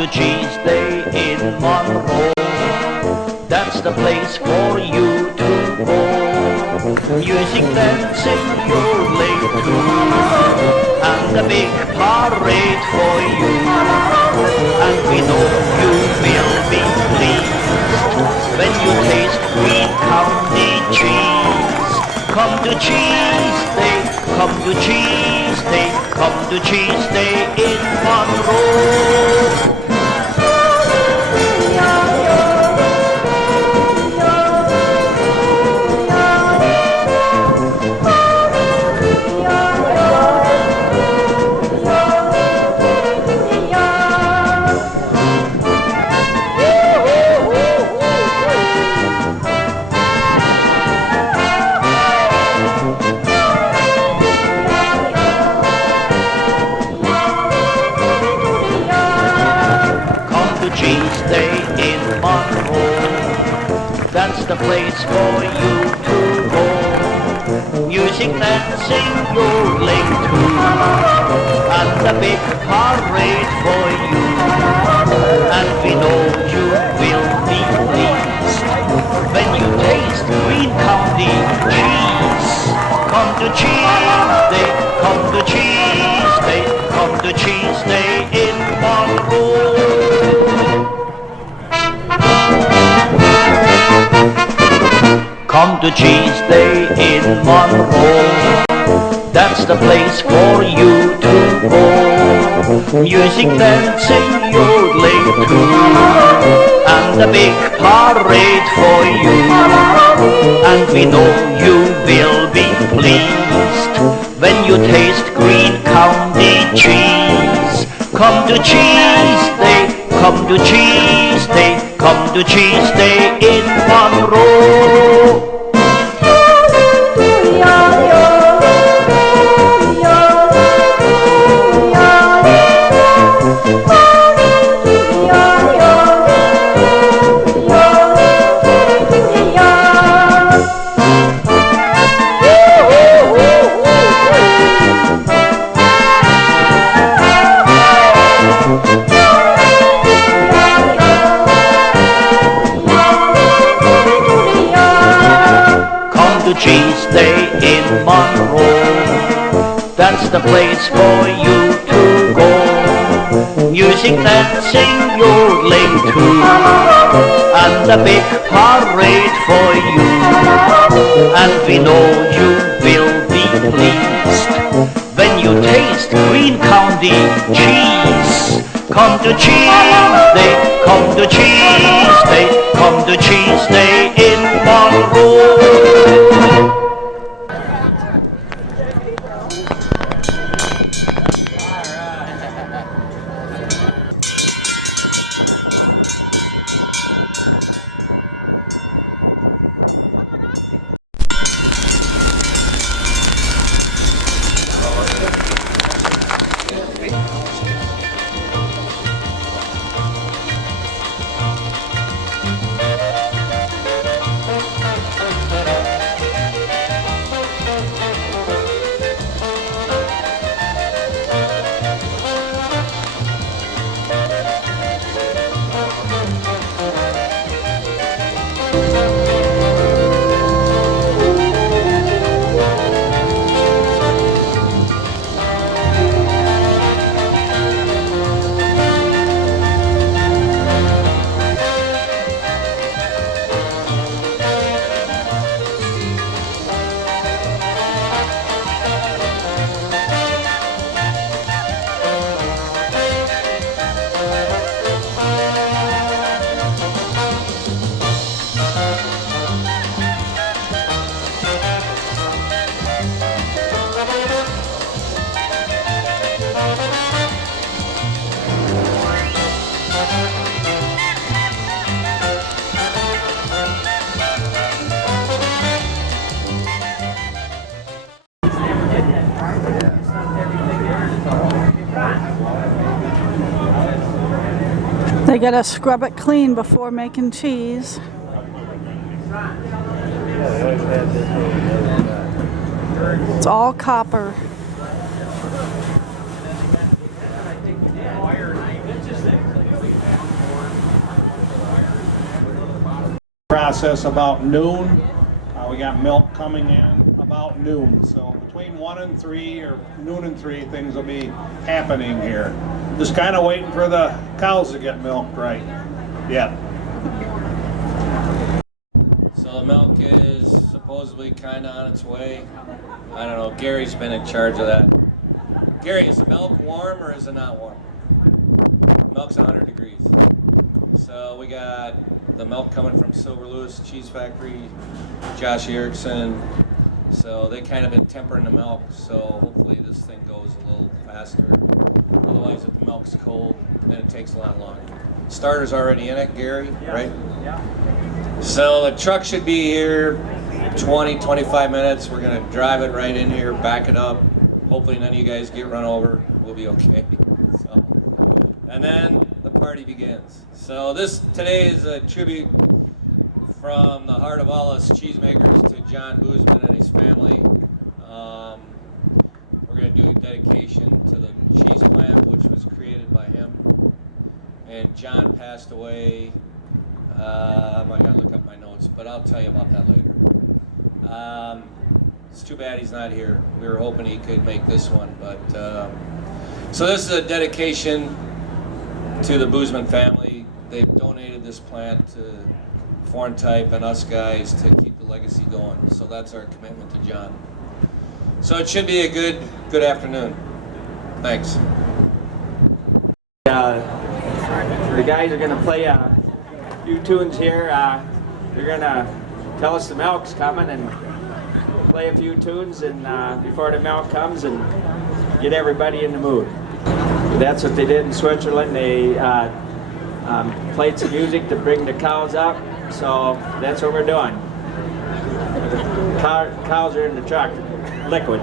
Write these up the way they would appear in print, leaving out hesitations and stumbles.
to Cheese Day in Monroe. That's the place for you to go. Music, dancing, you're late to, and a big parade for you. And we know you will be pleased when you taste Greene County cheese. Come to Cheese Day, come to Cheese Day, come to Cheese Day in Monroe. Cheese Day in Monroe, that's the place for you to go. Music, dancing, you're late to, and a big parade for you. And we know you will be pleased when you taste Greene County cheese. Come to Cheese Day, come to Cheese Day, come to Cheese Day in Monroe. Come to Cheese Day in Monroe, that's the place for you to go. Music, dancing, you're late to, and a big parade for you. And we know you will be pleased when you taste Greene County cheese. Come to Cheese Day, come to Cheese Day, come to Cheese Day in Monroe. Cheese Day in Monroe, that's the place for you to go. Music, dancing, you're late to, and a big parade for you. And we know you will be pleased when you taste Greene County cheese. Come to Cheese Day, come to Cheese Day, come to Cheese Day in Monroe. They gotta scrub it clean before making cheese. It's all copper. process about noon. We got milk coming in about noon. So between 1 and 3 or noon and 3, things will be happening here. Just kind of waiting for the cows to get milked right. Yeah. So the milk is supposedly kind of on its way. I don't know. Gary's been in charge of that. Gary, is the milk warm or is it not warm? Milk's 100 degrees. So we got the milk coming from Silver Lewis Cheese Factory, Josh Erickson. So they kind of been tempering the milk, so hopefully this thing goes a little faster. Otherwise, if the milk's cold, then it takes a lot longer. Starter's already in it, Gary, right? Yeah. So the truck should be here 20, 25 minutes. We're gonna drive it right in here, back it up. Hopefully none of you guys get run over. We'll be okay. So, and then the party begins. So today is a tribute from the heart of all us cheesemakers to John Boozman and his family. We're going to do a dedication to the cheese plant, which was created by him. And John passed away. I got to look up my notes, but I'll tell you about that later. It's too bad he's not here. We were hoping he could make this one, but so this is a dedication to the Boozman family. They've donated this plant to Foreign Type and us guys to keep the legacy going. So that's our commitment to John. So it should be a good afternoon. Thanks. The guys are going to play a few tunes here. They're going to tell us the milk's coming and play a few tunes and before the milk comes and get everybody in the mood. That's what they did in Switzerland. They played some music to bring the cows up. So that's what we're doing. Cows are in the truck, liquid.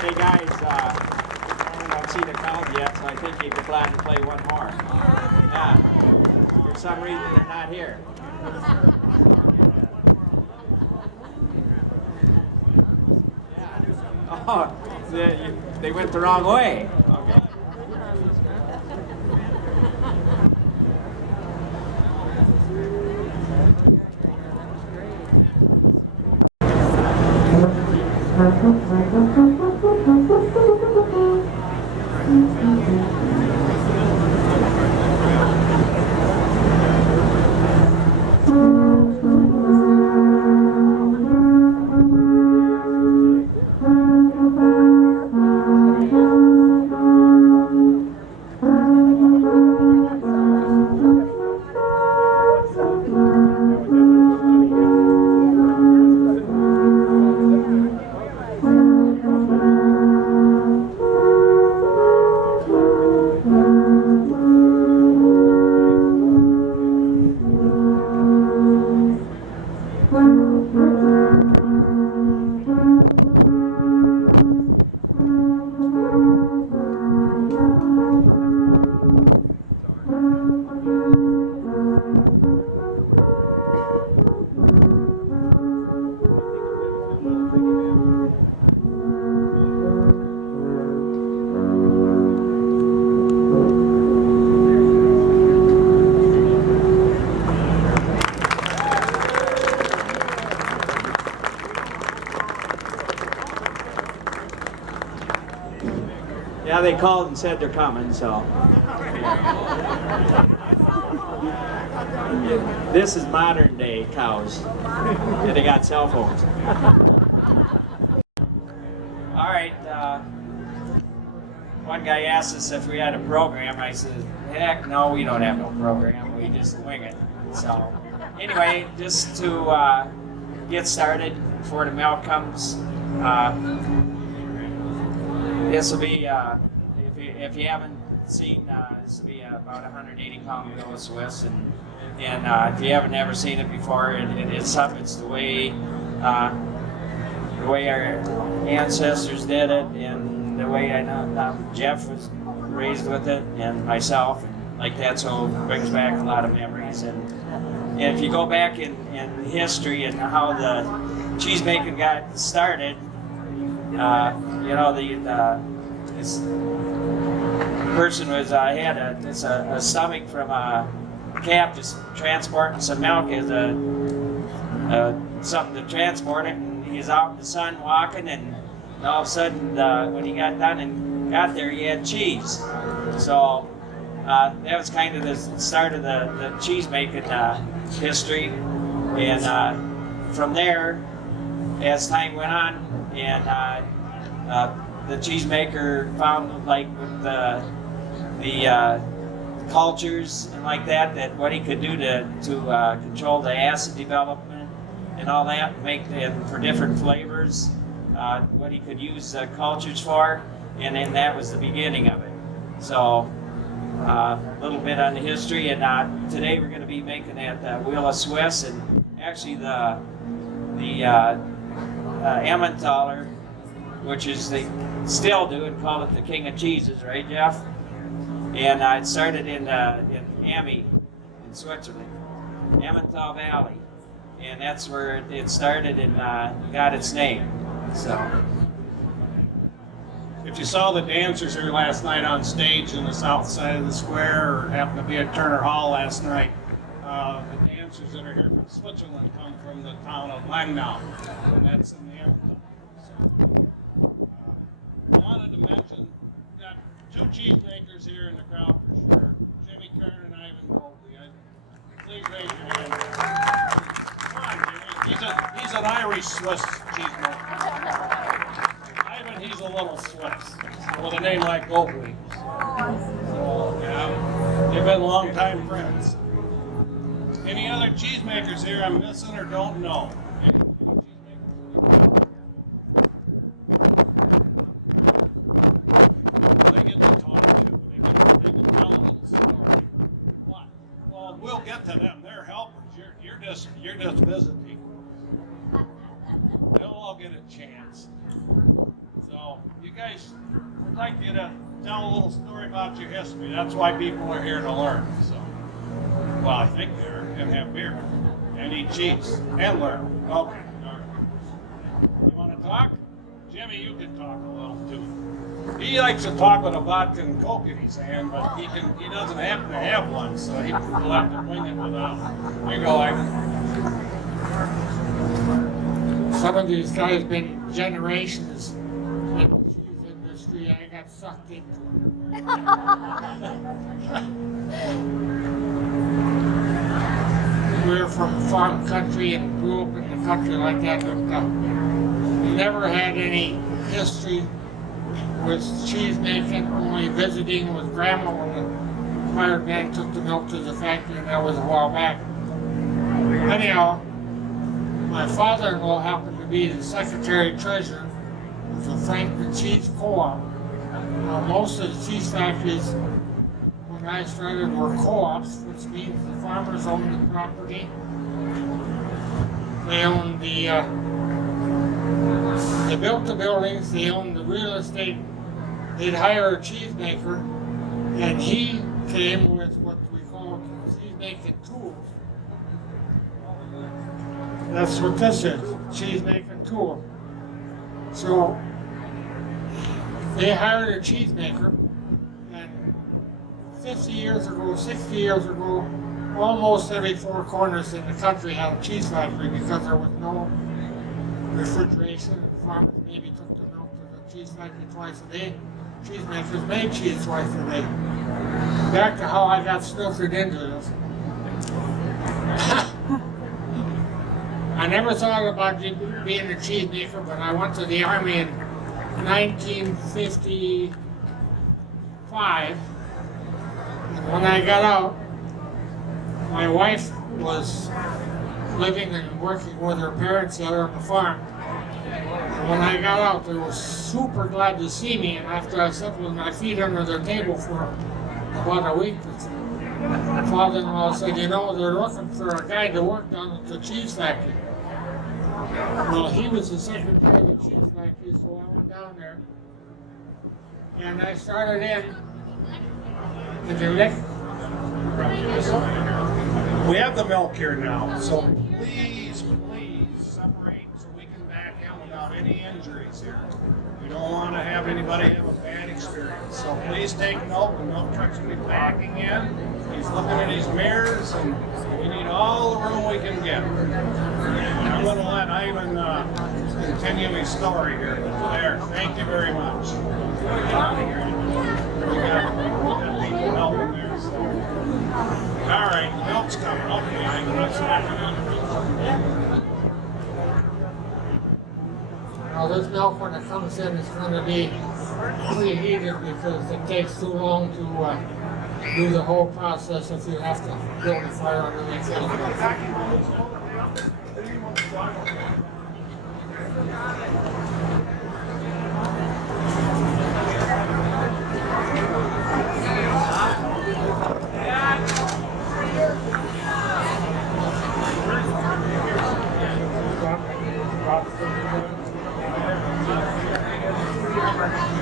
Hey guys, I haven't seen the count yet, so I think you'd be glad to play one more. Yeah, for some reason they're not here. Oh, they went the wrong way. Okay. Yeah, they called and said they're coming, so. This is modern day cows. Yeah, they got cell phones. All right, one guy asked us if we had a program. I said, heck no, we don't have no program. We just wing it. So anyway, just to get started before the milk comes, this will be, if you haven't seen, this will be about 180-pound Wheeler Swiss, and if you haven't ever seen it before, it's the way our ancestors did it, and the way I know Jeff was raised with it, and myself, and like that. So it brings back a lot of memories. And if you go back in history and how the cheese making got started, you know, this person was had a stomach from a calf just transporting some milk as something to transport it, and he was out in the sun walking, and all of a sudden when he got done and got there, he had cheese. So that was kind of the start of the cheese making history, and from there, as time went on, and the cheesemaker found, like with the cultures and like that what he could do to control the acid development and all that, and for different flavors, what he could use cultures for, and then that was the beginning of it. So a little bit on the history, and today we're going to be making that Wheeler Swiss, and actually the Emmentaler, which is they still do and call it the King of Cheeses, right, Jeff? And it started in Ami, in Switzerland, Emmental Valley, and that's where it started and got its name. So, If you saw the dancers here last night on stage in the south side of the square, or happened to be at Turner Hall last night, the dancers that are here from Switzerland come from the town of Langnau, and that's in the Emmental. So, I wanted to mention that two cheesemakers here in the crowd for sure, Jimmy Kern and Ivan Goldie. Please raise your hand. Come on, Jimmy. He's an Irish Swiss cheesemaker. Ivan, he's a little Swiss with a name like Goldie. So, yeah, they've been longtime friends. Any other cheesemakers here I'm missing or don't know? Any cheesemakers? They get to talk too. They can tell a little story. What? Well, we'll get to them. They're helpers. You're just visiting. They'll all get a chance. So, you guys, I'd like you to tell a little story about your history. That's why people are here to learn. So, well, I think they're and have beer and eat cheese and learn. Okay, all right. You want to talk? Jimmy, you can talk a little too. He likes to talk with a vodka and Coke in his hand, but he doesn't happen to have one, so he'll have to bring it without. Here you go, Ivan. Some of these guys been generations in the cheese industry. I got sucked into it. We're from farm country and grew up in the country like that, but never had any history with cheese making, only visiting with Grandma when the hired man took the milk to the factory, and that was a while back. Anyhow, my father-in-law happened to be the secretary-treasurer of the Franklin Cheese Co-op. Most of the cheese factories when I started were co-ops, which means the farmers owned the property. They owned they built the buildings, they owned the real estate. They'd hire a cheesemaker, and he came with what we call cheese-making tools. That's what this is, cheese-making tool. So they hired a cheesemaker, and 50 years ago, 60 years ago, almost every four corners in the country had a cheese factory because there was no refrigeration. The farmers maybe took the milk to the cheese factory twice a day. Cheesemakers made cheese twice a day. Back to how I got snookered into this. I never thought about being a cheesemaker, but I went to the Army in 1955. And when I got out, my wife was living and working with her parents there on the farm. And when I got out, they were super glad to see me. And after I slept with my feet under their table for about a week, my father-in-law said, you know, they're looking for a guy to work down at the cheese factory. Well, he was the secretary of the cheese factory, so I went down there. And I started in the liquor. We have the milk here now, so please separate so we can back in without any injuries here. We don't want to have anybody have a bad experience. So please take note. The milk truck's going to be backing in. He's looking at his mirrors, and we need all the room we can get. I'm going to let Ivan continue his story here. There, thank you very much. We got people helping there. So. All right, milk's coming. Okay, Ivan, let's start. Now this milk, when it comes in, is going to be preheated because it takes too long to do the whole process if you have to build a fire underneath it.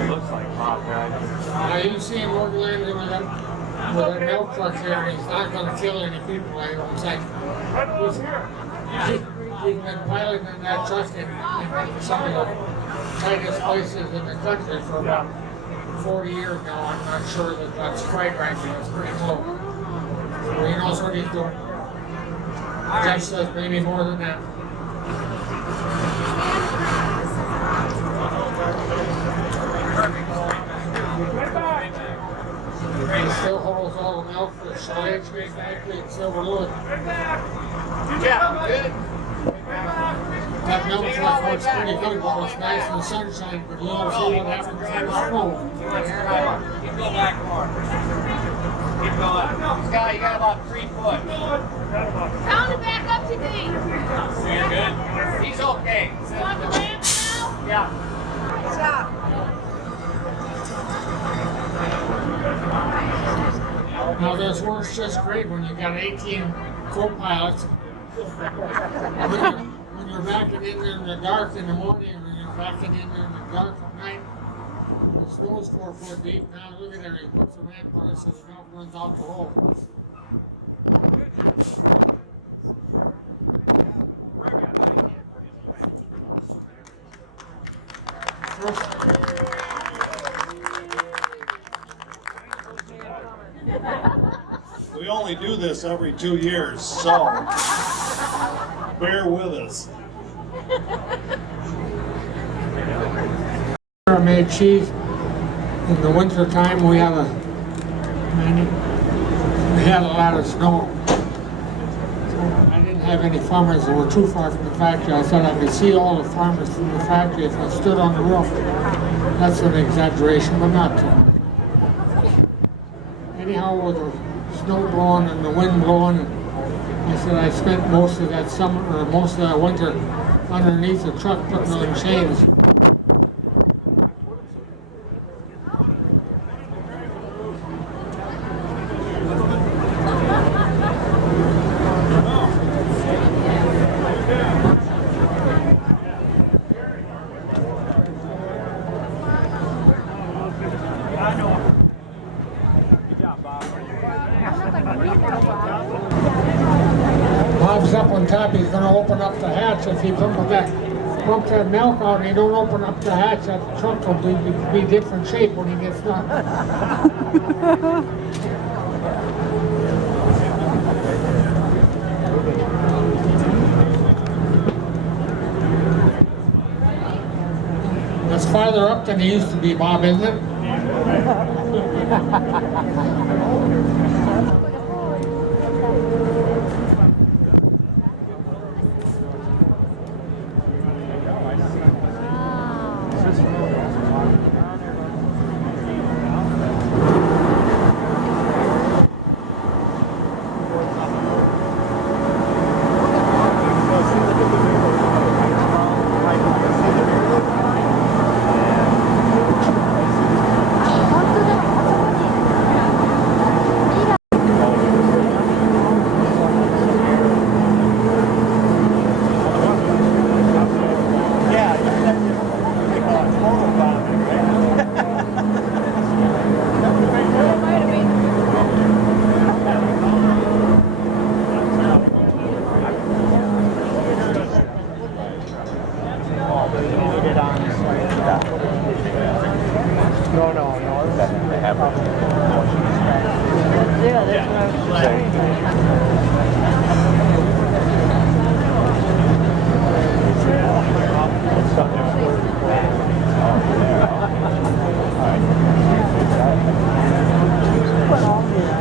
Looks like pop, right? Now you see him overlanding with a milk truck here, and he's not going to kill any people, I don't think. He's been piloting in that truck in some of the tightest places in the country for about 40 years now. I'm not sure that that's quite right, but it's pretty close. So he knows what he's doing. Jeff says maybe more than that. He still holds all the milk for the Soleil Tree Factory in Silver Lewis. Yeah, good. That milk truck works pretty good while it's nice in the sunshine, but you don't see what happens in the snow. Keep going back more. Keep going. Scott, you got about 3 foot. Tell him to back up to D. You good? He's okay. Want the ramp now? Yeah. Stop. Now this works just great when you got 18 co-pilots. When you're backing in there in the dark in the morning, and when you're backing in there in the dark at night, the snow's 4 foot deep. Now look at there, he puts the ramp on it so the milk runs out the hole. We only do this every 2 years, so bear with us. I made cheese in the winter time we had a lot of snow. So I didn't have any farmers that were too far from the factory. I thought I could see all the farmers from the factory if I stood on the roof. That's an exaggeration, but not too much. Anyhow, with the snow blowing and the wind blowing, I said I spent most of that summer or most of that winter underneath the truck putting on chains. Bob's up on top, he's gonna open up the hatch. If he pump that milk out and he don't open up the hatch, that truck will be different shape when he gets done. That's farther up than he used to be, Bob, isn't it?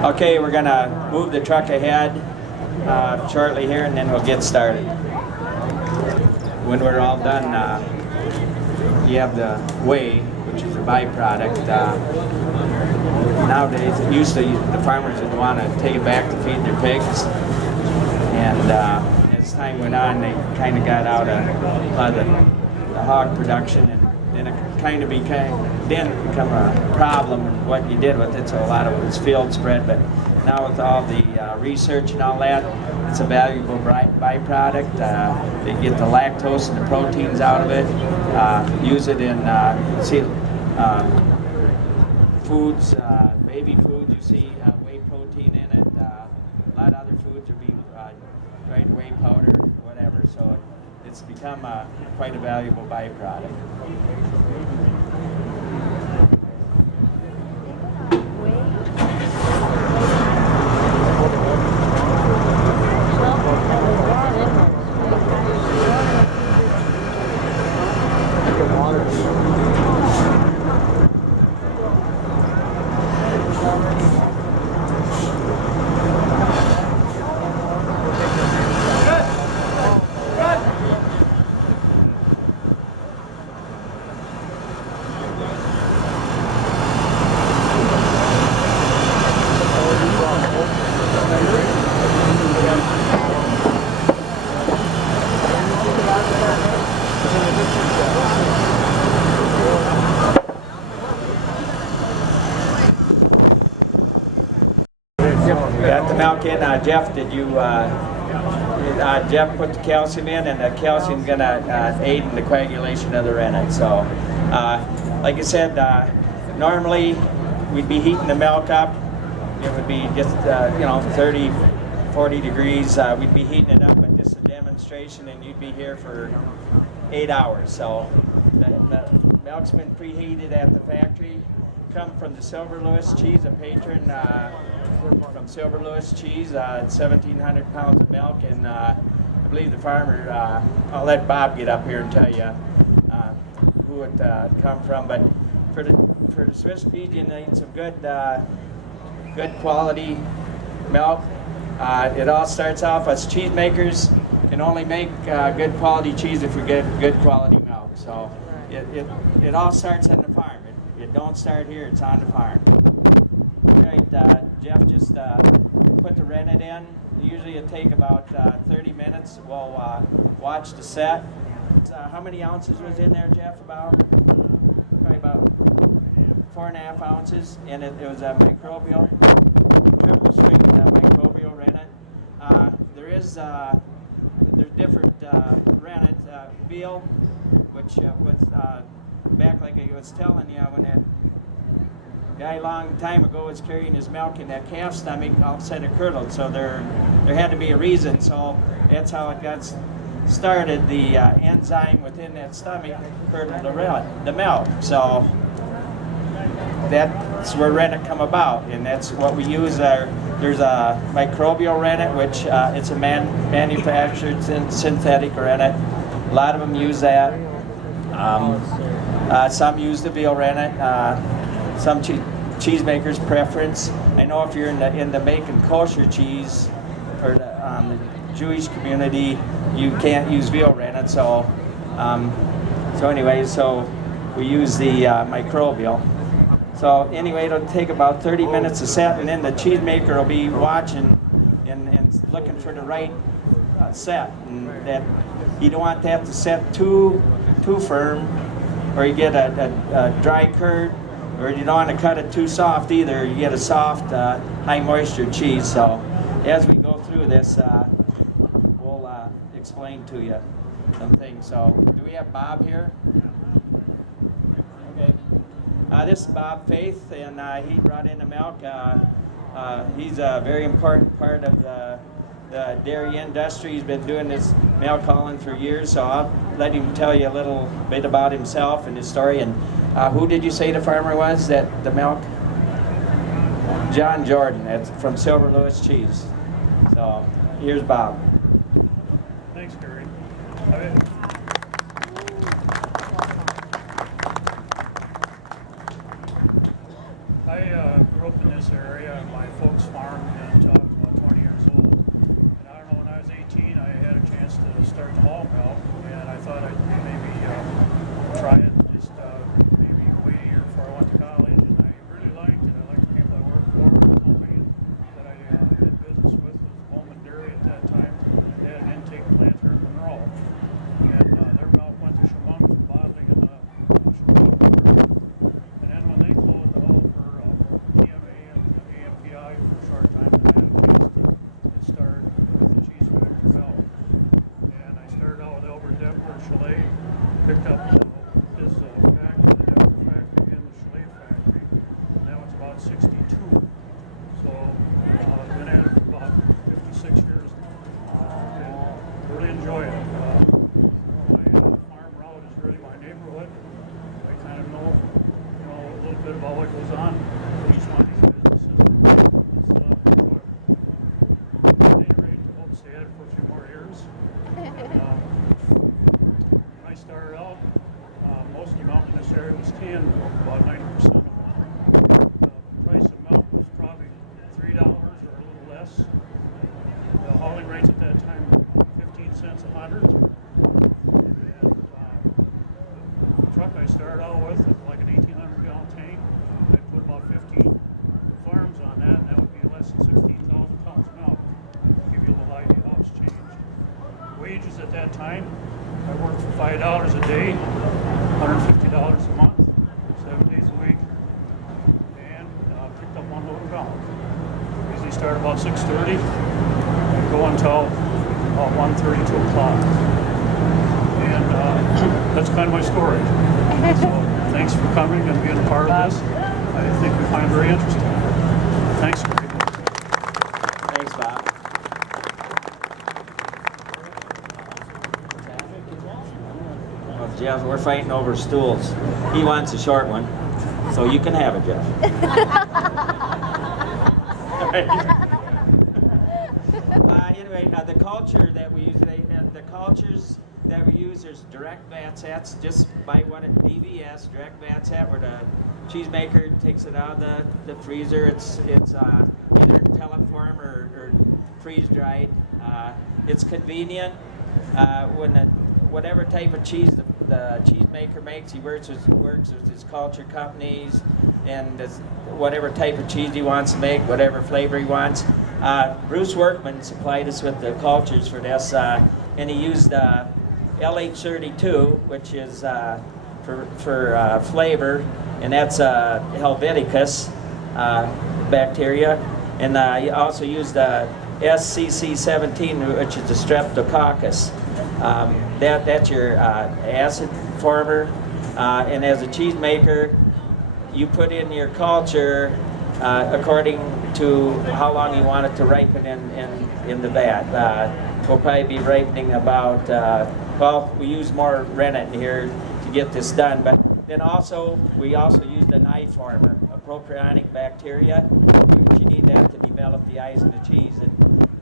Okay, we're gonna move the truck ahead shortly here, and then we'll get started. When we're all done, you have the whey, which is a byproduct. Nowadays, usually the farmers would want to take it back to feed their pigs, and as time went on, they kind of got out of a lot of the hog production, and then it kind of became a problem what you did with it. So a lot of it was field spread, but now with all the research and all that, it's a valuable byproduct. They get the lactose and the proteins out of it. Use it in foods, baby foods. You see whey protein in it. A lot of other foods would be dried whey powder, whatever. So it's become quite a valuable byproduct. Got the milk in. Jeff, did you, Jeff put the calcium in, and the calcium's going to aid in the coagulation of the rennet. So, like I said, normally we'd be heating the milk up. It would be just, 30, 40 degrees. We'd be heating it up, but just a demonstration, and you'd be here for 8 hours. So the milk's been preheated at the factory. Come from the Silver Lewis Cheese, a patron from Silver Lewis Cheese, 1,700 pounds of milk, and I believe the farmer, I'll let Bob get up here and tell you who it come from, but for for the Swiss cheese, you need some good quality milk. It all starts off as cheesemakers can only make good quality cheese if we get good quality milk. So it all starts on the farm. It don't start here, it's on the farm. Right, Jeff just put the rennet in. Usually it take about 30 minutes. We'll watch the set. How many ounces was in there, Jeff? Probably about 4.5 ounces, and it was a microbial, triple string microbial rennet. There's different rennet. Veal, which was back like I was telling you, when that guy a long time ago was carrying his milk in that calf stomach, all of a sudden it curdled. So there had to be a reason. So that's how it got started. The enzyme within that stomach curdled the milk. So that's where rennet come about, and that's what we use. There's a microbial rennet, which it's a manufactured synthetic rennet. A lot of them use that. Some use the veal rennet. Some cheesemakers' preference. I know if you're in the making kosher cheese or the Jewish community, you can't use veal rennet. So we use the microbial. So anyway, it'll take about 30 minutes to set, and then the cheesemaker will be watching and looking for the right set. And that you don't want that to set too firm, or you get a dry curd, or you don't want to cut it too soft either. You get a soft, high moisture cheese. So as we go through this, we'll explain to you some things. So do we have Bob here? Okay. This is Bob Faith, and he brought in the milk. He's a very important part of the dairy industry. He's been doing this milk hauling for years, so I'll let him tell you a little bit about himself and his story. And who did you say the farmer was that the milk? John Jordan. That's from Silver Lewis Cheese. So here's Bob. Thanks, Gary. I grew up in this area. My folks farmed until I was about 20 years old. And I don't know, when I was 18, I had a chance to start the hall milk, and I thought I'd maybe try it, just maybe wait a year before I went to college. And I really liked it. I liked the people I worked for. The company that I did business with was Bowman Dairy at that time. They had an intake plant here in Monroe. And their milk went to Chemung for bottling in Chicago. And then when they closed the hall for PMA and AMPI for a short time, I had a chance to get started with the cheese factory milk. And I started out with Albert Depler Chalet, picked up his factory, the Depler factory, and the Chalet factory. And that was about 62. So I've been at it for about 56 years now. And really enjoy it. My farm route is really my neighborhood. I kind of know a little bit about what goes on in each one of these businesses. It's enjoyable. At any rate, I hope to stay at it for a few more years. When I started out, most of the milk in this area was canned milk, about 90% of it. The price of milk was probably $3 or a little less. The hauling rates at that time were 15 cents a hundred. And the truck I started out with, like an 1,800 gallon tank, I put about 15 farms on that, and that would be less than 16,000 pounds of milk. Give you a little idea how it's changed. Wages at that time, I worked for $5 a day, $150 a month, 7 days a week, and picked up one load of milk. Usually start about 6:30 and go until about 1:30, 2 o'clock. And that's kind of my story. So thanks for coming and being a part of this. I think we find it very interesting. Thanks, people. Thanks, Bob. Well, Jeff, we're fighting over stools. He wants a short one, so you can have it, Jeff. Anyway, the culture that we use, the cultures that we use, there's direct VATSATs. Just buy one at DVS, direct VATSAT, where the cheesemaker takes it out of the freezer. It's either in pellet form or freeze dried. It's convenient. Whatever type of cheese the cheesemaker makes, he works with his culture companies, and whatever type of cheese he wants to make, whatever flavor he wants. Bruce Workman supplied us with the cultures for this, and he used LH32, which is for flavor, and that's Helveticus bacteria, and he also used SCC17, which is the Streptococcus. That's your acid former, and as a cheesemaker, you put in your culture according to how long you want it to ripen in the vat. We'll probably be ripening about, well, we use more rennet here to get this done, but then we also use the knife former, a propionic bacteria. You need that to develop the eyes of the cheese. And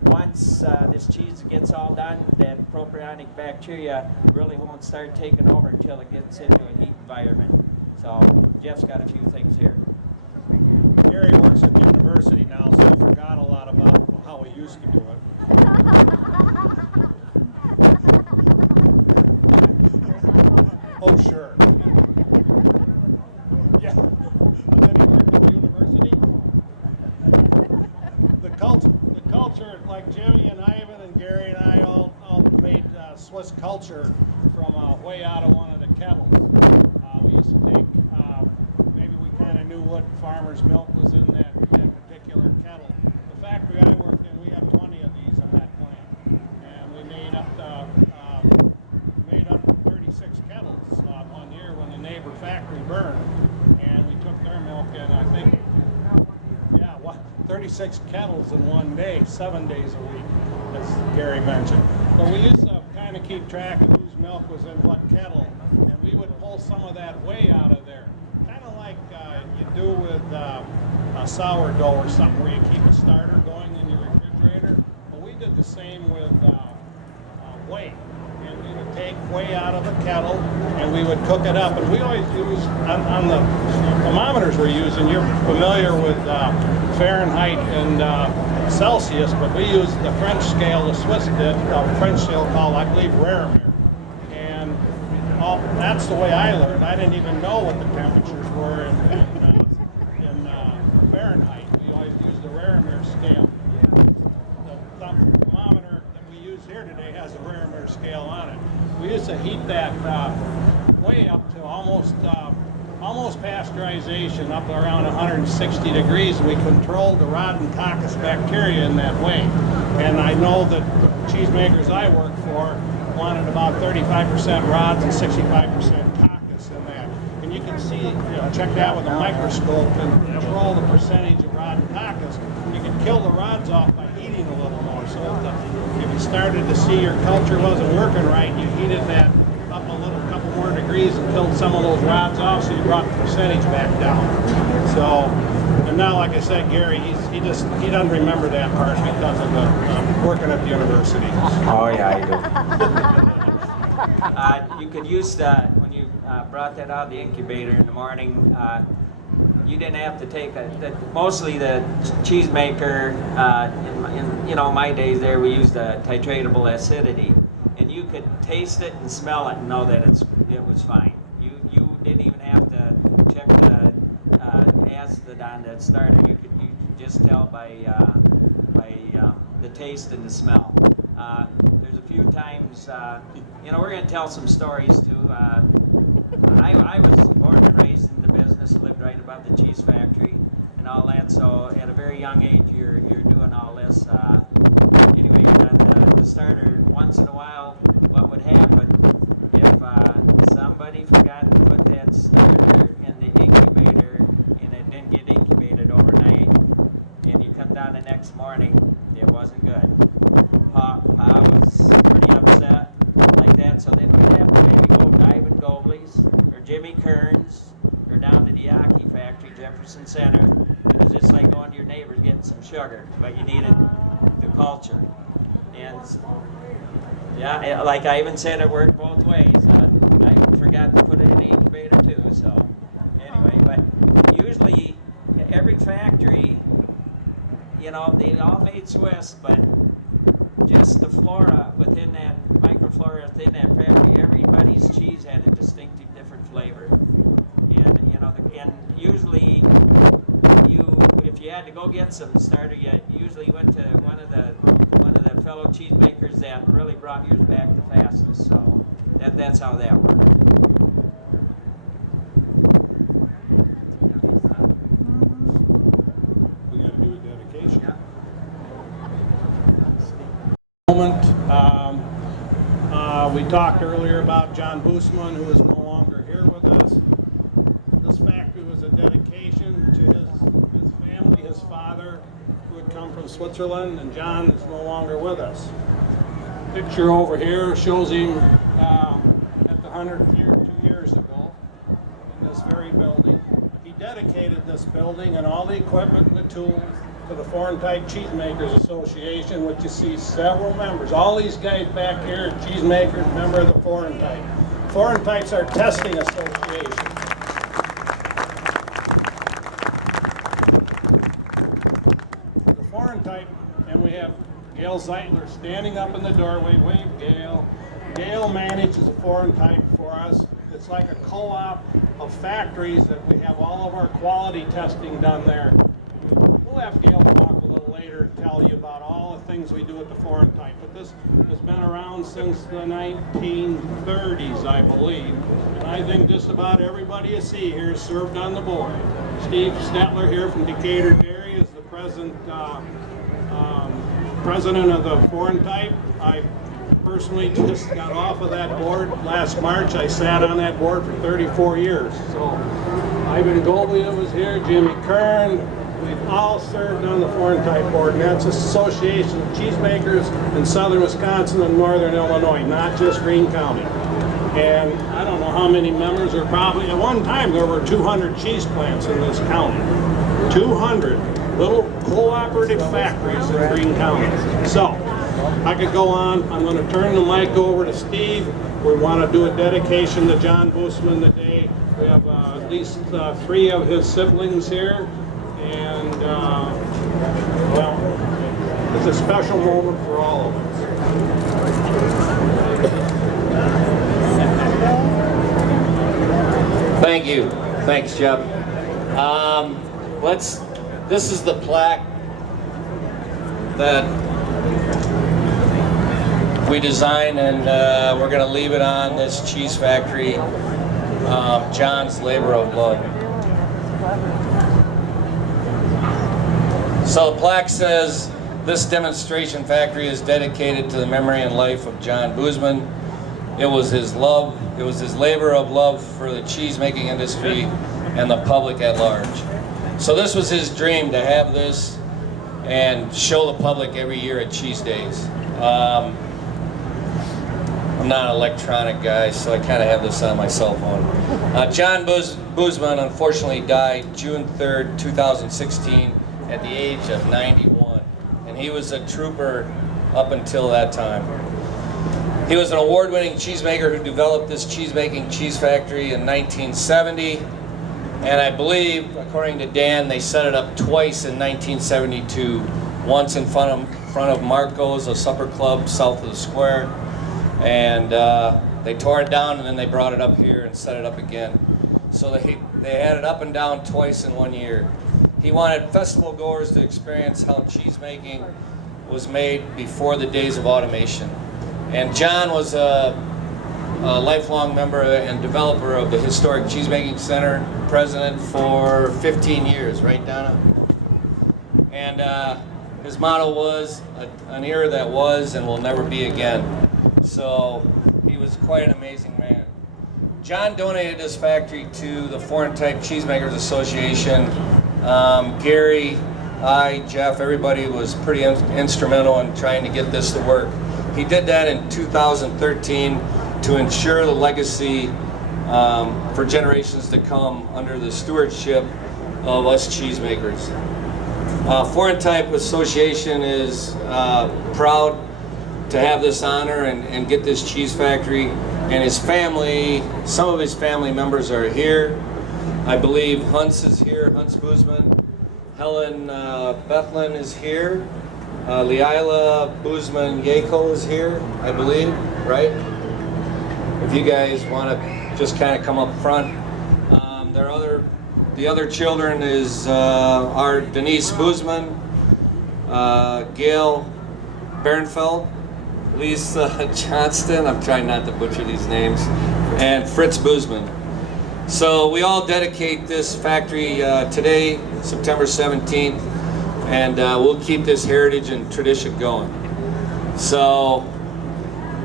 once this cheese gets all done, that propionic bacteria really won't start taking over until it gets into a heat environment. So Jeff's got a few things here. Gary works at the university now, so he forgot a lot about how we used to do it. Oh, sure. Yeah. And then he worked at the university. The culture, like Jimmy and Ivan and Gary and I all made Swiss culture from way out of one of the kettles. We used to take, maybe we kind of knew what farmer's milk was in that particular kettle. The factory I worked in, we had 20 of these in that plant, and we made up 36 kettles one year when the neighbor factory burned, and we took their milk in, I think, 36 kettles in one day, 7 days a week, as Gary mentioned. But we used to kind of keep track of whose milk was in what kettle, and we would pull some of that whey out of there, kind of like you do with a sourdough or something, where you keep a starter going in your refrigerator. Well, we did the same with whey. And we would take whey out of a kettle and we would cook it up. And we always use, on the thermometers we're using, you're familiar with Fahrenheit and Celsius, but we use the French scale, the Swiss did, French scale called, I believe, Raremer. And that's the way I learned. I didn't even know what the temperatures were in Fahrenheit. We always use the Raremer scale. The thermometer here today has a Raremer scale on it. We used to heat that way up to almost pasteurization, up around 160 degrees. We controlled the Rhodococcus bacteria in that way. And I know that the cheesemakers I work for wanted about 35% rods and 65% coccus in that. And you can see, check that with a microscope and control the percentage of Rhodococcus. You can kill the rods off by heating a little more. So if you started to see your culture wasn't working right, you heated that up a couple more degrees and killed some of those rods off, so you brought the percentage back down. So, and now, like I said, Gary, he doesn't remember that part because of working at the university. Oh yeah, I do. You could use that when you brought that out of the incubator in the morning. You didn't have to take mostly the cheesemaker, in my days there, we used a titratable acidity, and you could taste it and smell it and know that it was fine. You didn't even have to check the acid on that starter. You could just tell by the taste and the smell. There's a few times, we're going to tell some stories too. I was born and raised in the business, lived right above the cheese factory and all that, so at a very young age you're doing all this. Anyway, on the starter, once in a while, what would happen if somebody forgot to put that starter in the incubator and it didn't get incubated overnight, and you come down the next morning, it wasn't good. Pa was pretty upset like that, so then we'd have to maybe go to Ivan Gobley's or Jimmy Kern's or down to the Yaki factory, Jefferson Center. It was just like going to your neighbor's getting some sugar, but you needed the culture. And Yeah, like I even said, it worked both ways. I forgot to put it in the incubator too, so anyway, but usually every factory, you know, they all made Swiss, but just the flora within that, microflora within that factory, everybody's cheese had a distinctive different flavor. And, you know, and usually if you had to go get some starter, you usually went to one of the fellow cheesemakers that really brought yours back the fastest. So that's how that worked. We got to do a dedication. Yeah. Moment. We talked earlier about John Boosman, who is no longer here with us. This factory was a dedication to his family, his father, who had come from Switzerland, and John is no longer with us. Picture over here shows him at the 100th year 2 years ago in this very building. He dedicated this building and all the equipment and the tools to the Foreign Type Cheesemakers Association, which you see several members. All these guys back here are cheesemakers, member of the Foreign Type. Foreign Type's our testing association. The Foreign Type, and we have Gail Zeitler standing up in the doorway. Wave, Gail. Gail manages the Foreign Type for us. It's like a co-op of factories that we have all of our quality testing done there. We'll have Gail talk a little later and tell you about all the things we do at the Foreign Type. But this has been around since the 1930s, I believe. And I think just about everybody you see here has served on the board. Steve Stetler here from Decatur Dairy is the president of the Foreign Type. I personally just got off of that board last March. I sat on that board for 34 years. So Ivan Golia was here, Jimmy Kern. We've all served on the Foreign Type board, and that's an association of cheesemakers in southern Wisconsin and northern Illinois, not just Greene County. And I don't know how many members are probably, at one time there were 200 cheese plants in this county. 200 little cooperative factories in Greene County. So, I could go on. I'm going to turn the mic over to Steve. We want to do a dedication to John Boosman today. We have at least 3 of his siblings here. And, well, it's a special moment for all of us. Thank you. Thanks, Jeff. This is the plaque that we designed, and we're going to leave it on this cheese factory, John's labor of love. So the plaque says, this demonstration factory is dedicated to the memory and life of John Boosman. It was his love, it was his labor of love for the cheese making industry and the public at large. So this was his dream, to have this and show the public every year at Cheese Days. I'm not an electronic guy, so I kind of have this on my cell phone. John Boosman unfortunately died June 3rd, 2016 at the age of 91. And he was a trooper up until that time. He was an award-winning cheesemaker who developed this cheese-making cheese factory in 1970. And I believe, according to Dan, they set it up twice in 1972. Once in front of Marco's, a supper club south of the square. And they tore it down, and then they brought it up here and set it up again. So they had it up and down twice in 1 year. He wanted festival goers to experience how cheese making was made before the days of automation. And John was a lifelong member and developer of the Historic Cheesemaking Center, president for 15 years, right, Donna? And his motto was, an era that was and will never be again. So he was quite an amazing man. John donated his factory to the Foreign Type Cheesemakers Association. Gary, Jeff, everybody was pretty instrumental in trying to get this to work. He did that in 2013 to ensure the legacy for generations to come under the stewardship of us cheesemakers. Foreign Type Association is proud to have this honor and get this cheese factory. And his family, some of his family members are here. I believe Hunts is here, Hunts Boozman. Helen Bethlen is here. Leila Boozman Yackel is here, I believe, right? If you guys want to just kind of come up front. The other children are Denise Boozman, Gail Bernfeld, Lisa Johnston, I'm trying not to butcher these names, and Fritz Boozman. So we all dedicate this factory today, September 17th, and we'll keep this heritage and tradition going. So,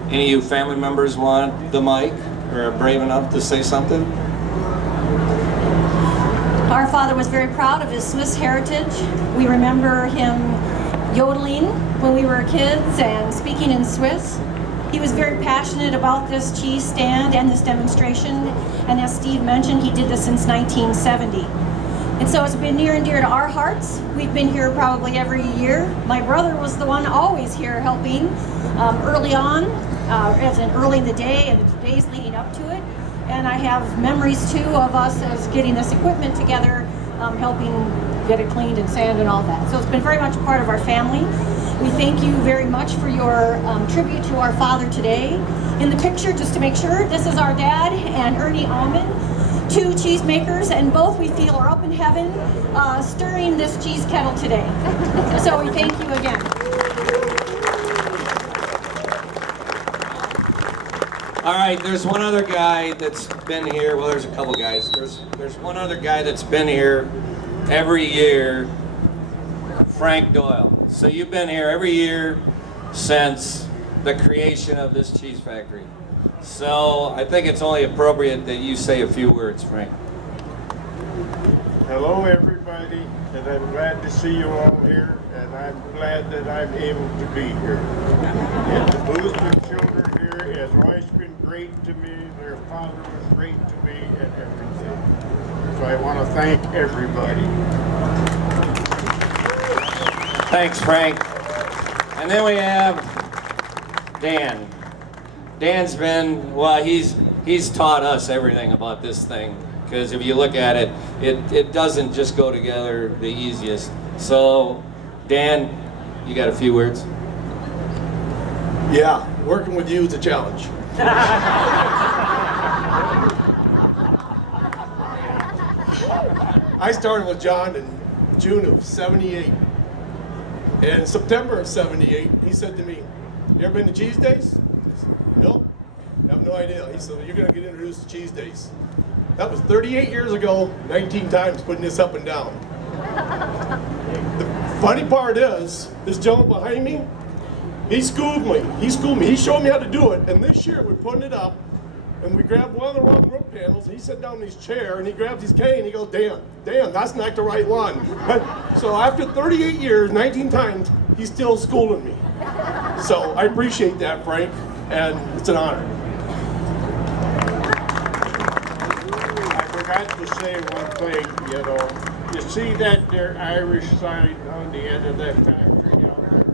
any of you family members want the mic or are brave enough to say something? Our father was very proud of his Swiss heritage. We remember him yodeling when we were kids and speaking in Swiss. He was very passionate about this cheese stand and this demonstration, and as Steve mentioned, he did this since 1970. And so it's been near and dear to our hearts. We've been here probably every year. My brother was the one always here helping early on, as in early in the day and the days leading up to it. And I have memories too of us as getting this equipment together, helping get it cleaned and sand and all that. So it's been very much a part of our family. We thank you very much for your tribute to our father today. In the picture, just to make sure, this is our dad and Ernie Almond, two cheesemakers, and both we feel are up in heaven stirring this cheese kettle today. So we thank you again. All right, there's one other guy that's been here. Well, there's a couple guys. There's one other guy that's been here every year, Frank Doyle. So you've been here every year since the creation of this cheese factory. So I think it's only appropriate that you say a few words, Frank. Hello, everybody, and I'm glad to see you all here, and I'm glad that I'm able to be here. And the Boozman children here has always been great to me. Their father was great to me and everything. So I want to thank everybody. Thanks, Frank. And then we have Dan. Dan's been, well, he's taught us everything about this thing. Because if you look at it, it doesn't just go together the easiest. So, Dan, you got a few words? Yeah, working with you is a challenge. I started with John in June of '78. In September of '78, he said to me, "You ever been to Cheese Days?" I said, "Nope, I have no idea." He said, "Well, you're gonna get introduced to Cheese Days." That was 38 years ago, 19 times putting this up and down. The funny part is, this gentleman behind me, he schooled me. He showed me how to do it. And this year we're putting it up, and we grabbed one of the wrong roof panels, and he sat down in his chair, and he grabbed his cane, and he goes, Dan, that's not the right one. So after 38 years, 19 times, he's still schooling me. So I appreciate that, Frank, and it's an honor. I forgot to say one thing, you know. You see that there Irish sign on the end of that factory out there?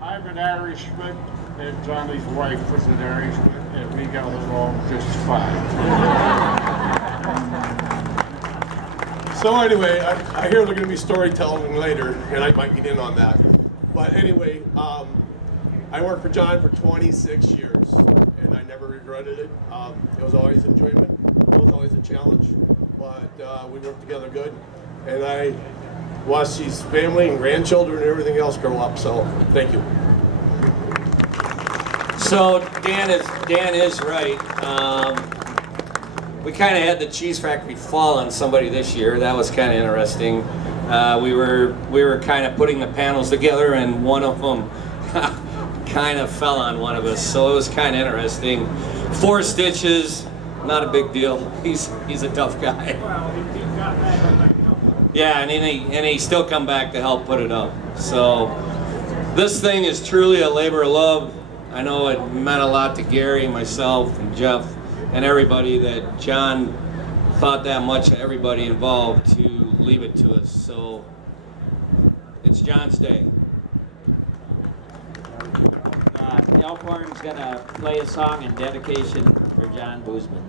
I'm an Irishman, and Johnny's wife was an Irishman, and we got along just fine. So anyway, I hear they're going to be storytelling later, and I might get in on that. But anyway, I worked for John for 26 years, and I never regretted it. It was always enjoyment. It was always a challenge, but we worked together good. And I watched his family and grandchildren and everything else grow up, so thank you. So Dan is right. We kind of had the cheese factory fall on somebody this year. That was kind of interesting. We were kind of putting the panels together, and one of them kind of fell on one of us. So it was kind of interesting. 4 stitches, not a big deal. He's a tough guy. Yeah, and he still come back to help put it up. So this thing is truly a labor of love. I know it meant a lot to Gary, myself, and Jeff, and everybody that John thought that much of everybody involved to leave it to us. So it's John's day. Elkhorn's gonna play a song in dedication for John Boozman.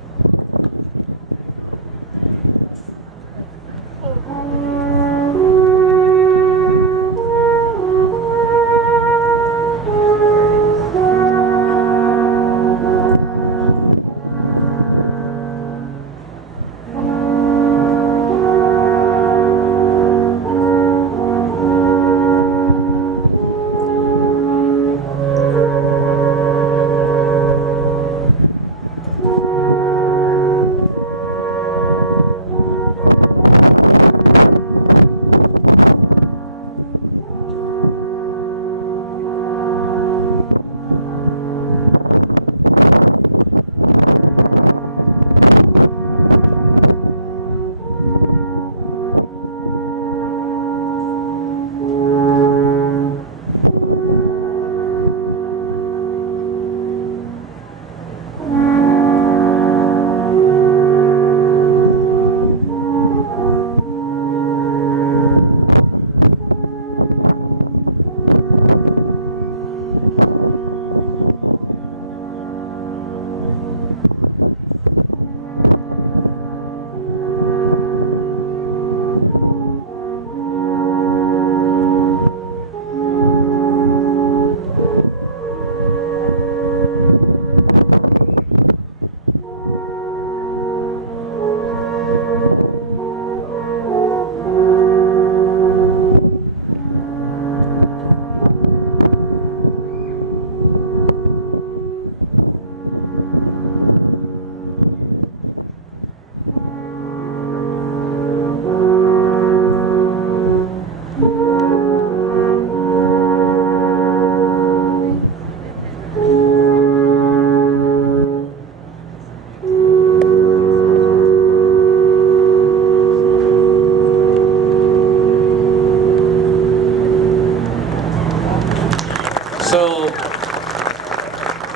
So,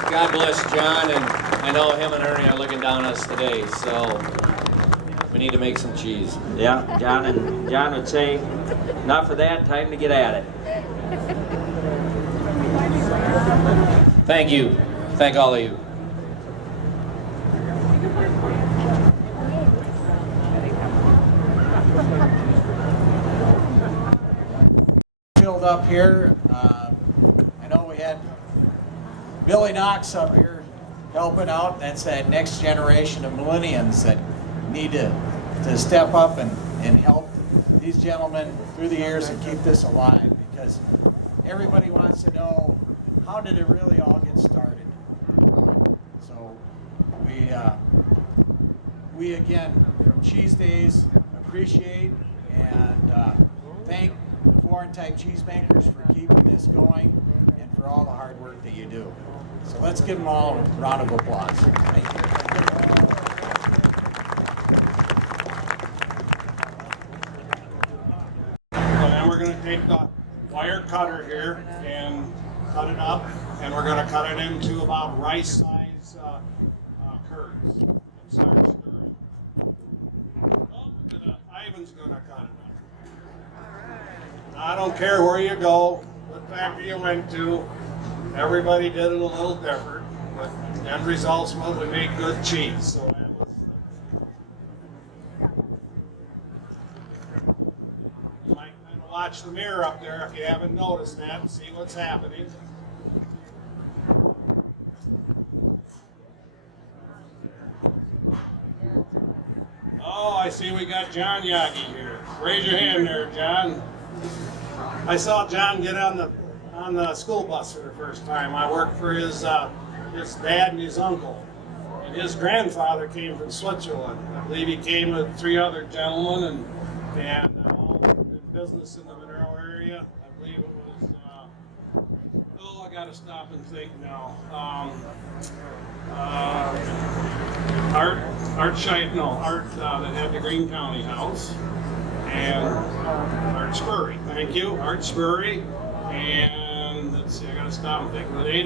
God bless John, and I know him and Ernie are looking down on us today, so we need to make some cheese. Yeah, John would say, enough of that, time to get at it. Thank you. Thank all of you. Filled up here. I know we had Billy Knox up here helping out. That's that next generation of millennials that need to step up and help these gentlemen through the years and keep this alive, because everybody wants to know, how did it really all get started? So we again, from Cheese Days, appreciate and thank the foreign type cheese makers for keeping this going and for all the hard work that you do. So let's give them all a round of applause. Thank you. And then we're going to take the wire cutter here and cut it up, and we're going to cut it into about rice size curds and start stirring. Oh, Ivan's going to cut it up. I don't care where you go, what factory you went to, everybody did it a little different, but the end results was we make good cheese. So that was, you might kind of watch the mirror up there if you haven't noticed that and see what's happening. Oh, I see we got John Yagi here. Raise your hand there, John. I saw John get on the school bus for the first time. I worked for his dad and his uncle. And his grandfather came from Switzerland. I believe he came with 3 other gentlemen and all in business in the Monroe area. I believe it was, I gotta stop and think now. Art that had the Greene County house. And Art Spurry, thank you, Art Spurry, and let's see, I gotta stop and think of it.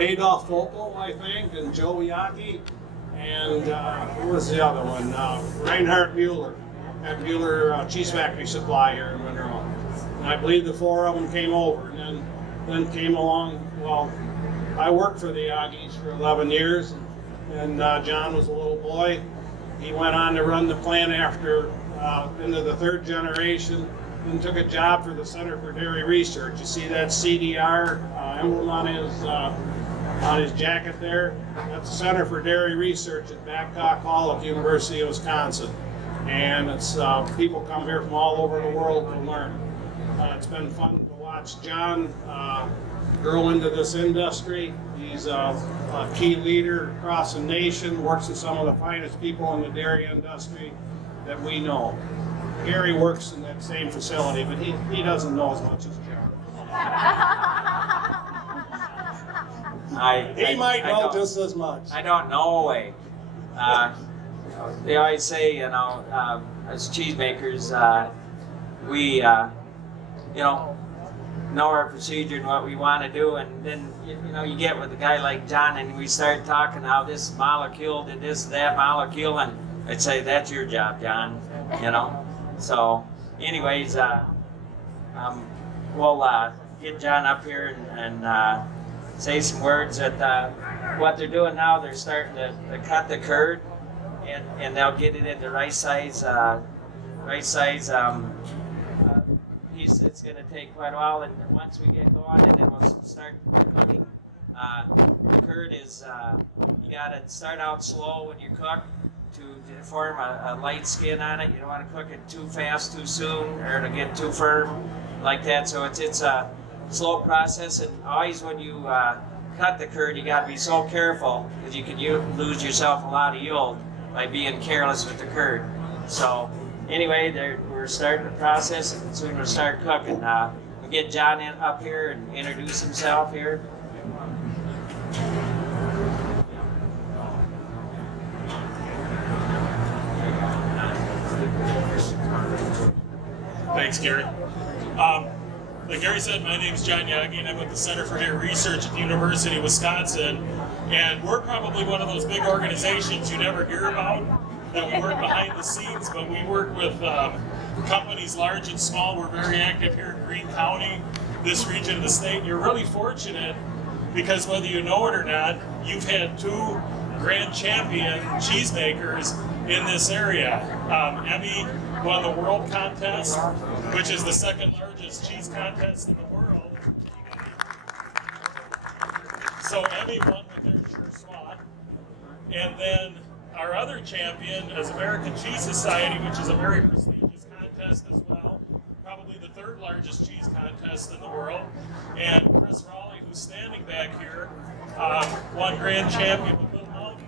Adolf Vogel, I think, and Joe Yagi, and who was the other one? Reinhard Mueller, at Mueller Cheese Factory Supply here in Monroe. And I believe the 4 of them came over, and then then came along, well, I worked for the Aggies for 11 years, and John was a little boy. He went on to run the plant after, into the third generation, and took a job for the Center for Dairy Research. You see that CDR emblem on his jacket there? That's the Center for Dairy Research at Babcock Hall at the University of Wisconsin. And it's people come here from all over the world to learn. It's been fun to watch John grow into this industry. He's a key leader across the nation, works with some of the finest people in the dairy industry that we know. Gary works in that same facility, but he doesn't know as much as John. He might know just as much. I don't know. They always say, you know, as cheesemakers, we, you know our procedure and what we want to do, and then you know you get with a guy like John, and we start talking how this molecule did this, that molecule, and I'd say that's your job, John. You know. So, anyways, we'll get John up here and say some words. That what they're doing now, they're starting to cut the curd, and they'll get it in the right size piece. It's going to take quite a while, and once we get going, and then we'll start cooking. The curd is you got to start out slow when you cook to form a light skin on it. You don't want to cook it too fast, too soon, or to get too firm like that. So it's a slow process, and always when you cut the curd, you got to be so careful because you can lose yourself a lot of yield by being careless with the curd. So anyway, we're starting the process, and soon we'll start cooking. We'll get John up here and introduce himself here. Thanks, Gary. Like Gary said, my name is John Yagi, and I'm with the Center for Dairy Research at the University of Wisconsin. And we're probably one of those big organizations you never hear about, that we work behind the scenes, but we work with companies large and small. We're very active here in Greene County, this region of the state. And you're really fortunate because whether you know it or not, you've had two grand champion cheesemakers in this area. Emmy won the world contest, which is the second largest cheese contest in the world. So Emmy won with their Sure Swat. And then our other champion is American Cheese Society, which is a very prestigious contest as well. Probably the third largest cheese contest in the world. And Chris Raleigh, who's standing back here, won grand champion with Little Mountain.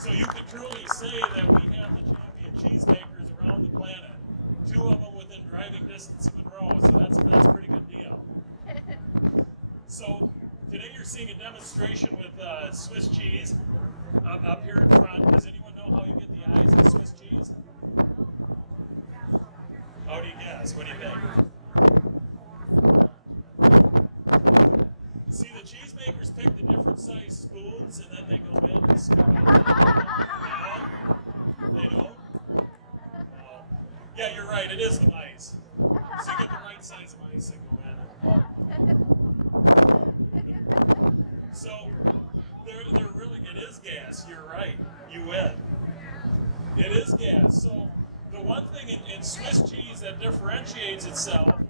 So you can truly say that we have the champion cheesemakers around the planet. Two of them within driving distance of Monroe, so that's a pretty good deal. So today you're seeing a demonstration with Swiss cheese up here in front. Does anyone know how you get the eyes of Swiss cheese? How do you guess? What do you think? See, the cheesemakers pick the different size spoons and then they go in and scoop it. They don't? No. Yeah, you're right, it is the mice. So you get the right size of mice and go in. So, they're really, it is gas, you're right, you win. It is gas. So, the one thing in Swiss cheese that differentiates itself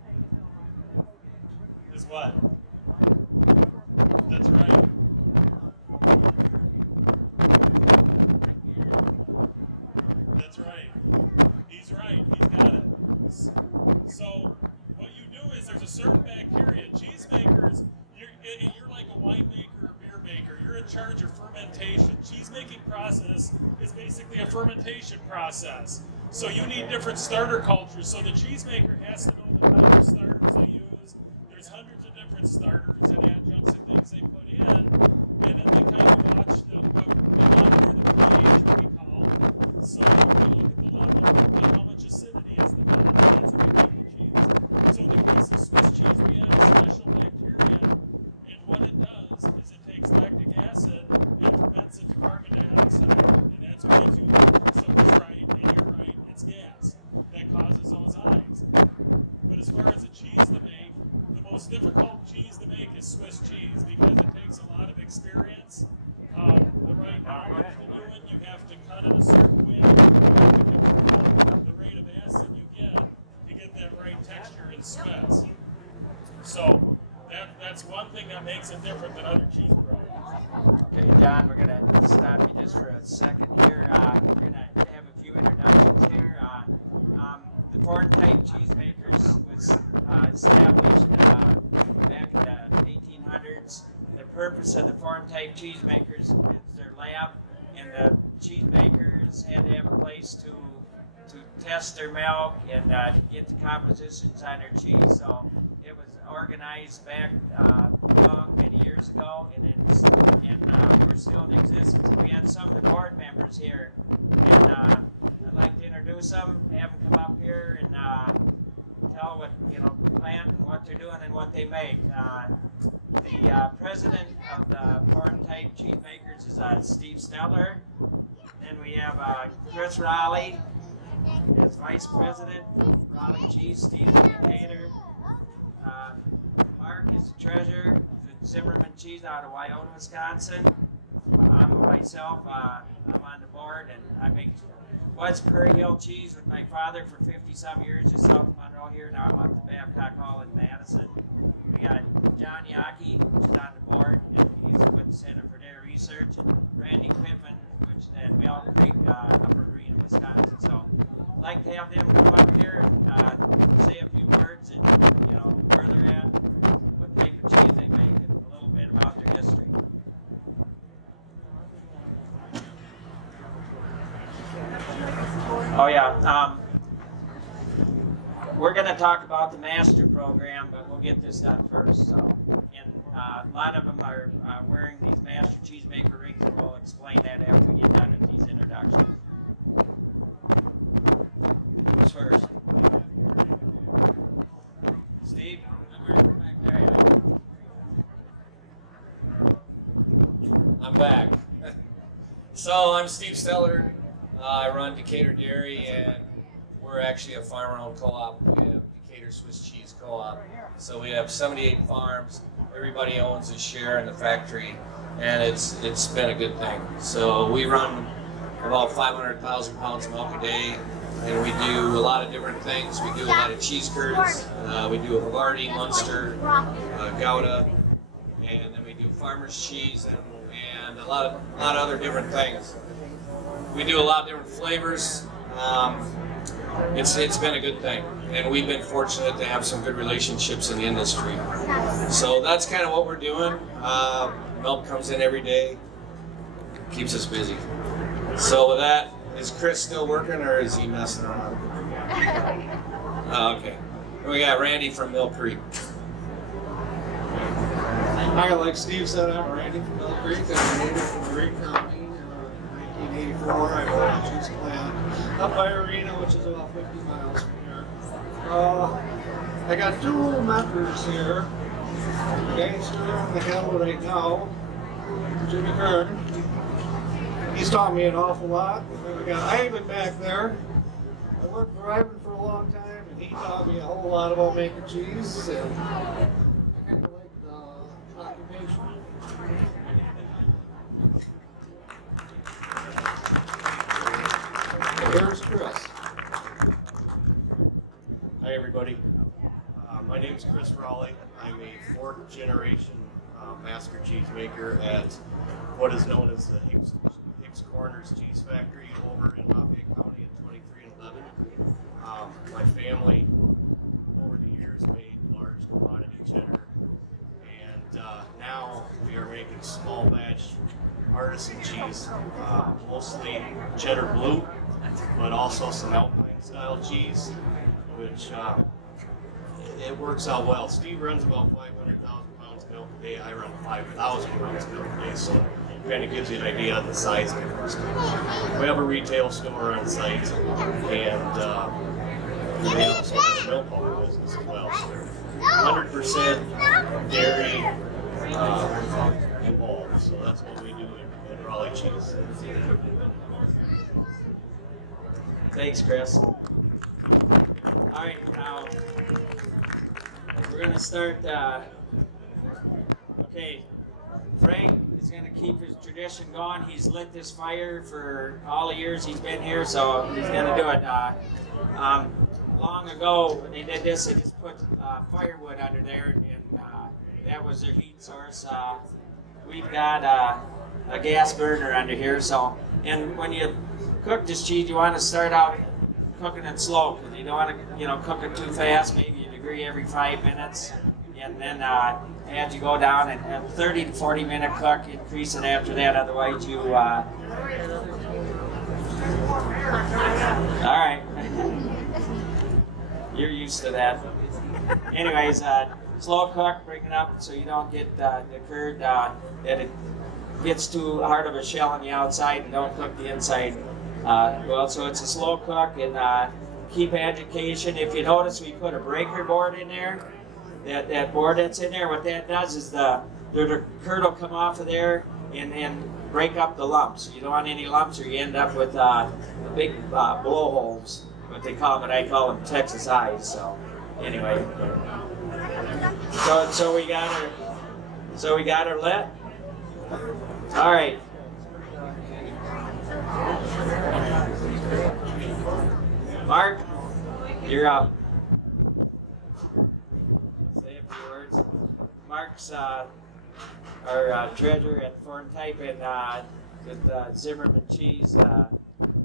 is what? That's right. That's right. He's right. He's got it. So what you do is there's a certain bacteria. Cheesemakers, you're like a winemaker or beer maker. You're in charge of fermentation. Cheese making process is basically a fermentation process. So you need different starter cultures. So the cheesemaker has to know the type of starters they use. There's hundreds of different starters and adjuncts and things they put in, and then they kind of watch the monitor the pH, what we call. So we look at the level and how much acidity is the level. That's how we make the cheese. So in the case of Swiss cheese, we have a special bacteria, and what it does is it takes lactic acid and ferments it to carbon dioxide, and that's what gives you the. So he's right, and you're right, it's gas that causes those eyes. But as far as Swiss cheese because it takes a lot of experience. The right knowledge to do it, you have to cut it a certain way, you have to control the rate of acid you get to get that right texture in Swiss. So that's one thing that makes it different than other cheese varieties. Okay, John, we're gonna stop you just for a second here. We're gonna have a few introductions here. The foreign type cheesemakers was established back in the 1800s. The purpose of the foreign type cheesemakers is their lab, and the cheesemakers had to have a place to test their milk and get the compositions on their cheese. So it was organized back many years ago, and we're still in existence. We had some of the board members here, and I'd like to introduce them, have them come up here and tell what plant and what they're doing and what they make. The president of the foreign type cheesemakers is Steve Steller. Then we have Chris Raleigh as vice president, Raleigh Cheese. Steve's the Decatur. Mark is the treasurer for Zimmerman Cheese out of Wyoto, Wisconsin. I'm myself, I'm on the board, and I make West Prairie Hill cheese with my father for 50-some years, just south of Monroe here. Now I'm up to Babcock Hall in Madison. We got John Yockey, who's on the board, and he's with the Center for Dairy Research, and Randy Pittman, which is at Mill Creek, Upper Arena, Wisconsin. So I'd like to have them come up here and say a few words and where they're at, what type of cheese they make, and a little bit about their history. Oh yeah, we're going to talk about the master program, but we'll get this done first. So, and a lot of them are wearing these master cheesemaker rings, and we'll explain that after we get done with these introductions. Who's first? Steve? There you go. I'm back. So I'm Steve Steller. I run Decatur Dairy, and we're actually a farmer-owned co-op. We have Decatur Swiss Cheese Co-op. So we have 78 farms. Everybody owns a share in the factory, and it's been a good thing. So we run about 500,000 pounds of milk a day, and we do a lot of different things. We do a lot of cheese curds. We do a Havarti, Munster, Gouda, and then we do farmer's cheese and a lot of other different things. We do a lot of different flavors. It's been a good thing, and we've been fortunate to have some good relationships in the industry. So that's kind of what we're doing. Milk comes in every day, keeps us busy. So with that, is Chris still working, or is he messing around? Okay. We got Randy from Mill Creek. Hi, like Steve said, I'm Randy from Mill Creek. I'm a native from Green County. 1984, I bought a cheese plant up by Arena, which is about 50 miles from here. I got two members here. The gangster on the hill right now, Jimmy Kern. He's taught me an awful lot. We got Ivan back there. I worked for Ivan for a long time, and he taught me a whole lot about making cheese. And I kind of like the occupation. Here's Chris. Hi everybody. My name is Chris Raleigh. I'm a fourth generation master cheesemaker at what is known as the Hicks Corners Cheese Factory over in Lafayette County at 23 and 11. My family over the years made large commodity cheddar, and now we are making small batch artisan cheese, mostly cheddar blue, but also some Alpine style cheese, which it works out well. Steve runs about 500,000 pounds of milk a day. I run 5,000 pounds of milk a day, so it kind of gives you an idea of the size difference. We have a retail store on site, and we also have a milk hauling business as well. So 100% dairy involved, so that's what we do in Raleigh Cheese. Thanks, Chris. All right, now we're going to start Okay, Frank is going to keep his tradition going. He's lit this fire for all the years he's been here, so he's going to do it. Long ago, when they did this, they just put firewood under there, and that was their heat source. We've got a gas burner under here, so, and when you cook this cheese, you want to start out cooking it slow, because you don't want to, cook it too fast, maybe a degree every 5 minutes. And then as you go down, and 30 to 40 minute cook, increase it after that, otherwise you, all right, you're used to that. Anyways, slow cook, bring it up so you don't get the curd, that it gets too hard of a shell on the outside and don't cook the inside. Well, so it's a slow cook, and keep agitation. If you notice, we put a breaker board in there. That board that's in there, what that does is the curd will come off of there and break up the lumps. You don't want any lumps, or you end up with the big blowholes, what they call them, but I call them Texas eyes. So anyway, so we got her lit. All right. Mark, you're up. Mark's our treasurer at Foreign Type and with Zimmerman Cheese,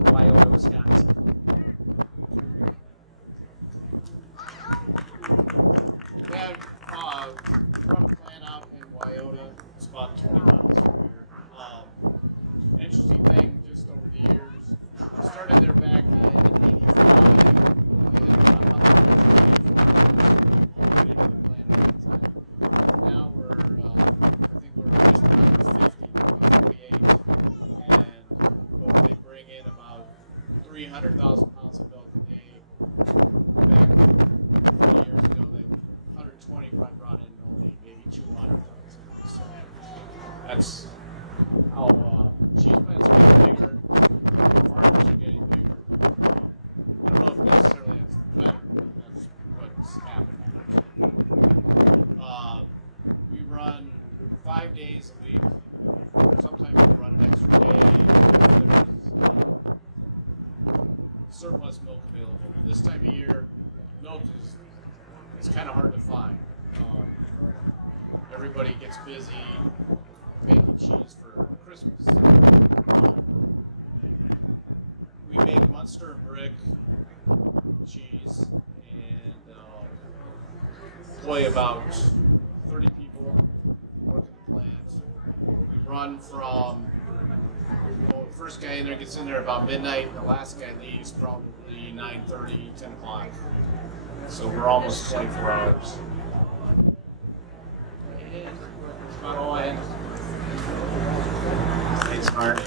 Wyoto, Wisconsin. Yeah, run a plant out in Wyoto. It's about 20 miles from here. Interesting thing, just over the years, we started there back in '85. Now we're, I think we're just under 50, 48, and they bring in about 300,000 pounds of milk a day. Back 3 years ago, 120 brought in only maybe 200,000. So that's how cheese plants are getting bigger, farmers are getting bigger. I don't know if necessarily that's better, but that's what's happening. We run 5 days a week. Sometimes we run an extra day. There's surplus milk available. This time of year, milk is kind of hard to find. Everybody gets busy making cheese for Christmas. We make Munster and Brick cheese, and employ about 30 people work at the plant. We run from, the first guy in there gets in there about midnight, and the last guy leaves probably 9:30, 10 o'clock. So we're almost 24 hours. And that's about all I have. Thanks, Mark.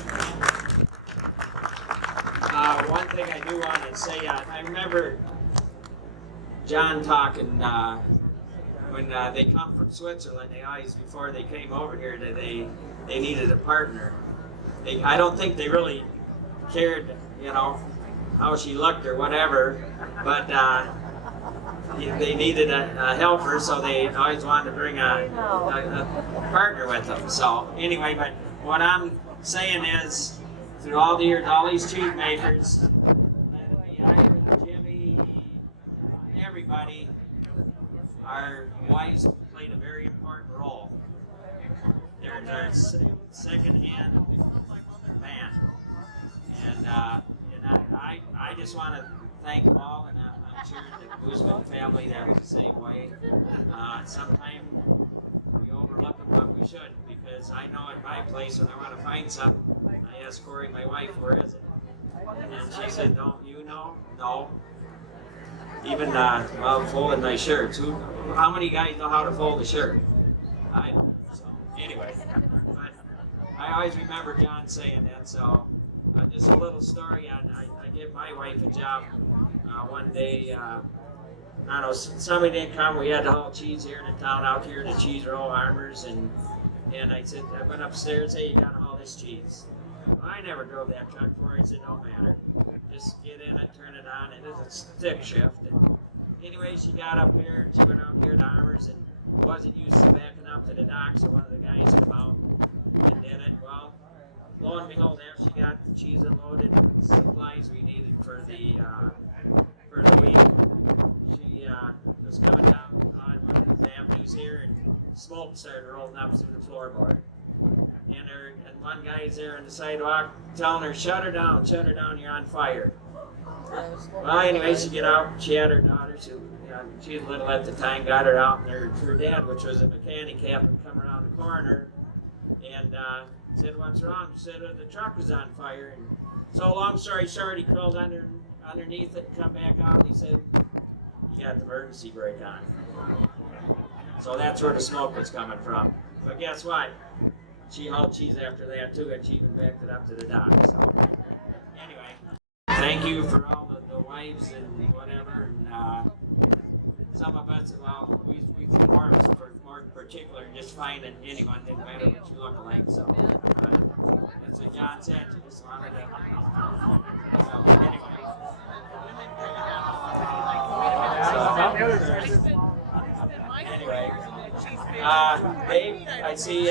One thing I do want to say, I remember John talking when they come from Switzerland. They always, before they came over here, that they needed a partner. I don't think they really cared, how she looked or whatever, but they needed a helper, so they always wanted to bring a partner with them. So anyway, but what I'm saying is, through all the years, all these cheese makers, Ivan, Jimmy, everybody, our wives played a very important role. They're our second-hand man, and I just want to thank them all, and I'm sure the Guzman family, that was the same way. Sometimes we overlook them, but we shouldn't, because I know at my place, when I want to find something, I ask Corey, my wife, where is it? And she said, don't you know? No. Even folding my shirts. How many guys know how to fold a shirt? I don't. So anyway, but I always remember John saying that. So just a little story on. I gave my wife a job one day. I don't know, somebody didn't come. We had to haul cheese here in the town, out here in the Cheese Roll Armors, and I said, I went upstairs. Hey, you gotta haul this cheese. Well, I never drove that truck before. He said, don't matter. Just get in it, turn it on. It is a stick shift. And anyway, she got up here and she went out here to Armors, and wasn't used to backing up to the dock, so one of the guys come out and did it. Well, lo and behold, after she got the cheese unloaded and the supplies we needed for the week, she was coming down on one of these avenues here, and smoke started rolling up through the floorboard. And one guy's there on the sidewalk telling her, shut her down, you're on fire. Well, anyway, she get out, she had her daughter, she was little at the time, got her out, and her dad, which was a mechanic, happened to come around the corner and said, what's wrong? She said, the truck was on fire. And so long story short, he crawled underneath it and come back out, and he said, you got the emergency brake on. So that's where the smoke was coming from. But guess what? She hauled cheese after that too, and she even backed it up to the dock. So anyway, thank you for all the wives and whatever. And some of us, well, we more in particular, just finding anyone, didn't matter what you look like. So that's what John said. Just wanted to. Anyway, Dave, I see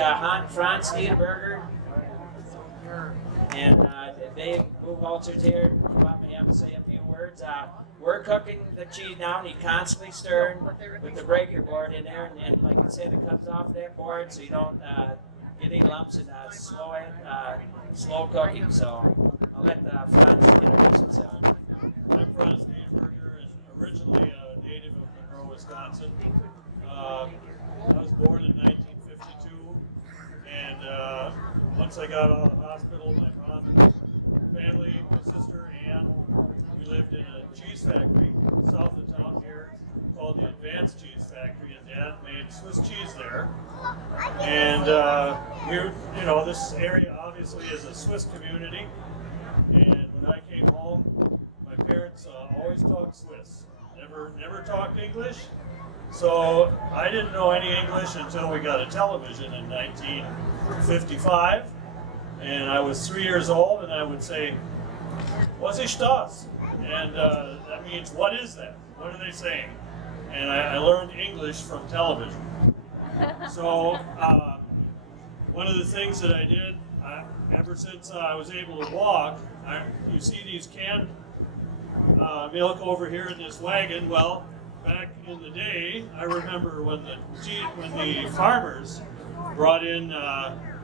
Franz Niederberger and Dave Buchholzer's here. Come up and have to say a few words. We're cooking the cheese now, and you constantly stirring with the breaker board in there, and like I said, it comes off that board so you don't get any lumps and slow cooking. So I'll let Franz introduce himself. I'm Franz Niederberger, originally a native of Monroe, Wisconsin. I was born in 1952, and once I got out of the hospital, my mom and family, my sister Ann, we lived in a cheese factory south of town here called the Advanced Cheese Factory, and Dad made Swiss cheese there. And this area obviously is a Swiss community, and when I came home, my parents always talked Swiss, never talked English. So I didn't know any English until we got a television in 1955, and I was 3 years old, and I would say, "Was ist das?" And that means, "What is that? What are they saying?" And I learned English from television. So one of the things that I did, ever since I was able to walk, you see these canned milk over here in this wagon. Well, back in the day, I remember when the farmers brought in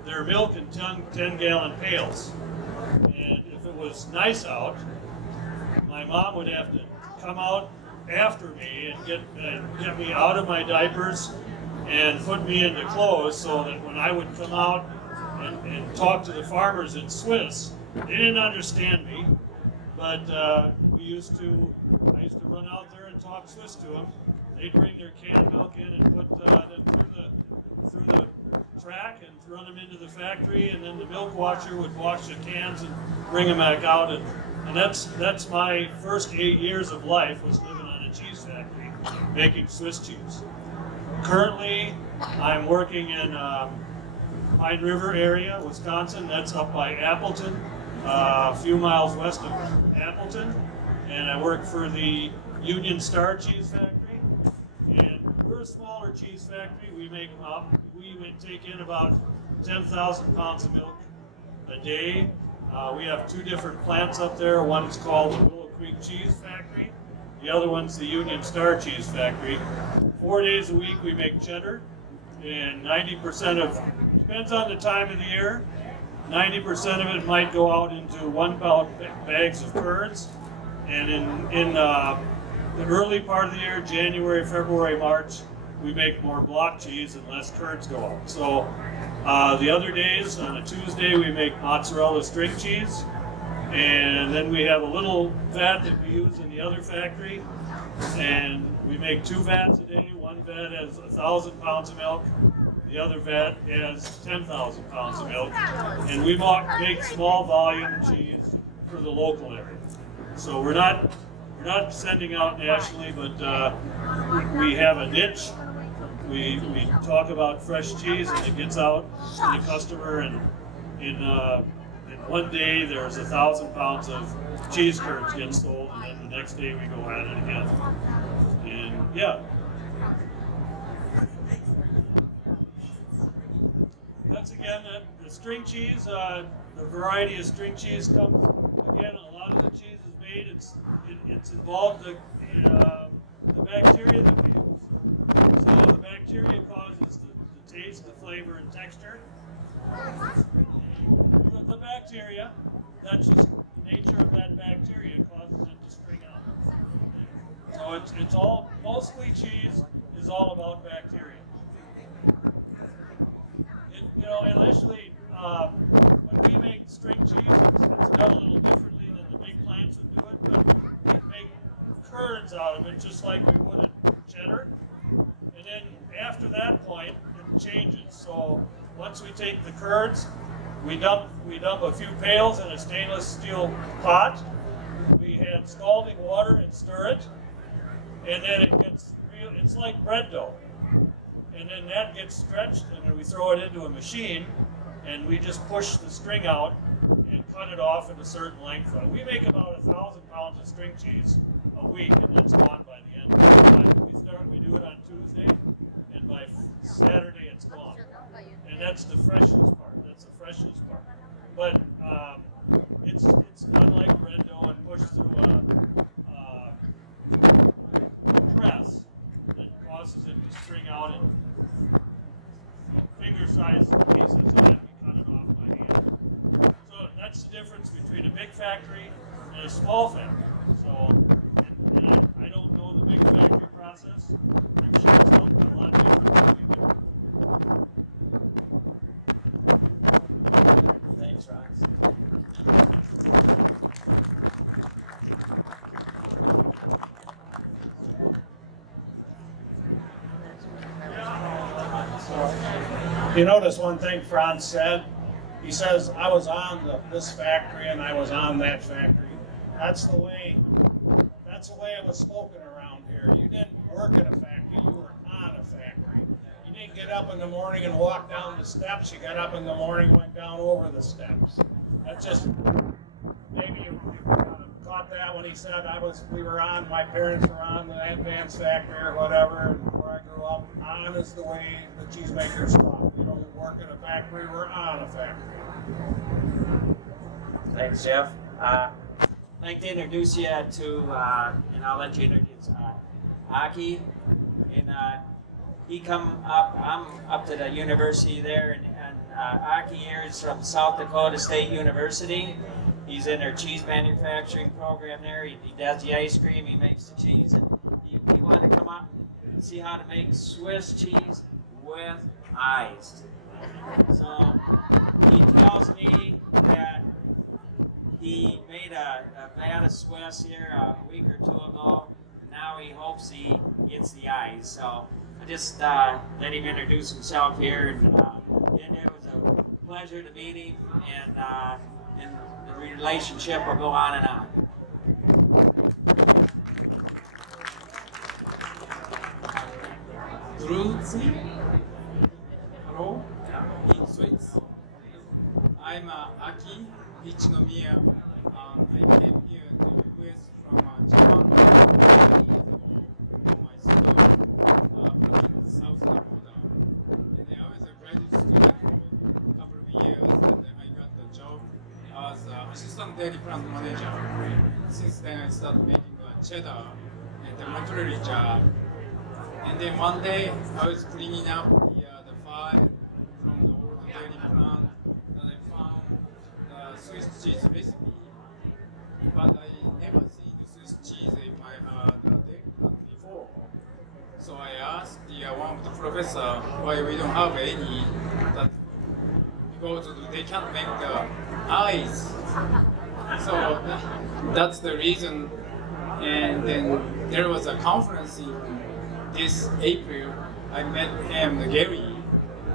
their milk in 10-gallon pails. And if it was nice out, my mom would have to come out after me and get me out of my diapers and put me into clothes, so that when I would come out and talk to the farmers in Swiss, they didn't understand me, but I used to run out there and talk Swiss to them. They'd bring their canned milk in and put them through the track and run them into the factory, and then the milk washer would wash the cans and bring them back out. And that's my first 8 years of life, was living on a cheese factory, making Swiss cheese. Currently, I'm working in Pine River area, Wisconsin. That's up by Appleton, a few miles west of Appleton. And I work for the Union Star Cheese Factory. And we're a smaller cheese factory. We take in about 10,000 pounds of milk a day. We have two different plants up there. One's called the Willow Creek Cheese Factory. The other one's the Union Star Cheese Factory. 4 days a week we make cheddar, and 90% depends on the time of the year, 90% of it might go out into 1-pound bags of curds. And in the early part of the year, January, February, March, we make more block cheese and less curds go out. So the other days, on a Tuesday, we make mozzarella string cheese. And then we have a little vat that we use in the other factory. And we make 2 vats a day. One vat has 1,000 pounds of milk. The other vat has 10,000 pounds of milk. And we make small volume cheese for the local area. So we're not sending out nationally, but we have a niche. We talk about fresh cheese, and it gets out to the customer. And in one day, there's 1,000 pounds of cheese curds get sold, and then the next day we go at it again. And yeah. once again, the string cheese, the variety of string cheese comes, again, a lot of the cheese is made, it's involved the bacteria that we use. So the bacteria causes the taste, the flavor, and texture. The bacteria, that's just the nature of that bacteria causes it to string out. So it's all, mostly cheese is all about bacteria. Initially, when we make string cheese, it's done a little differently than the big plants would do it, but we make curds out of it just like we would in cheddar. And then after that point, it changes. So once we take the curds, we dump a few pails in a stainless steel pot. We add scalding water and stir it, and then it gets real. It's like bread dough. And then that gets stretched, and then we throw it into a machine, and we just push the string out and cut it off at a certain length. We make about 1,000 pounds of string cheese a week, and it's gone by the end of the time. We do it on Tuesday, and by Saturday it's gone. And that's the freshness part. That's the freshness part. But it's done like bread dough and pushed through a press that causes it to string out in finger-sized pieces, and then we cut it off by hand. So that's the difference between a big factory and a small factory. So, and I don't know the big factory process. I'm sure it's a lot different than we do. Thanks, Ron. You notice one thing Franz said? He says, I was on this factory and I was on that factory. That's the way it was spoken around here. You didn't work at a factory, you were on a factory. You didn't get up in the morning and walk down the steps. You got up in the morning and went down over the steps. That's just, maybe you caught that when he said my parents were on the advanced factory or whatever, and where I grew up. On is the way the cheesemakers talk. We don't work at a factory, we're on a factory. Thanks, Jeff. I'd like to introduce you to, and I'll let you introduce Aki. And he come up, I'm up to the university there, and Aki here is from South Dakota State University. He's in their cheese manufacturing program there. He does the ice cream, he makes the cheese, and he wanted to come up and see how to make Swiss cheese with ice. So he tells me that he made a vat of Swiss here a week or two ago, and now he hopes he gets the ice. So I just let him introduce himself here, and it was a pleasure to meet him, and the relationship will go on and on. Hello, in Swiss. I'm Aki Ichinomiya. I came here to the US from Japan for my school, in South Dakota. And I was a graduate student for a couple of years, and then I got the job as assistant dairy plant manager. Since then, I started making cheddar and the Montreal job. And then one day, I was cleaning up the file from the old dairy plant, and I found the Swiss cheese recipe. But I never seen the Swiss cheese in my the dairy plant before. So I asked one of the professor why we don't have any, because they can't make the ice. So that's the reason. And then there was a conference in this April. I met him, Gary,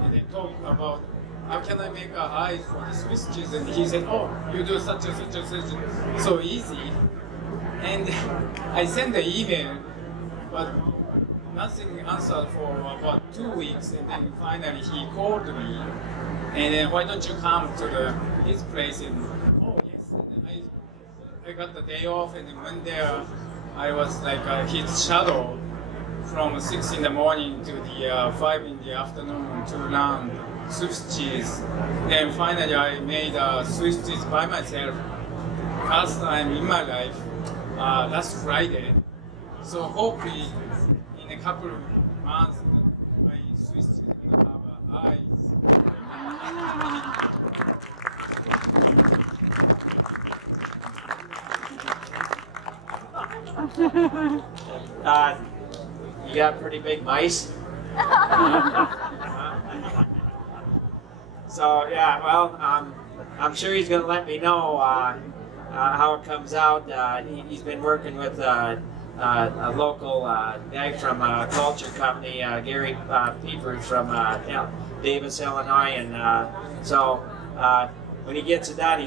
and they talked about how can I make an ice for the Swiss cheese, and he said, oh, you do such and so easy. And I sent the email, but nothing answered for about 2 weeks, and then finally he called me, and then why don't you come to his place? And oh yes, and I got the day off, and then went there. I was like his shadow from 6 in the morning to the 5 in the afternoon to learn Swiss cheese. And finally, I made Swiss cheese by myself. First time in my life, last Friday. So hopefully, in a couple of months, my Swiss cheese will have eyes. You got pretty big mice. So yeah, well, I'm sure he's going to let me know how it comes out. He's been working with a local guy from a culture company, Gary Peepers from Davis, Illinois, and so when he gets it done,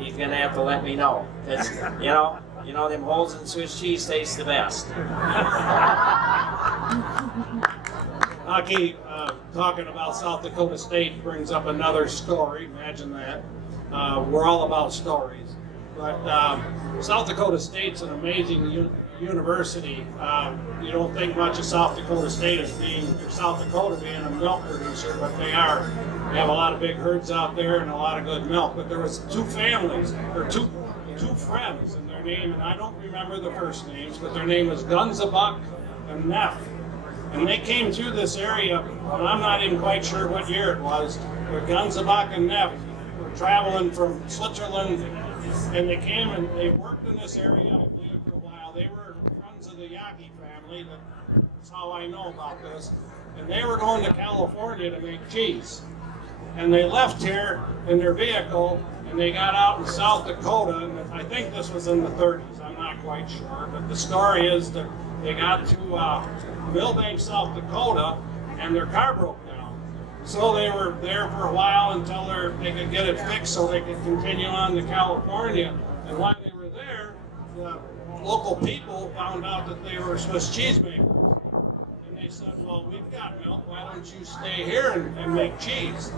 he's gonna have to let me know, because you know them holes in Swiss cheese taste the best. Hockey, talking about South Dakota State brings up another story. Imagine that. We're all about stories. But South Dakota State's an amazing university. You don't think much of South Dakota State as being, or South Dakota being a milk producer, but they are. They have a lot of big herds out there and a lot of good milk. But there was two families, or two friends, and their name, and I don't remember the first names, but their name was Gunzabuck and Neff. And they came through this area, and I'm not even quite sure what year it was, but Gunzabuck and Neff were traveling from Switzerland, and they came and they worked in this area, I believe, for a while. They were friends of the Yaki family, that's how I know about this. And they were going to California to make cheese. And they left here in their vehicle, and they got out in South Dakota, and I think this was in the 30s, I'm not quite sure, but the story is that they got to Millbank, South Dakota, and their car broke down. So they were there for a while until they could get it fixed so they could continue on to California. And while they were there, the local people found out that they were Swiss cheesemakers. And they said, well, we've got milk, why don't you stay here and make cheese?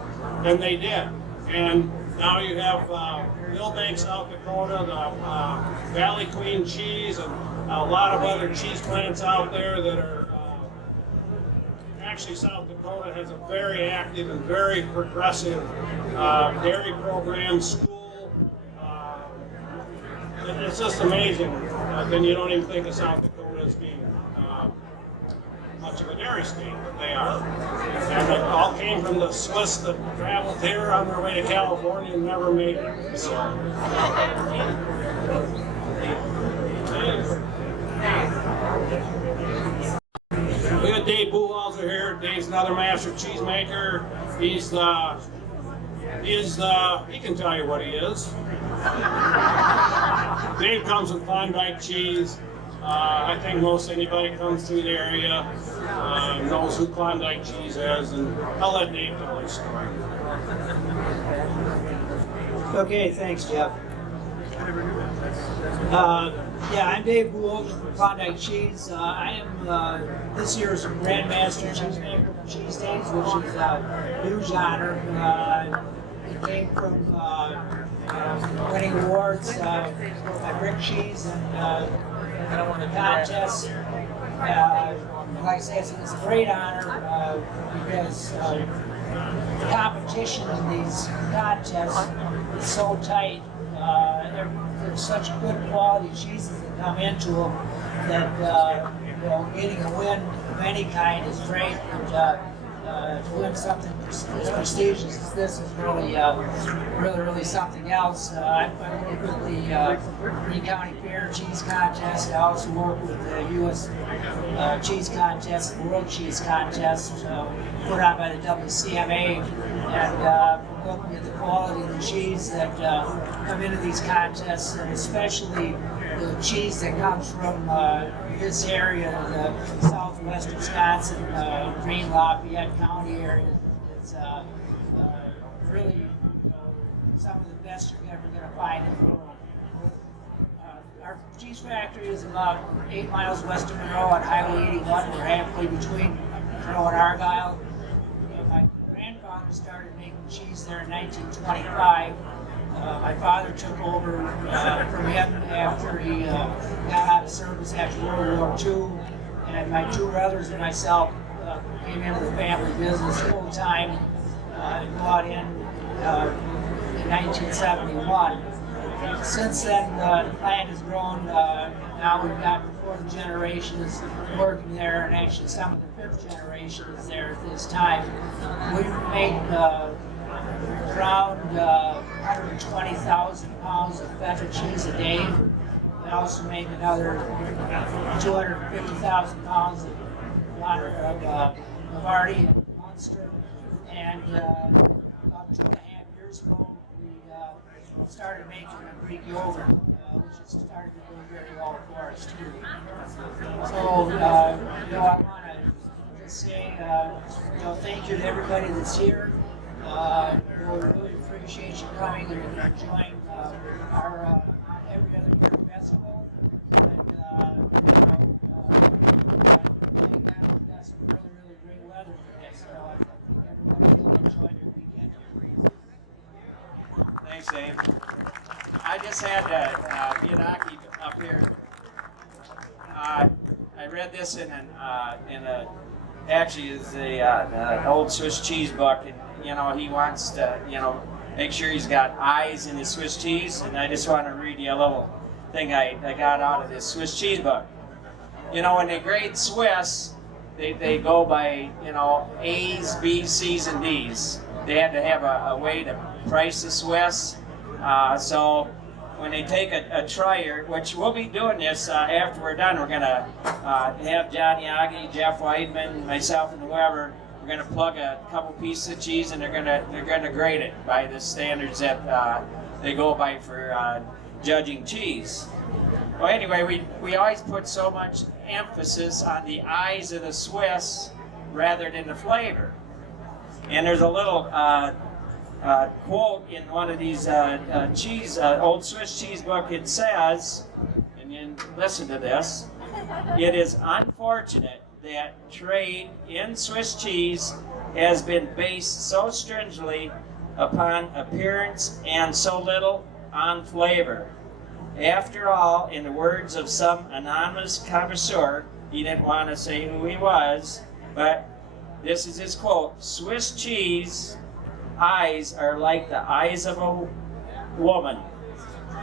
And they did. And now you have Millbank, South Dakota, the Valley Queen cheese, and a lot of other cheese plants out there that are actually, South Dakota has a very active and very progressive dairy program, school. It's just amazing. Then you don't even think of South Dakota as being much of a dairy state, but they are. And it all came from the Swiss that traveled here on their way to California and never made it. So. We got Dave Buchholzer here. Dave's another master cheesemaker. He can tell you what he is. Dave comes with Klondike cheese. I think most anybody comes through the area knows who Klondike cheese is, and I'll let Dave tell his story. Okay, thanks, Jeff. Yeah, I'm Dave Buchholzer from Klondike Cheese. I am this year's Grandmaster Cheesemaker for Cheese Days, which is a new genre. It came from winning awards at Brick Cheese and contests. Like I said, it's a great honor because the competition in these contests is so tight. There's such good quality cheeses that come into them that getting a win of any kind is great. But to win something as prestigious as this is really something else. I work with the Green County Fair Cheese Contest. I also work with the U.S. Cheese Contest, the World Cheese Contest, put on by the WCMA, and looking at the quality of the cheese that come into these contests, and especially the cheese that comes from this area, the southwest Wisconsin, Green Lafayette County area. It's really some of the best you're ever going to find in the world. Our cheese factory is about 8 miles west of Monroe on Highway 81. We're halfway between Monroe and Argyle. My grandfather started making cheese there in 1925. My father took over from him after he got out of service after World War II, and my two brothers and myself came into the family business full time bought in 1971. Since then, the plant has grown. Now we've got the fourth generation is working there, and actually some of the fifth generation is there at this time. We've made around 120,000 pounds of feta cheese a day. We also make another 250,000 pounds of Havarti and Munster. And about 2.5 years ago, we started making a Greek yogurt, which has started to do very well for us too. So, I want to just say, thank you to everybody that's here. We really appreciate you coming and enjoying our every other year festival. And thank God we've got some really, really great weather today. So I think everybody will enjoy their weekend. Thanks, Dave. I just had to get Aki up here. I read this in actually is an old Swiss cheese book, and he wants to make sure he's got eyes in his Swiss cheese, and I just want to read you a little thing I got out of this Swiss cheese book. When they grade Swiss, they go by A's, B's, C's, and D's. They had to have a way to price the Swiss. So when they take a trier, which we'll be doing this after we're done, we're gonna have John Yagi, Jeff Weidman, myself, and whoever. We're gonna plug a couple pieces of cheese, and they're gonna grade it by the standards that they go by for judging cheese. Well, anyway, we always put so much emphasis on the eyes of the Swiss rather than the flavor. And there's a little quote in one of these old Swiss cheese book. It says, and you listen to this, it is unfortunate that trade in Swiss cheese has been based so stringently upon appearance and so little on flavor. After all, in the words of some anonymous connoisseur, he didn't want to say who he was, but this is his quote: Swiss cheese eyes are like the eyes of a woman.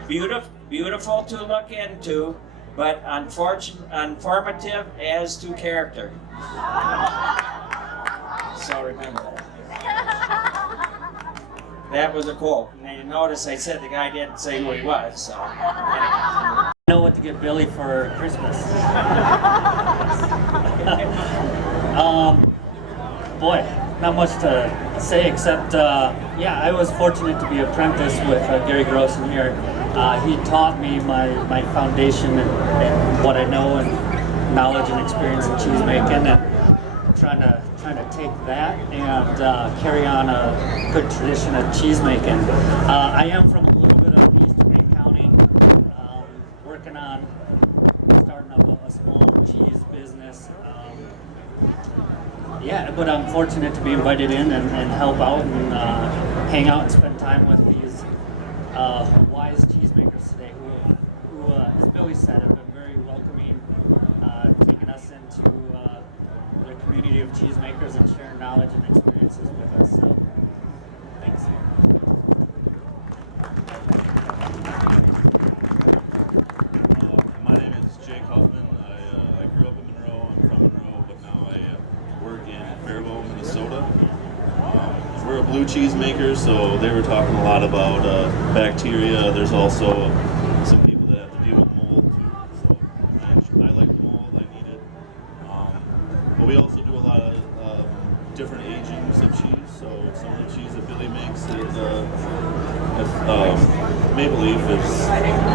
Beautiful to look into, but informative as to character. So remember that. That was a quote. And you notice I said the guy didn't say who he was, so anyway. I know what to get Billy for Christmas. Boy, not much to say except, I was fortunate to be apprenticed with Gary Grossen here. He taught me my foundation and what I know and knowledge and experience in cheese making, and trying to take that and carry on a good tradition of cheese making. I am from a little bit of East Wayne County, working on starting up a small cheese business. But I'm fortunate to be invited in and help out and hang out and spend time with these wise cheesemakers today who, as Billy said, have been very welcoming, taking us into the community of cheesemakers and sharing knowledge and experiences with us. So, thanks. My name is Jake Huffman. I grew up in Monroe. I'm from Monroe, but now I work in Faribault, Minnesota. We're a blue cheese maker, so they were talking a lot about bacteria. There's also some people that have to deal with mold too. So I like the mold. I need it. But we also do a lot of different agings of cheese. So some of the cheese that Billy makes, Maple Leaf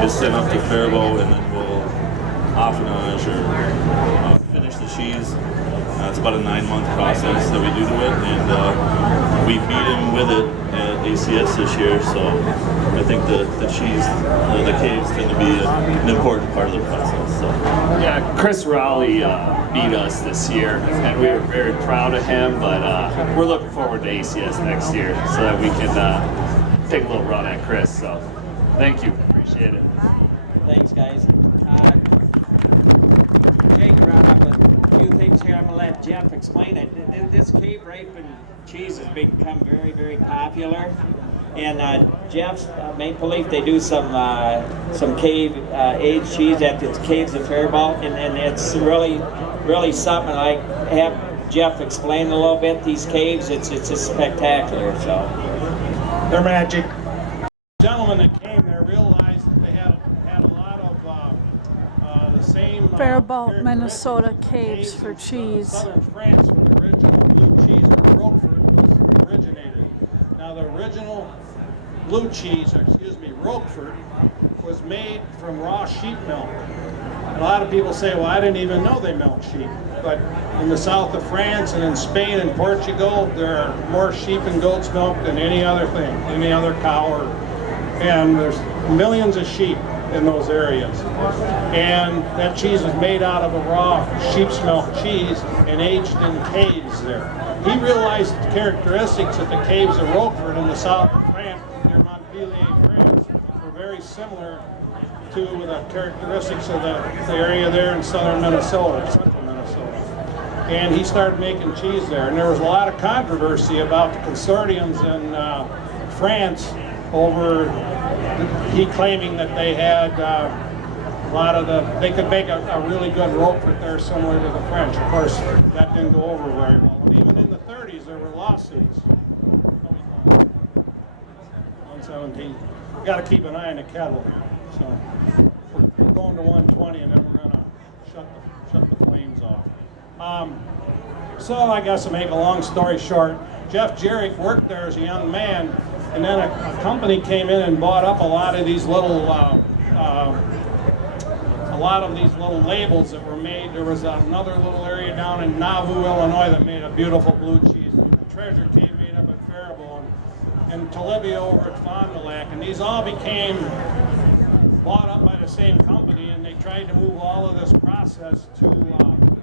is sent up to Faribault, and then we'll affinage or finish the cheese. It's about a 9-month process that we do to it, and we beat him with it at ACS this year, so I think the cheese, the caves tend to be an important part of the process. So. Yeah, Chris Rowley beat us this year, and we were very proud of him, but we're looking forward to ACS next year so that we can take a little run at Chris, so thank you, appreciate it. Thanks, guys. Jake brought up a few things here. I'm going to let Jeff explain it. This cave ripened cheese has become very, very popular. And Jeff's Maple Leaf, they do some cave aged cheese at the Caves of Faribault, and it's really, really something. Like have Jeff explain a little bit these caves. It's just spectacular. So they're magic. Gentlemen that came there realized that they had a lot of the same Faribault, Minnesota caves for cheese. Southern France, where the original blue cheese or Roquefort was originated. Now the original blue cheese, Roquefort, was made from raw sheep milk. And a lot of people say, well, I didn't even know they milk sheep. But in the south of France and in Spain and Portugal, there are more sheep and goats milk than any other thing, any other cow. And there's millions of sheep in those areas. And that cheese is made out of a raw sheep's milk cheese and aged in caves there. He realized the characteristics of the caves of Roquefort in the south of France, near Montpellier, France, were very similar to the characteristics of the area there in southern Minnesota, central Minnesota. And he started making cheese there. And there was a lot of controversy about the consortiums in France over he claiming that they had a lot of they could make a really good Roquefort there similar to the French. Of course, that didn't go over very well. And even in the 30s, there were lawsuits. 117. Got to keep an eye on the kettle. So we're going to 120, and then we're going to shut the flames off. So I guess to make a long story short, Jeff Jarek worked there as a young man, and then a company came in and bought up a lot of these little labels that were made. There was another little area down in Nauvoo, Illinois, that made a beautiful blue cheese. The Treasure Cave made up at Faribault, and Tolivia over at Fond du Lac, and these all became bought up by the same company, and they tried to move all of this process to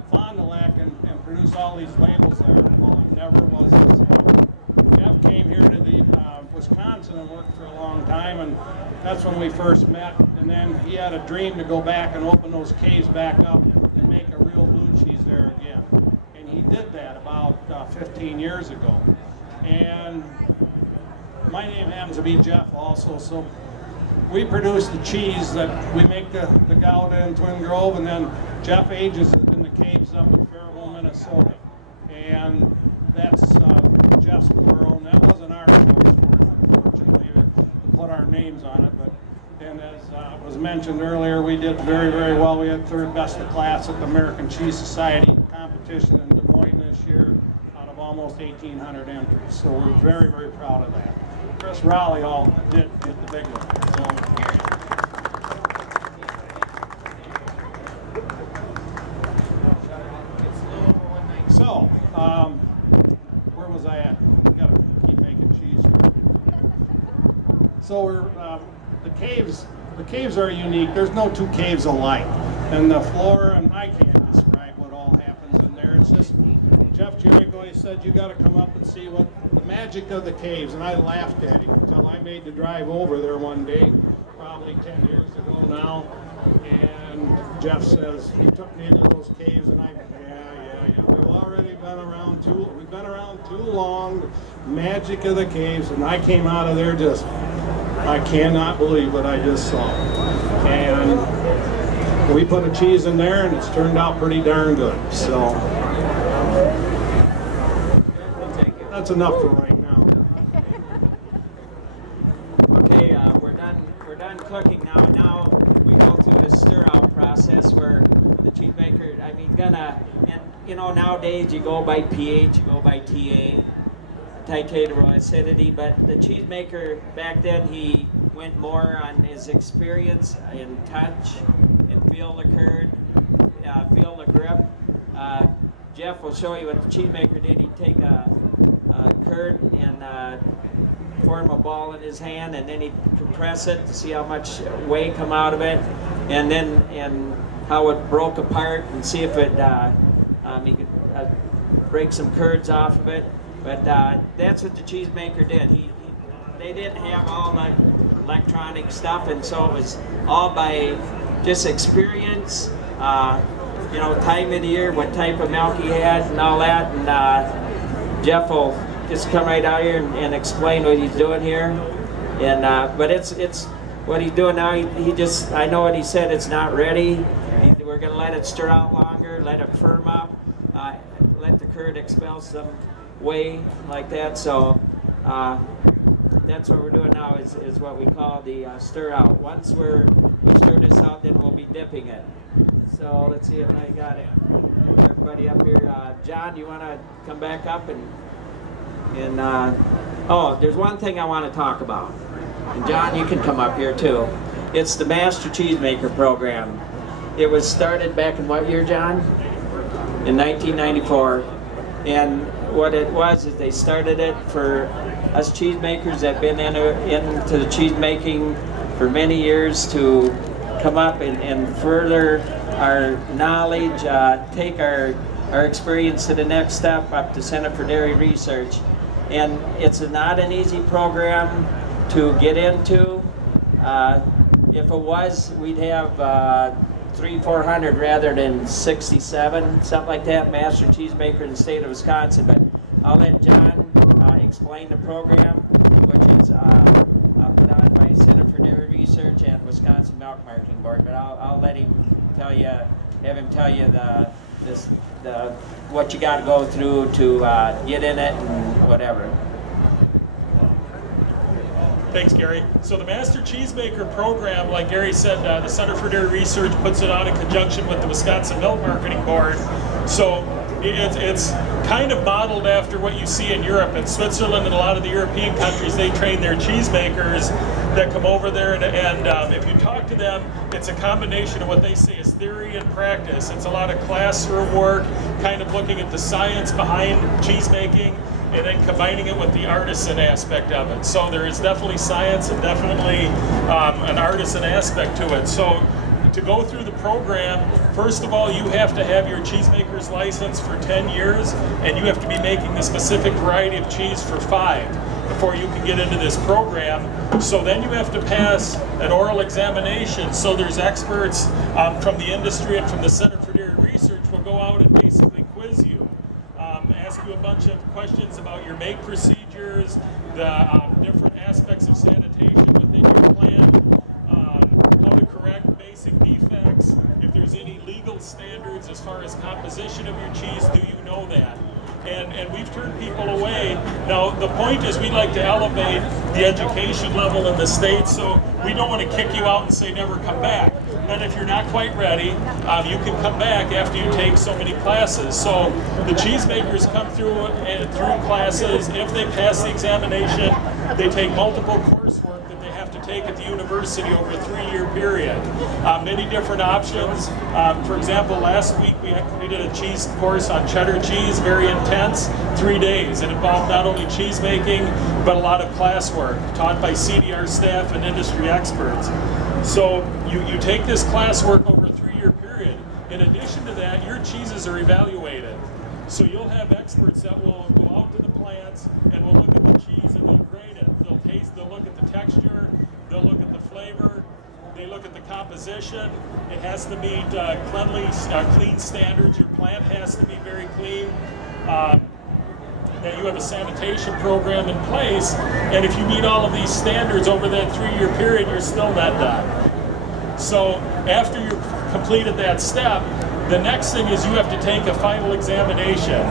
Fond du Lac and produce all these labels there. Well, it never was the same. Jeff came here to the Wisconsin and worked for a long time, and that's when we first met. And then he had a dream to go back and open those caves back up and make a real blue cheese there again. And he did that about 15 years ago. And my name happens to be Jeff also, so we produce the cheese that we make the Gouda in Twin Grove, and then Jeff ages it in the caves up in Faribault, Minnesota. And that's Jeff's plural, and that wasn't our choice for it, unfortunately, to put our names on it. But then, as was mentioned earlier, we did very, very well. We had third best of class at the American Cheese Society competition in Des Moines this year out of almost 1,800 entries. So we're very, very proud of that. Chris Rowley all did get the big one. So, where was I at? We've got to keep making cheese here. So we're the caves are unique. There's no two caves alike, and the flora, and I can't describe what all happens in there. It's just Jeff Jarek always said you got to come up and see what the magic of the caves, and I laughed at him until I made the drive over there one day, probably 10 years ago now. And Jeff says he took me into those caves, and we've already been around too long. The magic of the caves, and I came out of there just, I cannot believe what I just saw. And we put a cheese in there, and it's turned out pretty darn good. So that's enough for right now. Okay, we're done cooking now. Now we go through the stir out process where the cheese maker, nowadays you go by pH, you go by TA, Ticatable acidity, but the cheese maker back then, he went more on his experience in touch and feel the curd, feel the grip. Jeff will show you what the cheese maker did. He'd take a curd and form a ball in his hand, and then he'd compress it to see how much whey come out of it, and how it broke apart, and see if it he could break some curds off of it. But that's what the cheese maker did. They didn't have all the electronic stuff, and so it was all by just experience, time of the year, what type of milk he had, and all that. And Jeff will just come right out here and explain what he's doing here. And but it's what he's doing now. He just, I know what he said. It's not ready. We're gonna let it stir out longer, let it firm up, let the curd expel some whey like that. So that's what we're doing now. Is what we call the stir out. Once we stir this out, then we'll be dipping it. So let's see if I got it. Everybody up here. John, you want to come back up and oh, there's one thing I want to talk about. And John, you can come up here too. It's the Master Cheesemaker program. It was started back in what year, John? In 1994. And what it was is they started it for us cheesemakers that have been into the cheese making for many years to come up and further our knowledge, take our experience to the next step up to Center for Dairy Research. And it's not an easy program to get into. If it was, we'd have 300-400 rather than 67, something like that, Master Cheesemaker in the state of Wisconsin. But I'll let John explain the program, which is put on by Center for Dairy Research and Wisconsin Milk Marketing Board. But I'll let him tell you, have him tell you what you got to go through to get in it and whatever. Thanks, Gary. So the Master Cheesemaker program, like Gary said, the Center for Dairy Research puts it on in conjunction with the Wisconsin Milk Marketing Board. So it's kind of modeled after what you see in Europe. In Switzerland and a lot of the European countries, they train their cheesemakers that come over there, and if you talk to them, it's a combination of what they say is theory and practice. It's a lot of classroom work, kind of looking at the science behind cheesemaking, and then combining it with the artisan aspect of it. So there is definitely science and definitely an artisan aspect to it. So to go through the program, first of all, you have to have your cheesemaker's license for 10 years, and you have to be making the specific variety of cheese for 5 before you can get into this program. So then you have to pass an oral examination. So there's experts from the industry and from the Center for Dairy Research will go out and basically quiz you. Ask you a bunch of questions about your make procedures, the different aspects of sanitation within your plant, how to correct basic defects, if there's any legal standards as far as composition of your cheese, do you know that? And we've turned people away. Now, the point is we like to elevate the education level in the state, so we don't want to kick you out and say never come back. But if you're not quite ready, you can come back after you take so many classes. So the cheesemakers come through classes. If they pass the examination, they take multiple coursework that they have to take at the university over a 3-year period. Many different options. For example, last week we did a cheese course on cheddar cheese, very intense, 3 days. It involved not only cheese making, but a lot of classwork taught by CDR staff and industry experts. So you take this classwork over a 3-year period. In addition to that, your cheeses are evaluated. So you'll have experts that will go out to the plants and will look at the cheese and they'll grade it. They'll taste, they'll look at the texture, they'll look at the flavor, they look at the composition. It has to meet clean standards. Your plant has to be very clean. That you have a sanitation program in place, and if you meet all of these standards over that 3-year period, you're still not done. So after you've completed that step, the next thing is you have to take a final examination.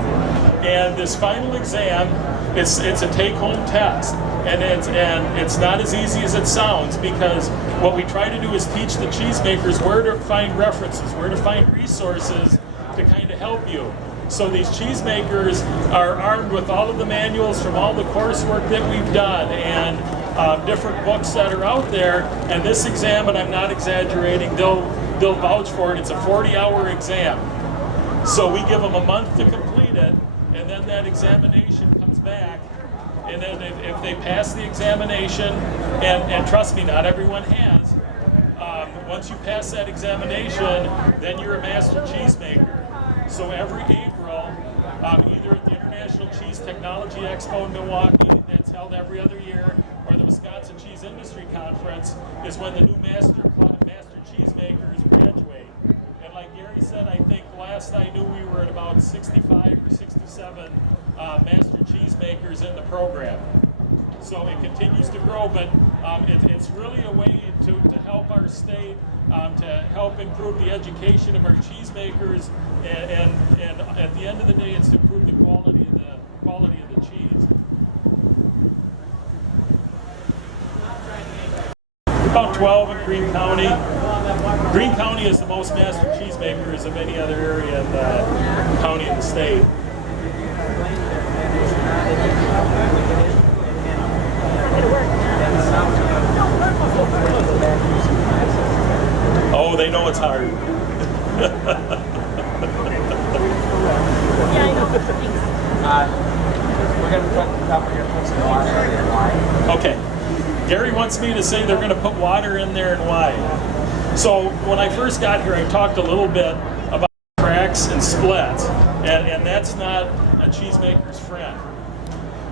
And this final exam, it's a take-home test. And it's not as easy as it sounds, because what we try to do is teach the cheesemakers where to find references, where to find resources to kind of help you. So these cheesemakers are armed with all of the manuals from all the coursework that we've done and different books that are out there. And this exam, and I'm not exaggerating, they'll vouch for it. It's a 40-hour exam. So we give them a month to complete it, and then that examination comes back. And then if they pass the examination, and trust me, not everyone has, once you pass that examination, then you're a master cheesemaker. So every April, either at the International Cheese Technology Expo in Milwaukee, that's held every other year, or the Wisconsin Cheese Industry Conference, is when the new master cheesemakers graduate. And like Gary said, I think last I knew, we were at about 65 or 67 master cheesemakers in the program. So it continues to grow, but it's really a way to help our state, to help improve the education of our cheesemakers, and at the end of the day, it's to improve the quality of the cheese. About 12 in Greene County. Greene County is the most master cheesemakers of any other area in the county in the state. Oh, they know it's hard. We're going to put some water in wine. Okay. Gary wants me to say they're going to put water in there and why. So when I first got here, I talked a little bit about cracks and splits, and that's not a cheesemaker's friend.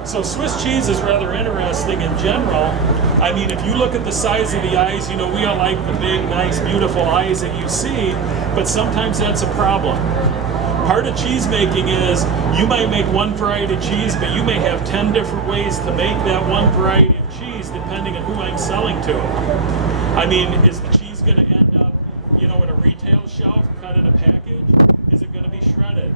So Swiss cheese is rather interesting in general. I mean, if you look at the size of the eyes, you know, we all like the big, nice, beautiful eyes that you see, but sometimes that's a problem. Part of cheese making is you might make one variety of cheese, but you may have 10 different ways to make that one variety of cheese depending on who I'm selling to. I mean, is the cheese going to end up, you know, in a retail shelf, cut in a package? Is it going to be shredded?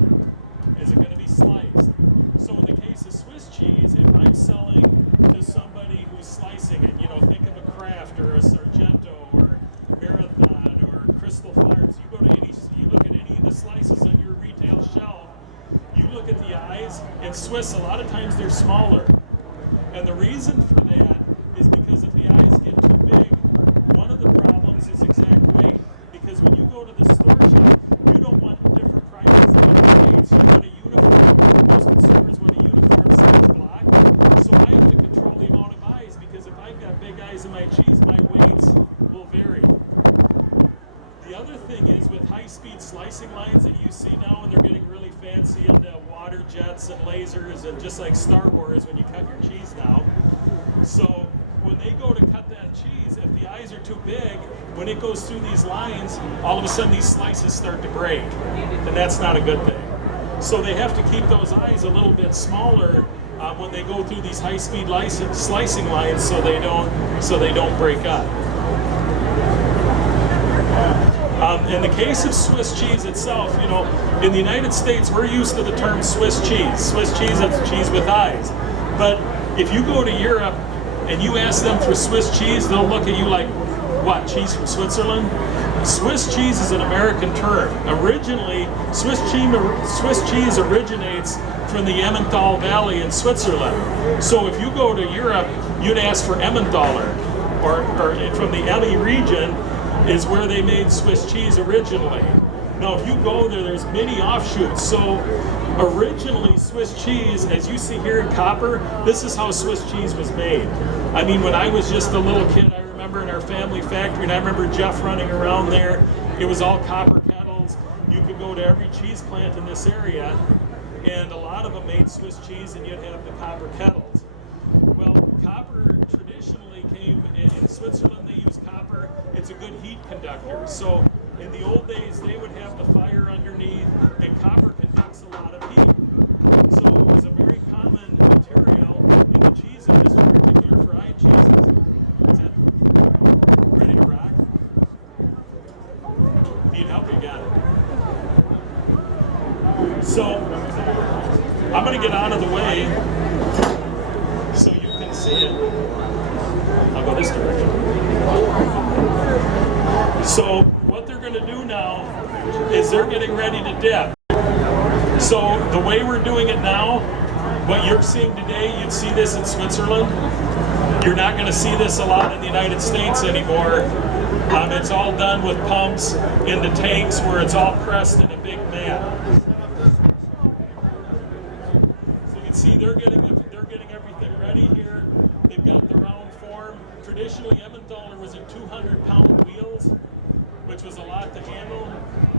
Is it going to be sliced? So in the case of Swiss cheese, if I'm selling to somebody who's slicing it, you know, think of a Kraft or a Sargento or Marathon or Crystal Farms, you look at any of the slices on your retail shelf, you look at the eyes. In Swiss, a lot of times they're smaller. And the reason for that is because if the eyes get too big, one of the problems is exact weight. Because when you go to the store shelf, you don't want different prices and different weights. You want a uniform. Most consumers want a uniform size block. So I have to control the amount of eyes, because if I've got big eyes in my cheese, my weights will vary. The other thing is with high-speed slicing lines that you see now, and they're getting really fancy into water jets and lasers, and just like Star Wars when you cut your cheese now. So when they go to cut that cheese, if the eyes are too big, when it goes through these lines, all of a sudden these slices start to break, and that's not a good thing. So they have to keep those eyes a little bit smaller when they go through these high-speed slicing lines, so they don't break up. In the case of Swiss cheese itself, you know, in the United States, we're used to the term Swiss cheese. Swiss cheese, that's cheese with eyes. But if you go to Europe and you ask them for Swiss cheese, they'll look at you like, what, cheese from Switzerland? Swiss cheese is an American term. Originally, Swiss cheese originates from the Emmental Valley in Switzerland. So if you go to Europe, you'd ask for Emmentaler, or from the Emmy region is where they made Swiss cheese originally. Now, if you go there, there's many offshoots. So originally, Swiss cheese, as you see here in Copper, this is how Swiss cheese was made. I mean, when I was just a little kid, I remember in our family factory, and I remember Jeff running around there. It was all copper kettles. You could go to every cheese plant in this area, and a lot of them made Swiss cheese, and you'd have the copper kettles. Well, copper traditionally came in Switzerland. They use copper. It's a good heat conductor. So in the old days, they would have the fire underneath, and copper conducts a lot of heat. So it was a very common material in the cheese industry, particularly for fried cheeses. Is that ready to rock? Need help? You got it. So I'm going to get out of the way so you can see it. I'll go this direction. So what they're going to do now is they're getting ready to dip. So the way we're doing it now, what you're seeing today, you'd see this in Switzerland. You're not going to see this a lot in the United States anymore. It's all done with pumps into tanks where it's all pressed in a big mat. So you can see they're getting everything ready here. They've got the round form. Traditionally, Emmentaler was in 200-pound wheels, which was a lot to handle.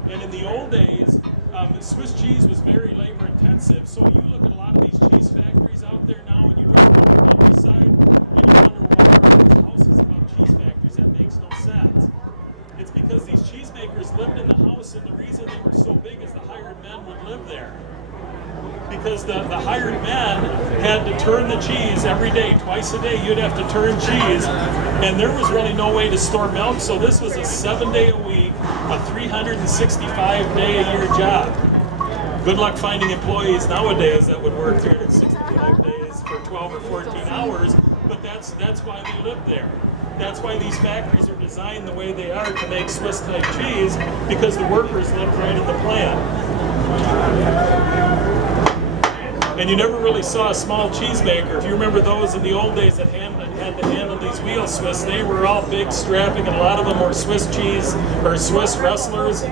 And in the old days, Swiss cheese was very labor intensive. So you look at a lot of these cheese factories out there now, and you drive down the countryside, and you wonder why are these houses above cheese factories. That makes no sense. It's because these cheesemakers lived in the house worse, and the reason they were so big is the hired men would live there. Because the hired men had to turn the cheese every day, twice a day you'd have to turn cheese, and there was really no way to store milk, so this was a 7-day-a-week, a 365-day-a-year job. Good luck finding employees nowadays that would work 365 days for 12 or 14 hours, but that's why they live there. That's why these factories are designed the way they are to make Swiss-type cheese, because the workers live right in the plant. And you never really saw a small cheesemaker. If you remember those in the old days that had to handle these wheel Swiss, they were all big, strapping, and a lot of them were Swiss cheese or Swiss wrestlers.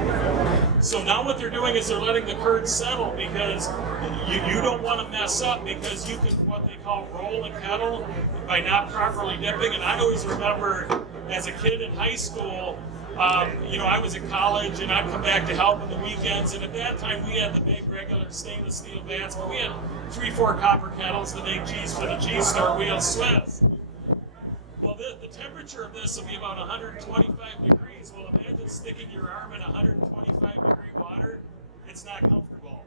So now what they're doing is they're letting the curd settle, because you don't want to mess up, because you can what they call roll a kettle by not properly dipping. And I always remember as a kid in high school, you know, I was in college and I'd come back to help on the weekends, and at that time we had the big regular stainless steel vats, but we had 3-4 copper kettles to make cheese for the cheese store wheel Swiss. Well, the temperature of this will be about 125 degrees. Well, imagine sticking your arm in 125 degree water. It's not comfortable,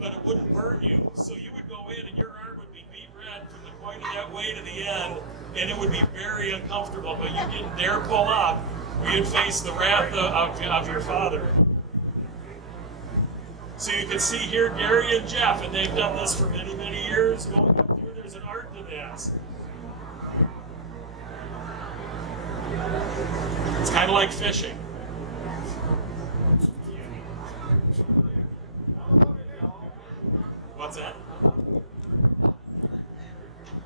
but it wouldn't burn you. So you would go in and your arm would be beet red from the point of that way to the end, and it would be very uncomfortable, but you didn't dare pull up, or you'd face the wrath of your father. So you can see here Gary and Jeff, and they've done this for many, many years. Going up through, there's an art to this. It's kind of like fishing. What's that?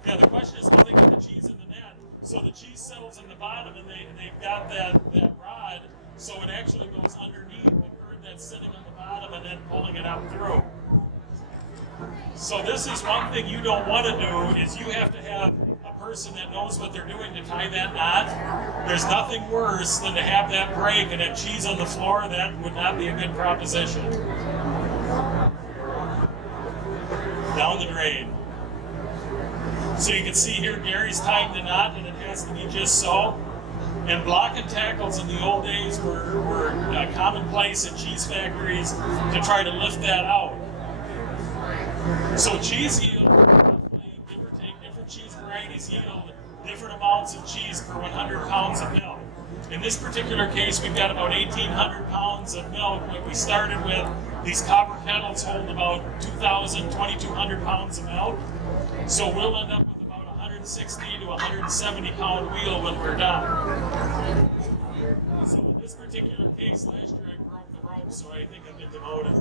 Yeah, the question is how they get the cheese in the net. So the cheese settles in the bottom, and they've got that rod, so it actually goes underneath the curd that's sitting on the bottom and then pulling it out through. So this is one thing you don't want to do, is you have to have a person that knows what they're doing to tie that knot. There's nothing worse than to have that break and have cheese on the floor. That would not be a good proposition. Down the drain. So you can see here Gary's tying the knot, and it has to be just so. And block and tackles in the old days were commonplace in cheese factories to try to lift that out. So cheese yield, roughly, give or take, different cheese varieties yield different amounts of cheese per 100 pounds of milk. In this particular case, we've got about 1,800 pounds of milk. When we started with, these copper kettles hold about 2,200 pounds of milk. So we'll end up with about 160 to 170 pound wheel when we're done. So in this particular case, last year I broke the rope, so I think I've been demoted.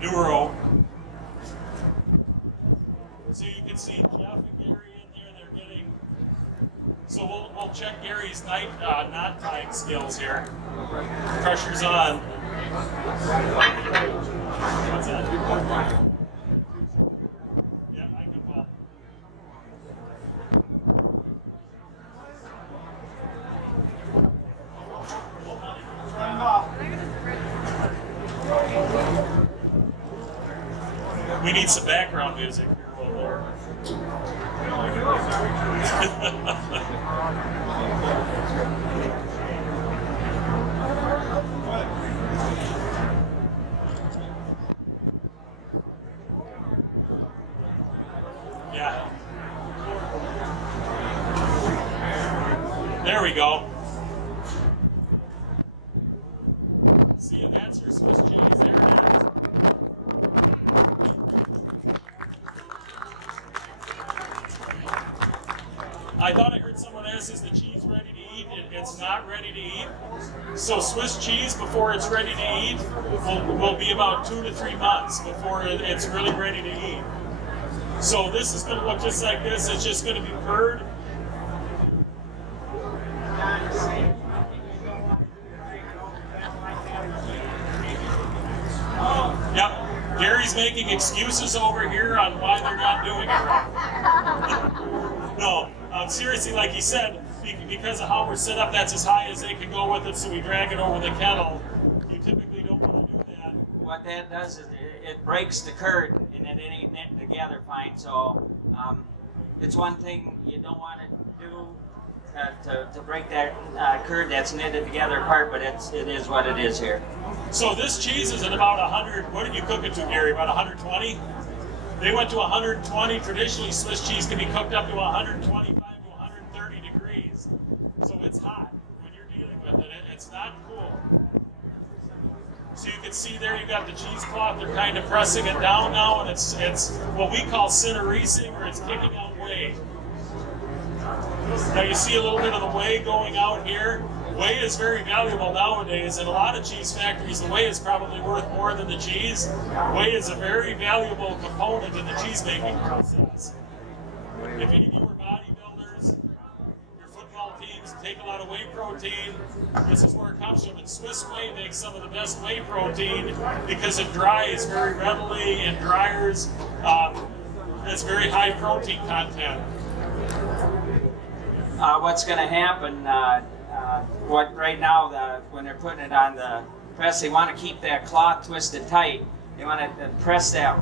New rope. So you can see Jeff and Gary in there, they're getting, so we'll check Gary's knot tying skills here. Pressure's on. What's that? Yeah, I can pull. We need some background music here a little more. Yeah. There we go. See, that's your Swiss cheese. There it is. I thought I heard someone ask, is the cheese ready to eat? It's not ready to eat. So Swiss cheese, before it's ready to eat, will be about 2 to 3 months before it's really ready to eat. So this is going to look just like this. It's just going to be curd. Yep. Gary's making excuses over here on why they're not doing it right. No, seriously, like he said, because of how we're set up, that's as high as they can go with it, so we drag it over the kettle. You typically don't want to do that. What that does is it breaks the curd, and then it ain't knitting together fine. So it's one thing you don't want to do to break that curd that's knitted together apart, but it is what it is here. So this cheese is at about 100, what did you cook it to, Gary? About 120? They went to 120. Traditionally, Swiss cheese can be cooked up to 125 to 130 degrees. So it's hot when you're dealing with it. It's not cool. So you can see there, you got the cheesecloth. They're kind of pressing it down now, and it's what we call cinereasing, or it's kicking out whey. Now you see a little bit of the whey going out here. Whey is very valuable nowadays. In a lot of cheese factories, the whey is probably worth more than the cheese. Whey is a very valuable component in the cheese making process. If any of you are bodybuilders, your football teams take a lot of whey protein. This is where it comes from. And Swiss Whey makes some of the best whey protein because it dries very readily and dryers. It's very high protein content. What's going to happen? Right now, when they're putting it on the press, they want to keep that cloth twisted tight. They want to press that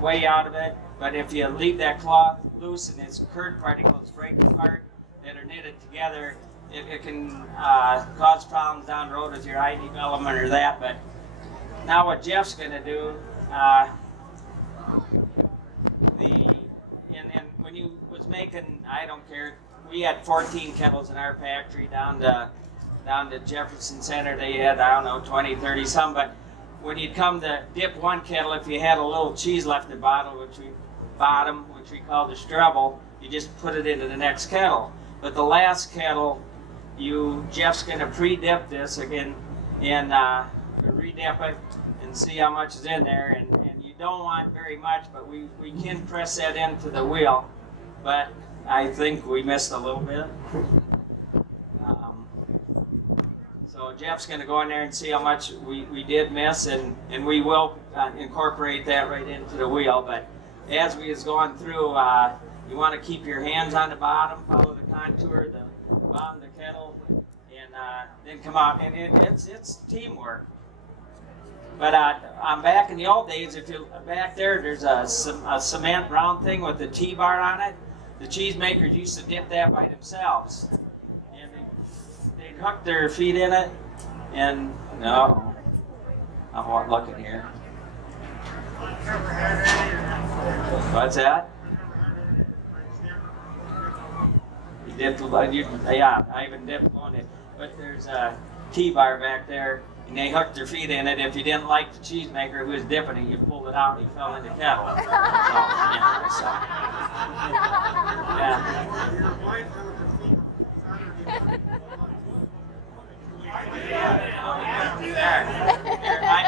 whey out of it. But if you leave that cloth loose and its curd particles break apart that are knitted together, it can cause problems down the road with your eye development or that. But now what Jeff's going to do, and when he was making, I don't care, we had 14 kettles in our factory down to Jefferson Center. They had, I don't know, 20, 30 some. But when you'd come to dip one kettle, if you had a little cheese left at the bottom, which we call the strubble, you just put it into the next kettle. But the last kettle, Jeff's going to pre-dip this again and re-dip it and see how much is in there. And you don't want very much, but we can press that into the wheel. But I think we missed a little bit. So Jeff's going to go in there and see how much we did miss, and we will incorporate that right into the wheel. But as we is going through, you want to keep your hands on the bottom, follow the contour, the bottom of the kettle, and then come out. And it's teamwork. But I'm back in the old days. If you're back there's a cement round thing with the T-bar on it. The cheesemakers used to dip that by themselves. And they'd hook their feet in it, and no, I'm not looking here. What's that? You dipped, yeah, I even dipped on it. But there's a T-bar back there, and they hooked their feet in it. If you didn't like the cheesemaker who was dipping it, you pulled it out and he fell in the kettle.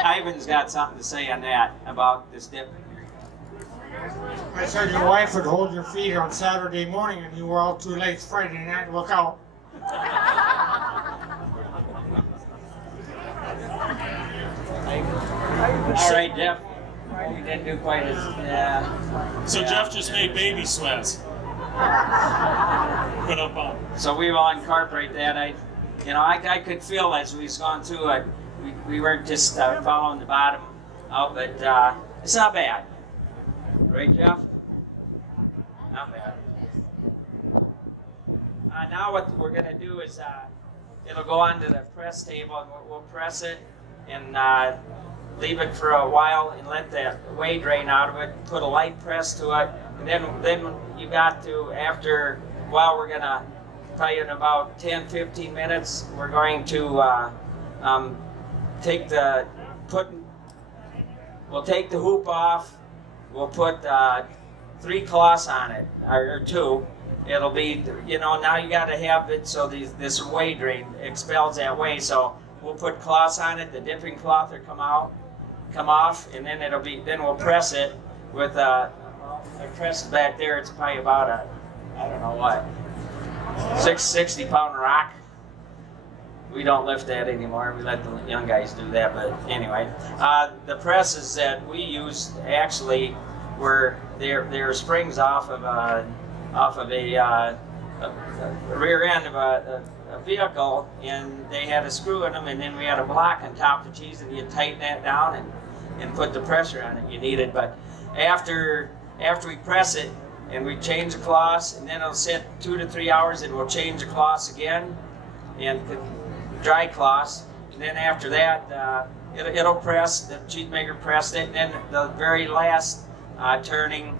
Ivan's got something to say on that, about this dip. I said your wife would hold your feet on Saturday morning and you were out too late Friday night. Look out. All right, Jeff. You didn't do quite as. So Jeff just made baby sweats. Put up on. So we will incorporate that. I could feel as we've gone through it. We weren't just following the bottom out, but it's not bad. Right, Jeff? Not bad. Now what we're going to do is it'll go onto the press table, and we'll press it and leave it for a while and let the whey drain out of it. Put a light press to it, and then you got to, after a while, we're going to probably in about 10-15 minutes, we're going to we'll take the hoop off. We'll put 3 cloths on it, or 2. It'll be, now you got to have it so this whey drain expels that whey. So we'll put cloths on it. The dipping cloth will come off, and then we'll press it with I pressed back there. It's probably about I don't know what, 60-pound rock. We don't lift that anymore. We let the young guys do that. But anyway, the presses that we used actually were they're springs off of a rear end of a vehicle, and they had a screw in them, and then we had a block on top of the cheese, and you tighten that down and put the pressure on it you needed. But after we press it, and we change the cloths, and then it'll sit 2 to 3 hours, and we'll change the cloths again, and dry cloths, and then after that, it'll press, the cheesemaker pressed it, and then the very last turning,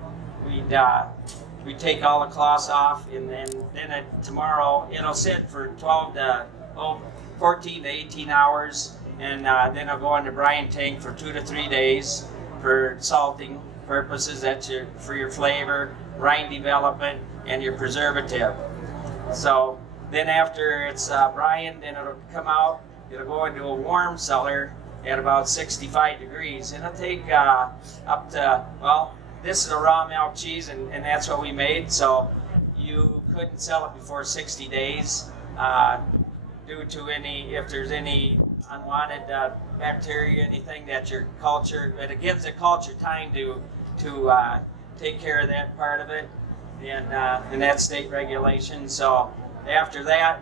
we take all the cloths off, and then tomorrow it'll sit for 14 to 18 hours, and then it'll go in the brine tank for 2 to 3 days for salting purposes. That's for your flavor, rind development, and your preservative. So then after it's brine, then it'll come out, it'll go into a warm cellar at about 65 degrees, and it'll take up to, well, this is a raw milk cheese, and that's what we made, so you couldn't sell it before 60 days due to if there's any unwanted bacteria, anything that your culture, but it gives the culture time to take care of that part of it, and that's state regulation. So after that,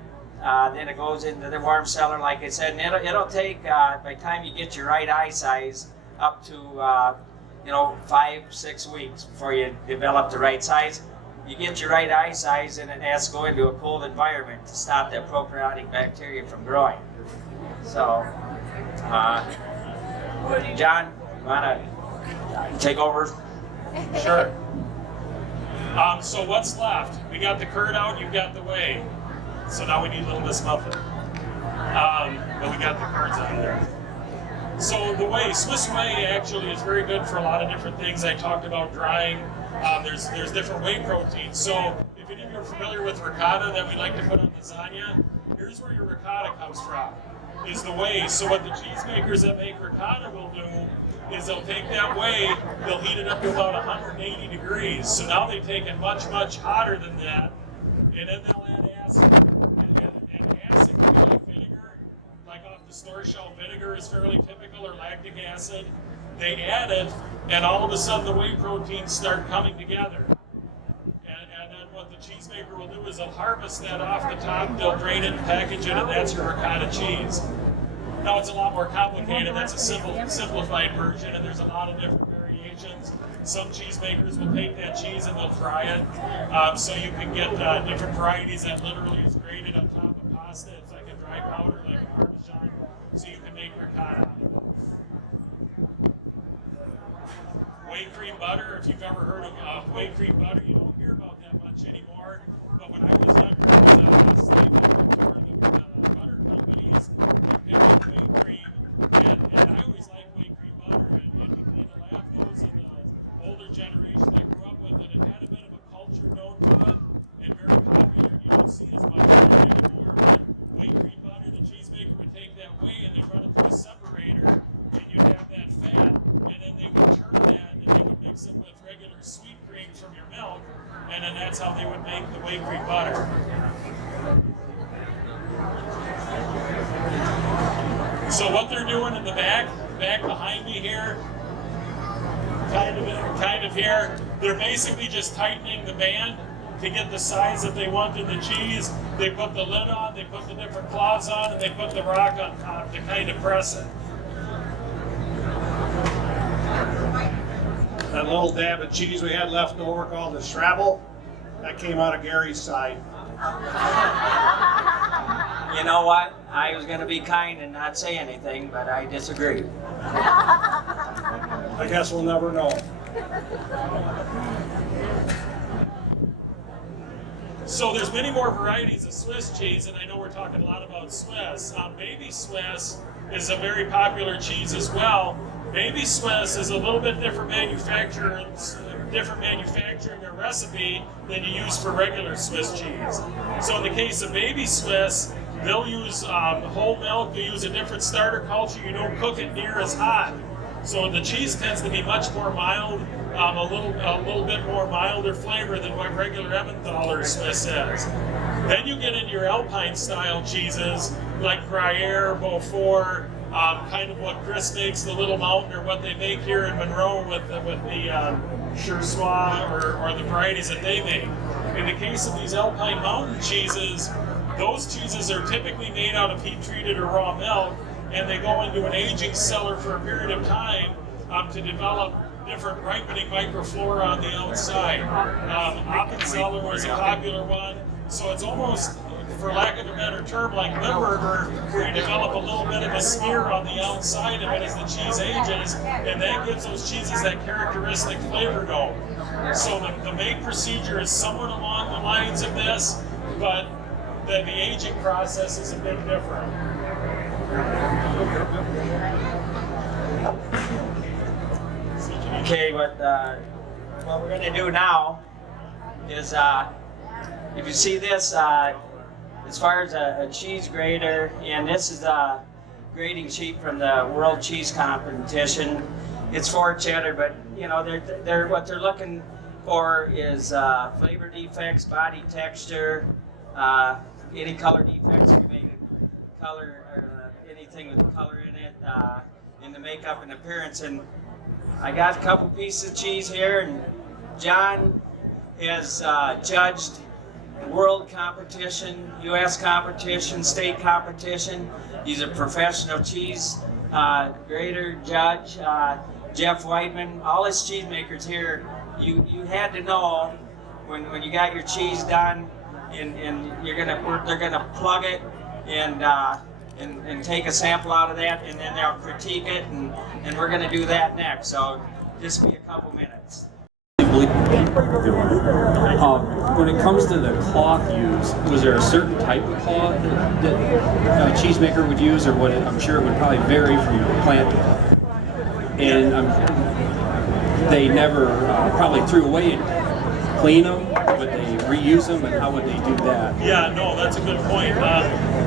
then it goes into the warm cellar, like I said, and it'll take, by the time you get your right eye size, up to 5-6 weeks before you develop the right size. You get your right eye size, and it has to go into a cold environment to stop that prokaryotic bacteria from growing. So, John, you want to take over? Sure. So what's left? We got the curd out, you've got the whey. So now we need a little Miss Muffin. But we got the curds out of there. So the whey, Swiss whey actually is very good for a lot of different things. I talked about drying. There's different whey proteins. So if any of you are familiar with ricotta that we like to put on lasagna, here's where your ricotta comes from, is the whey. So what the cheesemakers that make ricotta will do is they'll take that whey, they'll heat it up to about 180 degrees. So now they take it much, much hotter than that, and then they'll add acid. And acid can be like vinegar, like off the store shelf vinegar is fairly typical, or lactic acid. They add it, and all of a sudden the whey proteins start coming together. And then what the cheesemaker will do is they'll harvest that off the top, they'll drain it and package it, and that's your ricotta cheese. Now it's a lot more complicated. That's a simplified version, and there's a lot of different variations. Some cheesemakers will take that cheese and they'll fry it. So you can get different varieties that literally is grated on top of pasta. It's like a dry powder, like a Parmesan. So you can make ricotta out of it. Whey cream butter, if you've ever heard of whey cream butter, you don't hear about that much anymore. But when I was younger, I was a slave owner to the butter companies. They make whey cream, and I always liked whey cream butter, and we kind of laughed those in the older generation that grew up with it. It had a bit of a culture note to it, and very popular. You don't see as much of it anymore. But whey cream butter, the cheesemaker would take that whey and they'd run it through a separator, and you'd have that fat, and then they would churn that, and they would mix it with regular sweet cream from your milk, and then that's how they would make the whey cream butter. So what they're doing in the back behind me here, kind of here, they're basically just tightening the band to get the size that they want in the cheese. They put the lid on, they put the different cloths on, and they put the rock on top to kind of press it. That little dab of cheese we had left over called the Scrabble, that came out of Gary's side. You know what? I was going to be kind and not say anything, but I disagree. I guess we'll never know. So there's many more varieties of Swiss cheese, and I know we're talking a lot about Swiss. Baby Swiss is a very popular cheese as well. Baby Swiss is a little bit different manufacturing or recipe than you use for regular Swiss cheese. So in the case of Baby Swiss, they'll use whole milk, they use a different starter culture, you don't cook it near as hot. So the cheese tends to be much more mild, a little bit more milder flavor than what regular Emmentaler Swiss is. Then you get into your Alpine style cheeses like Gruyere, Beaufort, kind of what Chris makes, the Little Mountain, or what they make here in Monroe with the Chursois or the varieties that they make. In the case of these Alpine Mountain cheeses, those cheeses are typically made out of heat-treated or raw milk, and they go into an aging cellar for a period of time to develop different ripening microflora on the outside. Appenzeller is a popular one, so it's almost, for lack of a better term, like Limburger, where you develop a little bit of a smear on the outside of it as the cheese ages, and that gives those cheeses that characteristic flavor note. So the make procedure is somewhat along the lines of this, but the aging process is a bit different. Okay, what we're going to do now is, if you see this, as far as a cheese grater, and this is a grading sheet from the World Cheese Competition. It's for cheddar, but you know, what they're looking for is flavor defects, body texture, any color defects, color or anything with color in it, in the makeup and appearance. And I got a couple pieces of cheese here, and John has judged world competition, U.S. competition, state competition. He's a professional cheese grater judge. Jeff Whiteman, all his cheesemakers here, you had to know when you got your cheese done, and they're gonna plug it and take a sample out of that, and then they'll critique it, and we're gonna do that next. So just be a couple minutes. When it comes to the cloth used, was there a certain type of cloth that a cheesemaker would use, or what? I'm sure it would probably vary from plant to plant. And they never probably threw away and clean them, but they reuse them, and how would they do that? Yeah, no, that's a good point.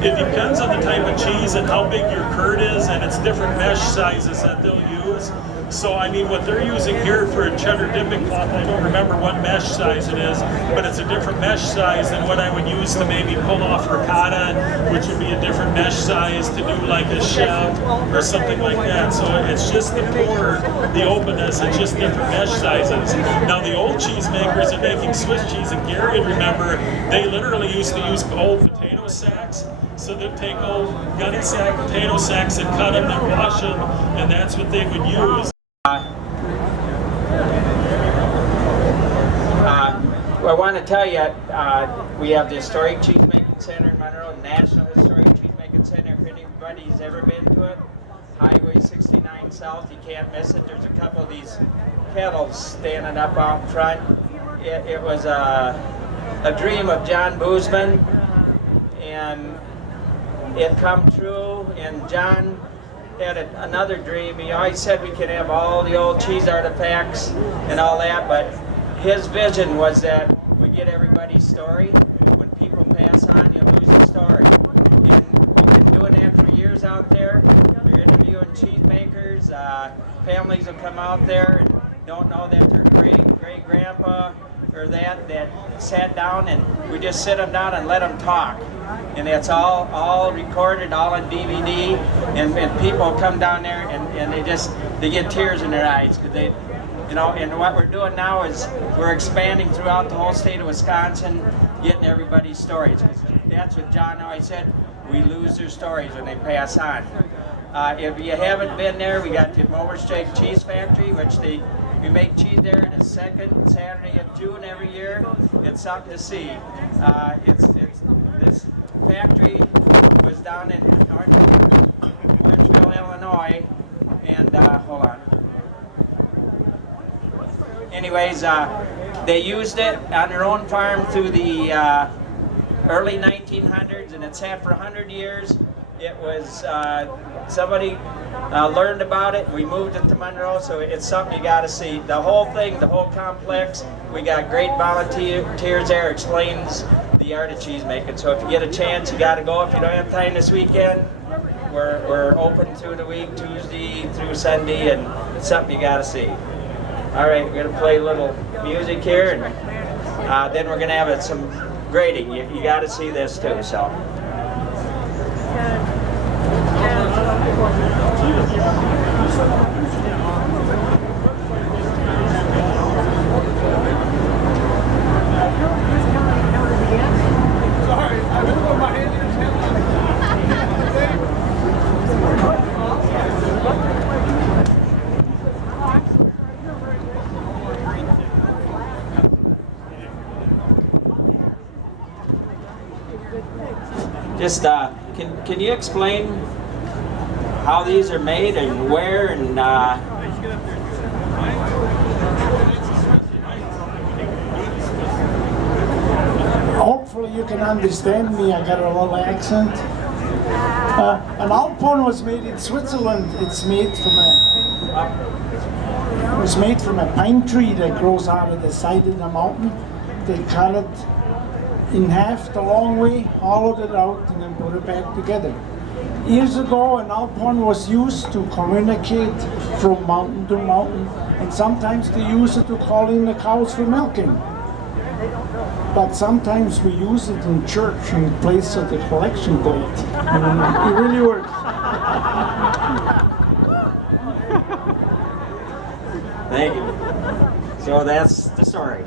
It depends on the type of cheese and how big your curd is, and it's different mesh sizes that they'll use. So, I mean, what they're using here for a cheddar dipping cloth, I don't remember what mesh size it is, but it's a different mesh size than what I would use to maybe pull off ricotta, which would be a different mesh size to do like a chef or something like that. So it's just the pour, the openness, it's just different mesh sizes. Now, the old cheesemakers are making Swiss cheese, and Gary, remember, they literally used to use old potato sacks. So they'd take old gunny sack potato sacks and cut them and wash them, and that's what they would use. I want to tell you, we have the Historic Cheesemaking Center in Monroe, National Historic Cheesemaking Center. If anybody's ever been to it, Highway 69 South, you can't miss it. There's a couple of these kettles standing up out front. It was a dream of John Boozman, and it come true. And John had another dream. He always said we could have all the old cheese artifacts and all that, but his vision was that we get everybody's story. When people pass on, you lose the story. And we've been doing that for years out there. They're interviewing cheesemakers. Families will come out there and don't know that their great-grandpa or that sat down, and we just sit them down and let them talk. And it's all recorded, all on DVD, and people come down there and they get tears in their eyes, because they, you know. And what we're doing now is we're expanding throughout the whole state of Wisconsin, getting everybody's stories. That's what John always said, we lose their stories when they pass on. If you haven't been there, we got the Moberstrike Cheese Factory, which we make cheese there the second Saturday of June every year. It's something to see. This factory was down in Orangeville, Illinois, and hold on. Anyways, they used it on their own farm through the early 1900s, and it sat for 100 years. It was, somebody learned about it, we moved it to Monroe, so it's something you gotta see. The whole thing, the whole complex, we got great volunteers there, explains the art of cheese making. So if you get a chance, you gotta go. If you don't have time this weekend, we're open through the week, Tuesday through Sunday, and it's something you gotta see. All right, we're gonna play a little music here, and then we're gonna have some grading. You gotta see this too, so. Sorry, I didn't put my hand in his hand. Just can you explain how these are made and where and hopefully you can understand me. I got a little accent. An Alphorn was made in Switzerland. It's made from a pine tree that grows out of the side of the mountain. They cut it in half the long way, hollowed it out, and then put it back together. Years ago, an Alphorn was used to communicate from mountain to mountain, and sometimes they use it to call in the cows for milking. But sometimes we use it in church in place of the collection plate. It really works. Thank you. So that's the story.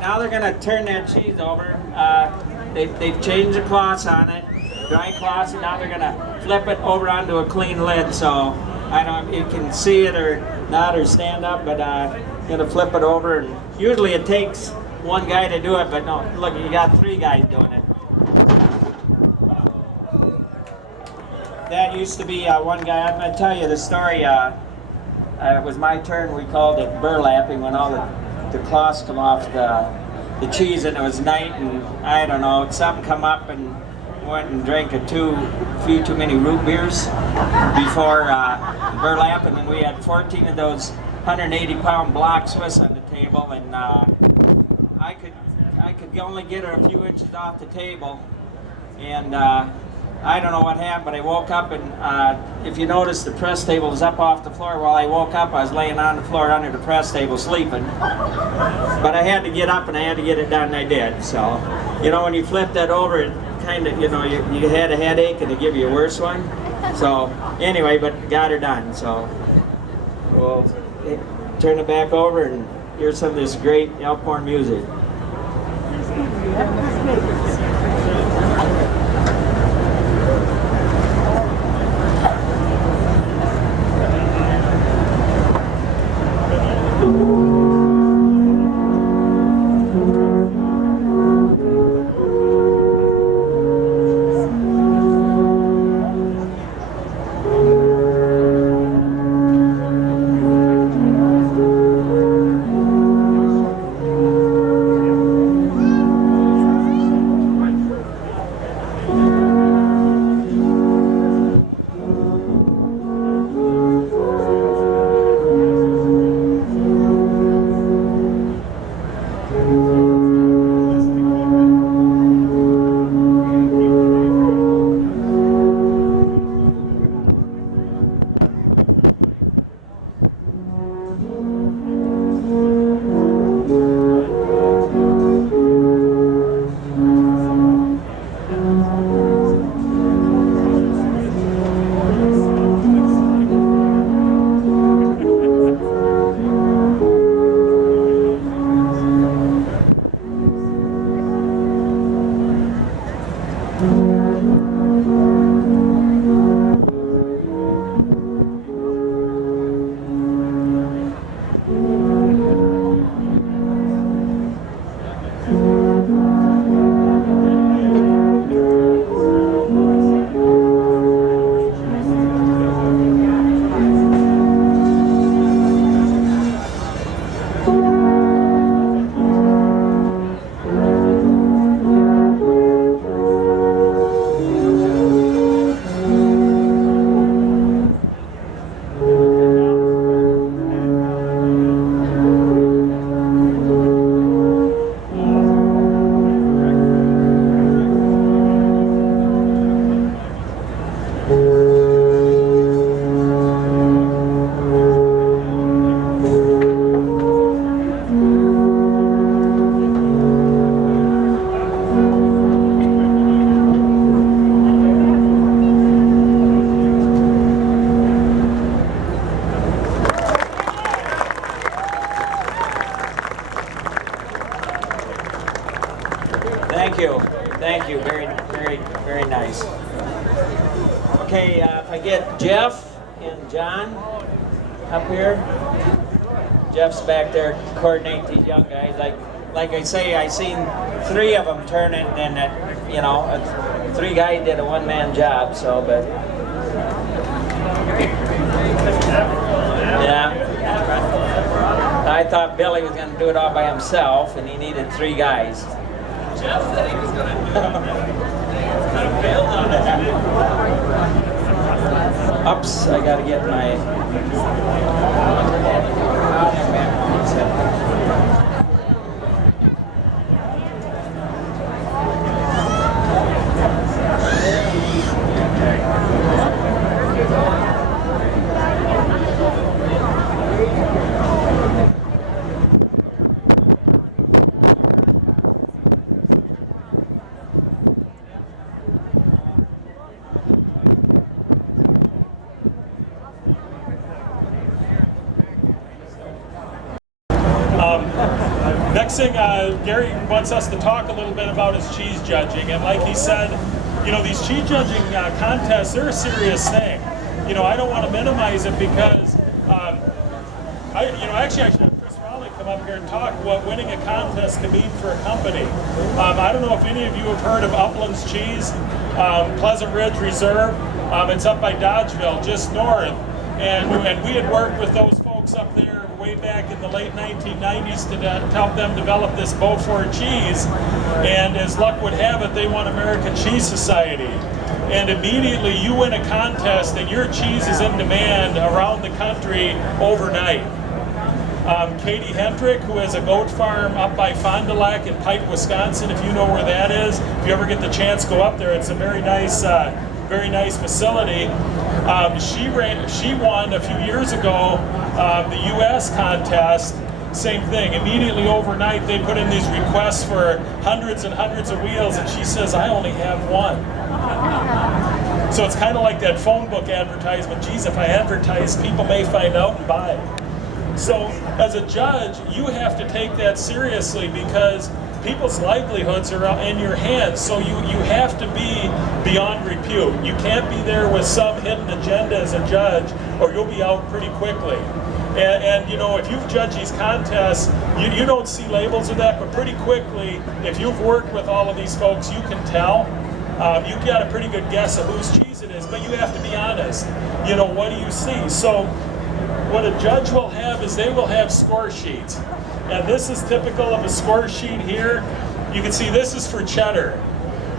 Now they're going to turn that cheese over. They've changed the cloths on it, dry cloths, and now they're going to flip it over onto a clean lid. So I don't know if you can see it or not or stand up, but going to flip it over. And usually it takes one guy to do it, but no, look, you got 3 guys doing it. That used to be one guy. I'm going to tell you the story. It was my turn. We called it burlapping when all the cloths come off the cheese, and it was night, and I don't know, something come up and went and drank few too many root beers before burlap, and then we had 14 of those 180-pound block Swiss on the table, and I could only get her a few inches off the table, and I don't know what happened, but I woke up and if you notice, the press table was up off the floor. While I woke up, I was laying on the floor under the press table sleeping. But I had to get up and I had to get it done, and I did. So, you know, when you flip that over, it kind of, you know, you had a headache and they give you a worse one. So, anyway, but got her done. So, we'll turn it back over and hear some of this great Elkhorn music. Thank you. Very, very, very nice. Okay, if I get Jeff and John up here. Jeff's back there coordinate these young guys. Like I say, I seen 3 of them turn it, and you know, 3 guys did a one-man job. So, but yeah, I thought Billy was going to do it all by himself, and he needed 3 guys. Jeff said he was going to build on it. Oops, I got to get my... Next thing, Gary wants us to talk a little bit about his cheese judging, and like he said, you know, these cheese judging contests, they're a serious thing. You know, I don't want to minimize it because, actually I should have Chris Raleigh come up here and talk what winning a contest can mean for a company. I don't know if any of you have heard of Uplands Cheese, Pleasant Ridge Reserve. It's up by Dodgeville, just north, and we had worked with those folks up there way back in the late 1990s to help them develop this Beaufort cheese, and as luck would have it, they won American Cheese Society. And immediately you win a contest and your cheese is in demand around the country overnight. Katie Hendrick, who has a goat farm up by Fond du Lac in Pike, Wisconsin, if you know where that is. If you ever get the chance, go up there. It's a very nice very nice facility. She won a few years ago the U.S. contest. Same thing. Immediately overnight, they put in these requests for hundreds and hundreds of wheels, and she says, "I only have one." So it's kind of like that phone book advertisement. Geez, if I advertise, people may find out and buy. So as a judge, you have to take that seriously because people's livelihoods are in your hands. So you have to be beyond repute. You can't be there with some hidden agenda as a judge, or you'll be out pretty quickly. And you know, if you've judged these contests, you don't see labels of that, but pretty quickly, if you've worked with all of these folks, you can tell. You've got a pretty good guess of whose cheese it is, but you have to be honest. You know, what do you see? So what a judge will have is they will have score sheets. And this is typical of a score sheet here. You can see this is for cheddar.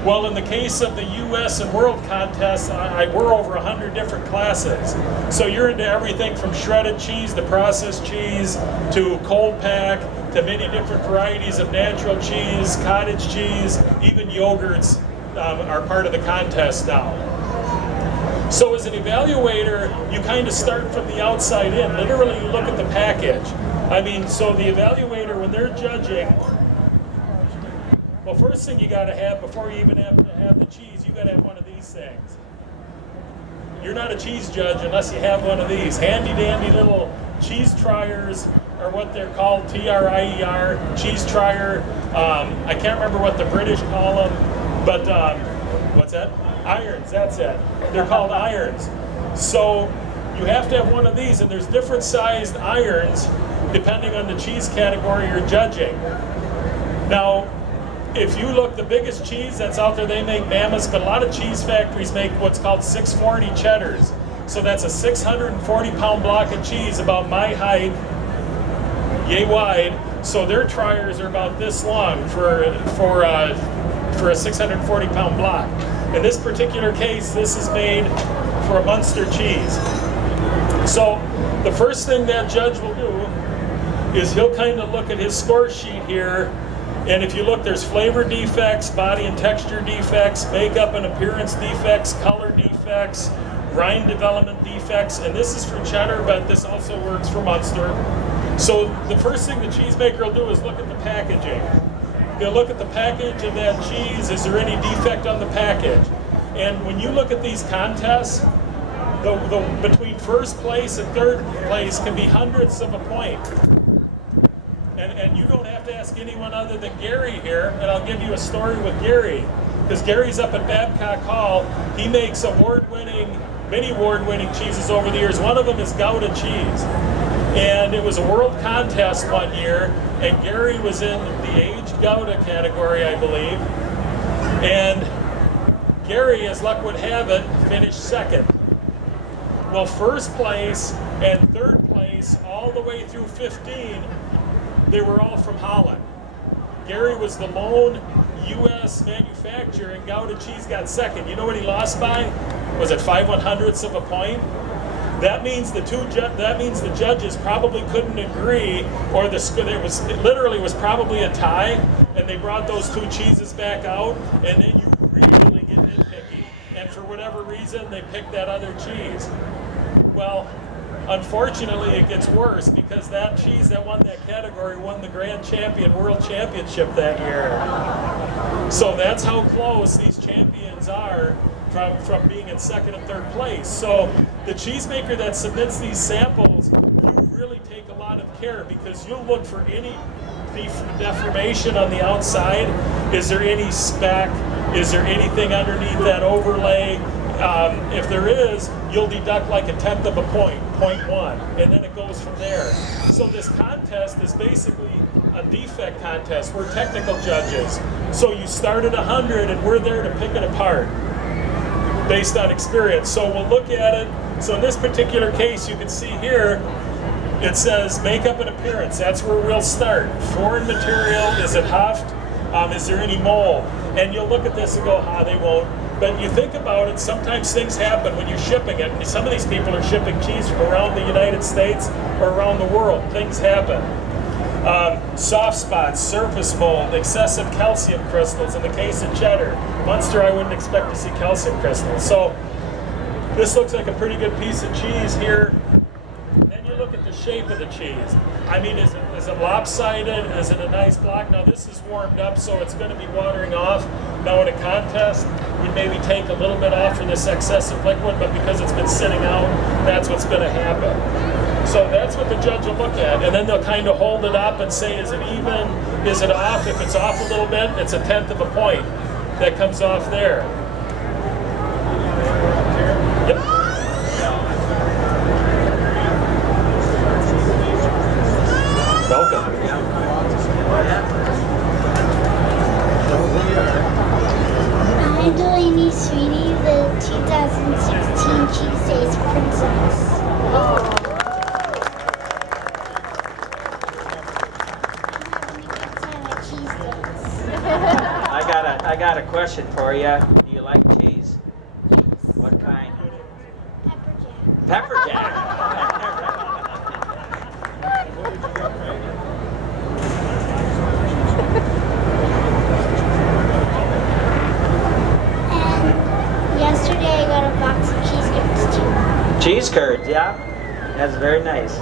Well, in the case of the U.S. and World contests, we're over 100 different classes. So you're into everything from shredded cheese to processed cheese to cold pack to many different varieties of natural cheese, cottage cheese, even yogurts are part of the contest now. So as an evaluator, you kind of start from the outside in. Literally, you look at the package. I mean, so the evaluator, when they're judging, well, first thing you got to have before you even have to have the cheese, you got to have one of these things. You're not a cheese judge unless you have one of these. Handy dandy little cheese triers are what they're called, T-R-I-E-R, cheese trier. I can't remember what the British call them, but what's that? Irons, that's it. They're called irons. So you have to have one of these, and there's different sized irons depending on the cheese category you're judging. Now, if you look, the biggest cheese that's out there, they make mammoths, but a lot of cheese factories make what's called 640 cheddars. So that's a 640-pound block of cheese, about my height, yay wide. So their triers are about this long for a 640-pound block. In this particular case, this is made for a Munster cheese. So the first thing that judge will do is he'll kind of look at his score sheet here, and if you look, there's flavor defects, body and texture defects, makeup and appearance defects, color defects, rind development defects, and this is for cheddar, but this also works for Munster. So the first thing the cheesemaker will do is look at the packaging. He'll look at the package of that cheese. Is there any defect on the package? And when you look at these contests, between first place and third place can be hundredths of a point. And you don't have to ask anyone other than Gary here, and I'll give you a story with Gary, because Gary's up at Babcock Hall. He makes many award-winning cheeses over the years. One of them is Gouda cheese. And it was a world contest one year, and Gary was in the aged Gouda category, I believe. And Gary, as luck would have it, finished second. Well, first place and third place, all the way through 15, they were all from Holland. Gary was the lone U.S. manufacturer, and Gouda cheese got second. You know what he lost by? Was it 5/100ths of a point? That means the judges probably couldn't agree, or it literally was probably a tie, and they brought those two cheeses back out, and then you really get nitpicky. And for whatever reason, they picked that other cheese. Well, unfortunately, it gets worse, because that cheese that won that category won the Grand Champion World Championship that year. So that's how close these champions are from being in second and third place. So the cheesemaker that submits these samples, you really take a lot of care, because you'll look for any deformation on the outside. Is there any speck? Is there anything underneath that overlay? If there is, you'll deduct like 1/10 of a point, 0.1, and then it goes from there. So this contest is basically a defect contest. We're technical judges. So you start at 100, and we're there to pick it apart based on experience. So we'll look at it. So in this particular case, you can see here, it says makeup and appearance. That's where we'll start. Foreign material, is it huffed? Is there any mold? And you'll look at this and go, they won't. But you think about it, sometimes things happen when you're shipping it. Some of these people are shipping cheese from around the United States or around the world. Things happen. Soft spots, surface mold, excessive calcium crystals. In the case of cheddar, Munster, I wouldn't expect to see calcium crystals. So this looks like a pretty good piece of cheese here. Then you look at the shape of the cheese. I mean, is it lopsided? Is it a nice block? Now this is warmed up, so it's going to be watering off. Now in a contest, we'd maybe take a little bit off for this excessive liquid, but because it's been sitting out, that's what's going to happen. So that's what the judge will look at, and then they'll kind of hold it up and say, is it even? Is it off? If it's off a little bit, it's 1/10 of a point that comes off there. Yep. Welcome. I'm Delaney Sweeney, the 2016 Cheese Days Princess. I got a question for you. Do you like cheese? Yes. What kind? Pepper jack. Pepper And yesterday I got a box of cheese curds too. Cheese curds, yeah? That's very nice.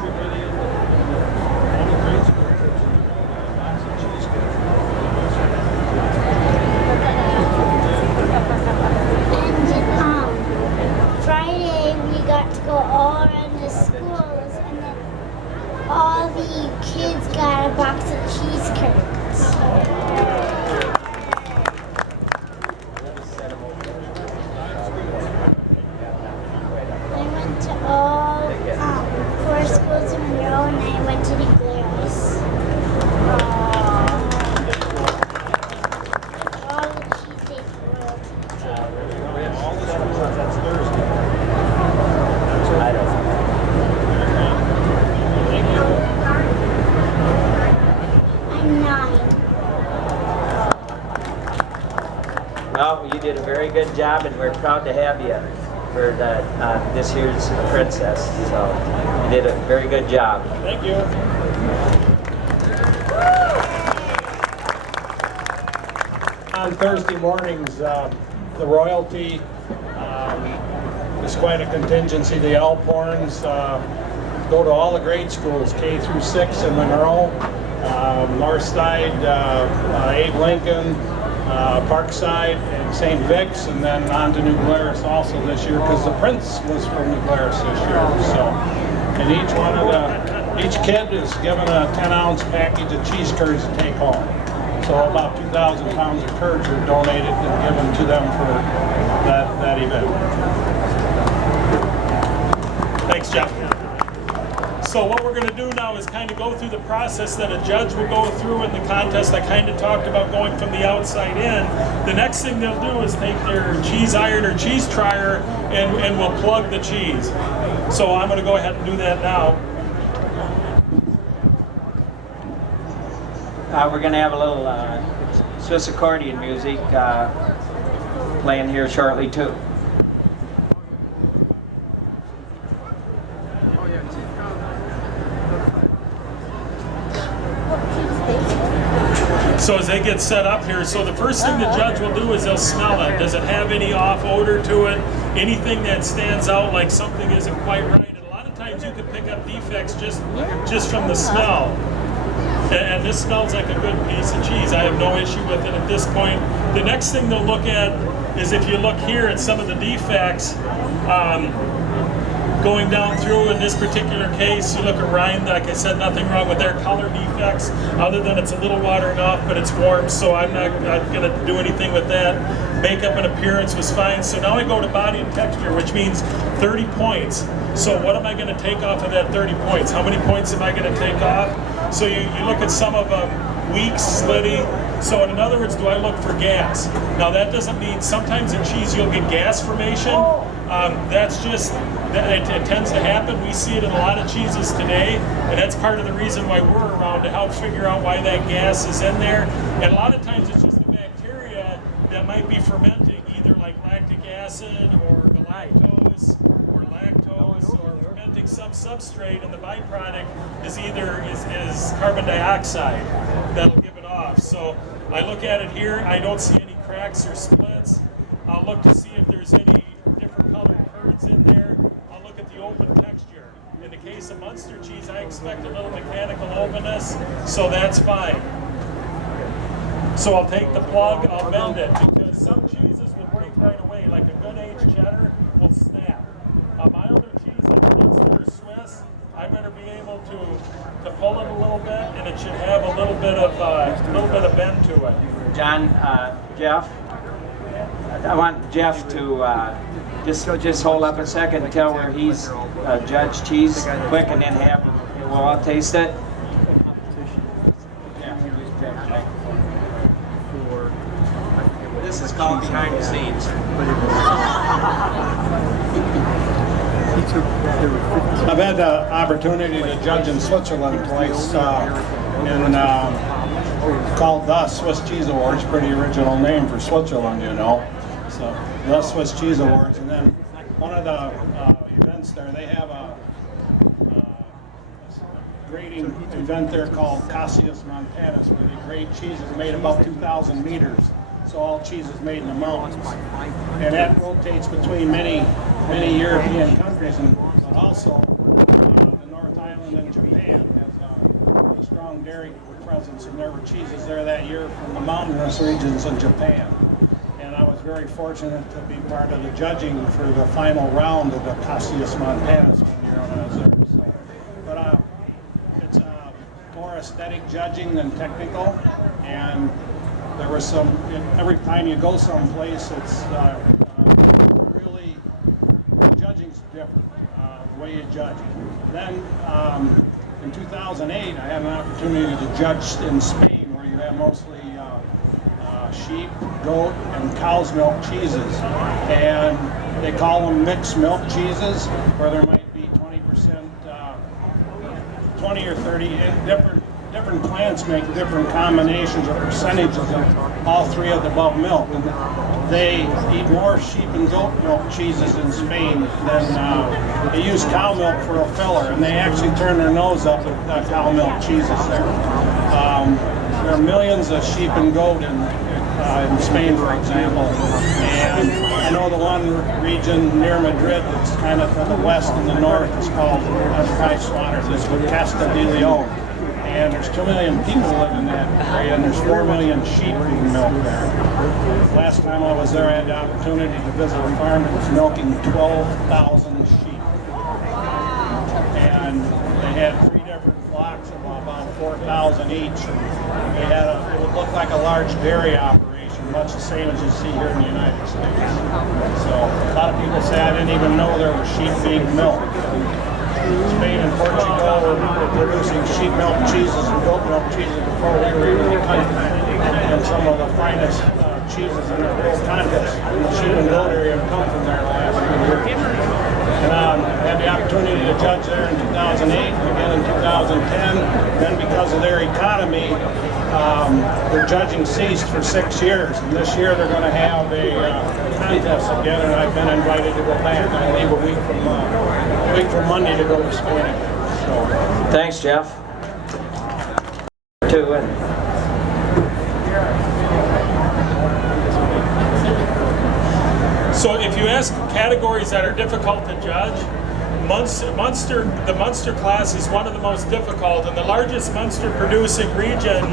Friday we got to go all around the schools, and then all the kids got a box of cheese curds. I went to all 4 schools in Monroe, and I went to the Glarus. All the cheese days I'm 9. Well, you did a very good job, and we're proud to have you for this year's princess. So you did a very good job. Thank you. On Thursday mornings, the royalty is quite a contingency. The Alphorns go to all the grade schools, K through 6 in Monroe, Northside, Abe Lincoln, Parkside, and St. Vic's, and then on to New Glarus also this year, because the prince was from New Glarus this year. So, and each kid is given a 10-ounce package of cheese curds to take home. So about 2,000 pounds of curds are donated and given to them for that event. Thanks, Jeff. So what we're going to do now is kind of go through the process that a judge will go through in the contest. I kind of talked about going from the outside in. The next thing they'll do is take their cheese iron or cheese trier and we'll plug the cheese. So I'm going to go ahead and do that now. We're going to have a little Swiss accordion music playing here shortly too. So as they get set up here, so the first thing the judge will do is they'll smell it. Does it have any off odor to it? Anything that stands out like something isn't quite right? And a lot of times you can pick up defects just from the smell. And this smells like a good piece of cheese. I have no issue with it at this point. The next thing they'll look at is if you look here at some of the defects, going down through in this particular case, you look at Ryan, like I said, nothing wrong with their color defects, other than it's a little watering off, but it's warm, so I'm not going to do anything with that. Makeup and appearance was fine. So now I go to body and texture, which means 30 points. So what am I going to take off of that 30 points? How many points am I going to take off? So you look at some of them, weak, slitty. So in other words, do I look for gas? Now that doesn't mean, sometimes in cheese you'll get gas formation. That's just, it tends to happen. We see it in a lot of cheeses today, and that's part of the reason why we're around, to help figure out why that gas is in there. And a lot of times it's just the bacteria that might be fermenting, either like lactic acid or galactose or lactose or fermenting using some substrate, and the byproduct is either is carbon dioxide that'll give it off. So I look at it here, I don't see any cracks or splits. I'll look to see if there's any different colored curds in there. I'll look at the open texture. In the case of Munster cheese, I expect a little mechanical openness, so that's fine. So I'll take the plug, I'll bend it, because some cheeses will break right away, like a good aged cheddar will snap. A milder cheese like Munster or Swiss, I better be able to pull it a little bit, and it should have a little bit of bend to it. John, Jeff, I want Jeff to just hold up a second and tell where he's judged cheese quick, and then we'll all taste it. This is called behind the scenes. I've had the opportunity to judge in Switzerland twice, called the Swiss Cheese Awards, pretty original name for Switzerland, you know. So the Swiss Cheese Awards, and then one of the events there, they have a grading event there called Cassius Montanus, where they grade cheeses made above 2,000 meters. So all cheeses made in the mountains, and that rotates between many European countries, and but also the North Island and Japan has a strong dairy presence, and there were cheeses there that year from the mountainous regions of Japan. And I was very fortunate to be part of the judging for the final round of the Cassius Montanus one year when I was there. So, but it's more aesthetic judging than technical, and there was some, every time you go someplace, it's really, judging's different, the way you judge. Then in 2008, I had an opportunity to judge in Spain, where you have mostly sheep, goat, and cow's milk cheeses. And they call them mixed milk cheeses, where there might be 20%, 20 or 30 different plants make different combinations or percentages of all three of the above milk. And they eat more sheep and goat milk cheeses in Spain than they use cow milk for a filler, and they actually turn their nose up at cow milk cheeses there. There are millions of sheep and goat in Spain, for example, and I know the one region near Madrid that's kind of to the west and the north is called, that's probably slaughtered, this is Casta de Leon. And there's 2 million people live in that area, and there's 4 million sheep being milked there. Last time I was there, I had the opportunity to visit a farm that was milking 12,000 sheep. And they had 3 different flocks of about 4,000 each. They had it would look like a large dairy operation, much the same as you see here in the United States. So a lot of people say I didn't even know there were sheep being milked. Spain and Portugal were producing sheep milk cheeses and goat milk cheeses before we were even in the country. And some of the finest cheeses in the world contest in the sheep and goat area have come from there the last few years. And I had the opportunity to judge there in 2008, again in 2010. Then because of their economy, their judging ceased for 6 years. And this year they're going to have a contest again, and I've been invited to go back. I leave a week from Monday to go to Spain again. So. Thanks, Jeff. So if you ask categories that are difficult to judge, the Munster class is one of the most difficult, and the largest Munster producing region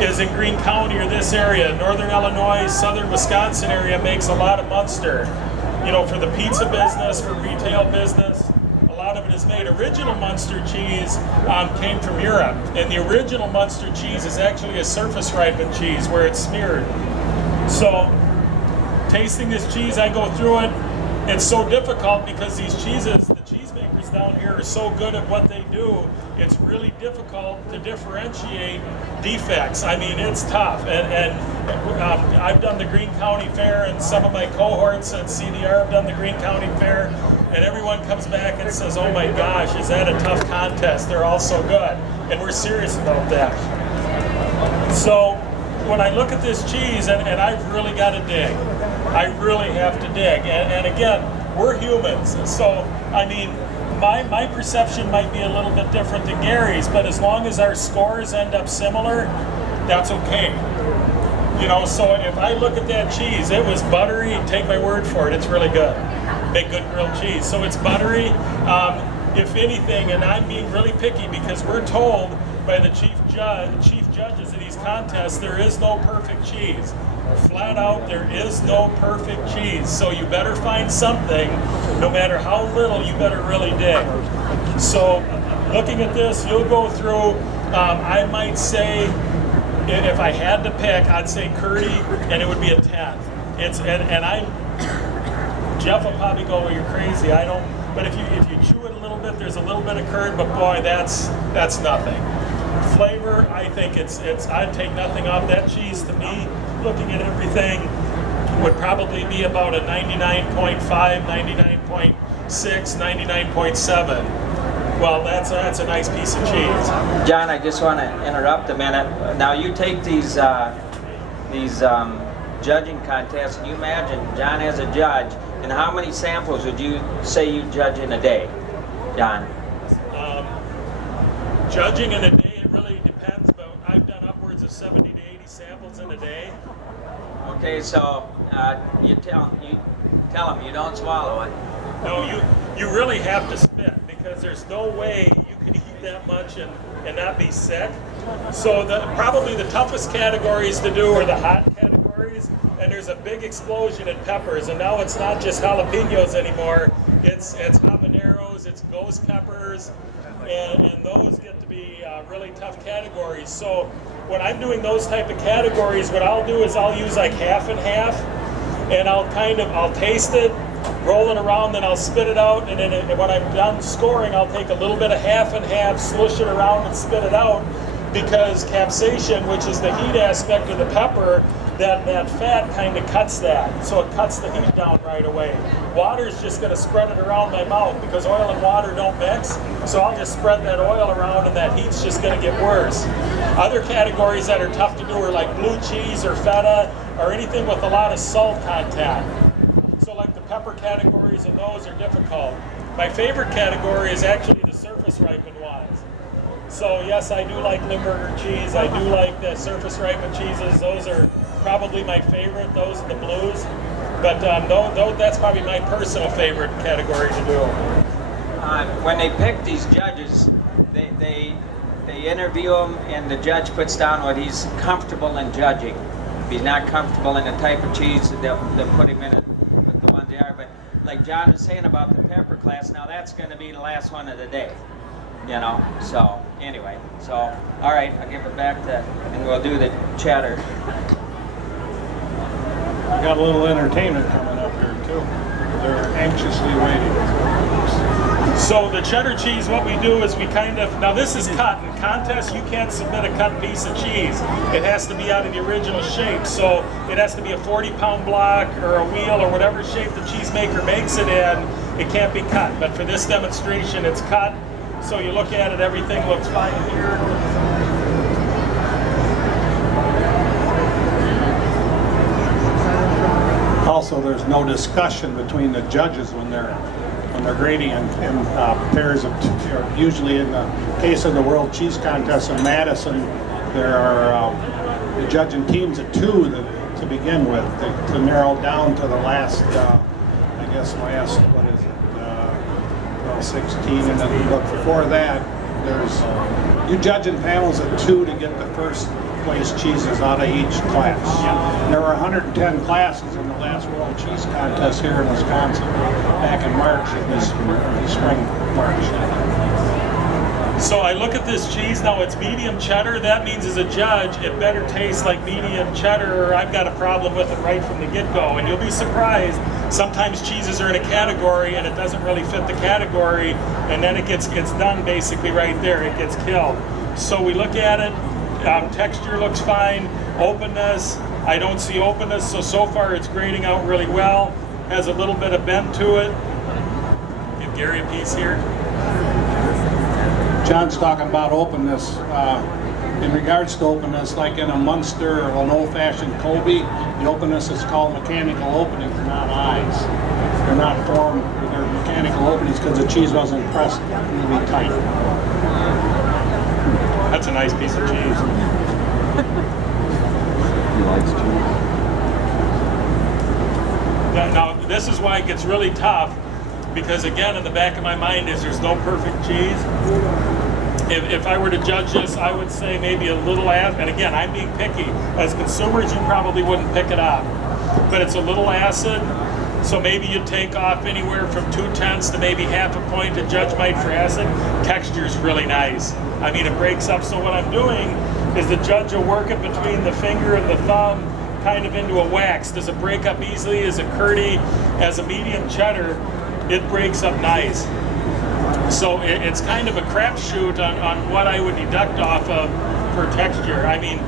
is in Greene County or this area. Northern Illinois, southern Wisconsin area makes a lot of Munster. You know, for the pizza business, for retail business, a lot of it is made. Original Munster cheese came from Europe, and the original Munster cheese is actually a surface ripened cheese where it's smeared. So tasting this cheese, I go through it. It's so difficult because these cheeses, the cheesemakers down here are so good at what they do, it's really difficult to differentiate defects. I mean, it's tough. And I've done the Greene County Fair, and some of my cohorts at CDR have done the Greene County Fair, and everyone comes back and says, oh my gosh, is that a tough contest? They're all so good. And we're serious about that. So when I look at this cheese, and I've really got to dig. I really have to dig. And again, we're humans. So, I mean, my perception might be a little bit different than Gary's, but as long as our scores end up similar, that's okay. You know, so if I look at that cheese, it was buttery. Take my word for it, it's really good. Make good grilled cheese. So it's buttery. If anything, and I'm being really picky because we're told by the chief judges of these contests, there is no perfect cheese. Flat out, there is no perfect cheese. So you better find something, no matter how little, you better really dig. So looking at this, you'll go through, I might say, if I had to pick, I'd say curdy, and it would be a 10. Jeff will probably go, well, you're crazy. I don't, but if you chew it a little bit, there's a little bit of curd, but boy, that's nothing. Flavor, I think I'd take nothing off that cheese. To me, looking at everything, would probably be about a 99.5, 99.6, 99.7. Well, that's a nice piece of cheese. John, I just want to interrupt a minute. Now you take these judging contests, and you imagine John as a judge, and how many samples would you say you judge in a day, John? Judging in a day, it really depends, but I've done upwards of 70 to 80 samples in a day. Okay, so you tell them you don't swallow it. No, you really have to spit, because there's no way you can eat that much and not be sick. So probably the toughest categories to do are the hot categories, and there's a big explosion in peppers, and now it's not just jalapenos anymore, it's habaneros, it's ghost peppers, and those get to be really tough categories. So when I'm doing those type of categories, what I'll do is I'll use like half and half, and I'll taste it, roll it around, then I'll spit it out, and then when I'm done scoring, I'll take a little bit of half and half, slush it around, and spit it out, because capsaicin, which is the heat aspect of the pepper, that fat kind of cuts that, so it cuts the heat down right away. Water's just going to spread it around my mouth, because oil and water don't mix, so I'll just spread that oil around, and that heat's just going to get worse. Other categories that are tough to do are like blue cheese or feta, or anything with a lot of salt contact. So like the pepper categories and those are difficult. My favorite category is actually the surface ripened ones. So yes, I do like Limburger cheese. I do like the surface ripened cheeses. Those are probably my favorite. Those are the blues. But that's probably my personal favorite category to do. When they pick these judges, they interview them, and the judge puts down what he's comfortable in judging. If he's not comfortable in the type of cheese, they'll put him in it with the ones they are. But like John was saying about the pepper class, now that's going to be the last one of the day. You know, so anyway, all right, I'll give it back to, and we'll do the chatter. We got a little entertainment coming up here too. They're anxiously waiting. So the cheddar cheese, what we do is we now this is cut. In contests, you can't submit a cut piece of cheese. It has to be out of the original shape. So it has to be a 40-pound block or a wheel or whatever shape the cheesemaker makes it in. It can't be cut. But for this demonstration, it's cut. So you look at it, everything looks fine here. Also, there's no discussion between the judges when they're grading in pairs of two. Usually in the case of the World Cheese Contest in Madison, there are the judging teams of two to begin with, to narrow down to the last, what is it, 16, and then but before that, there's you judging panels of two to get the first place cheeses out of each class. And there were 110 classes in the last World Cheese Contest here in Wisconsin back in March, this spring, March. So I look at this cheese, now it's medium cheddar. That means as a judge, it better taste like medium cheddar, or I've got a problem with it right from the get-go. And you'll be surprised, sometimes cheeses are in a category and it doesn't really fit the category, and then it gets done basically right there, it gets killed. So we look at it, texture looks fine, openness, I don't see openness, so far it's grading out really well, has a little bit of bend to it. Give Gary a piece here. John's talking about openness. In regards to openness, like in a Munster or an old-fashioned Colby, the openness is called mechanical opening. They're not eyes. They're not formed. They're mechanical openings because the cheese wasn't pressed to be tight. That's a nice piece of cheese. He likes cheese. Now, this is why it gets really tough, because again, in the back of my mind is there's no perfect cheese. If I were to judge this, I would say maybe a little acid, and again, I'm being picky. As consumers, you probably wouldn't pick it up, but it's a little acid, so maybe you take off anywhere from 0.2 to maybe half a point to judge might for acid. Texture's really nice. I mean, it breaks up, so what I'm doing is the judge will work it between the finger and the thumb, kind of into a wax. Does it break up easily? Is it curdy? As a medium cheddar, it breaks up nice. So it's kind of a crapshoot on what I would deduct off of for texture. I mean,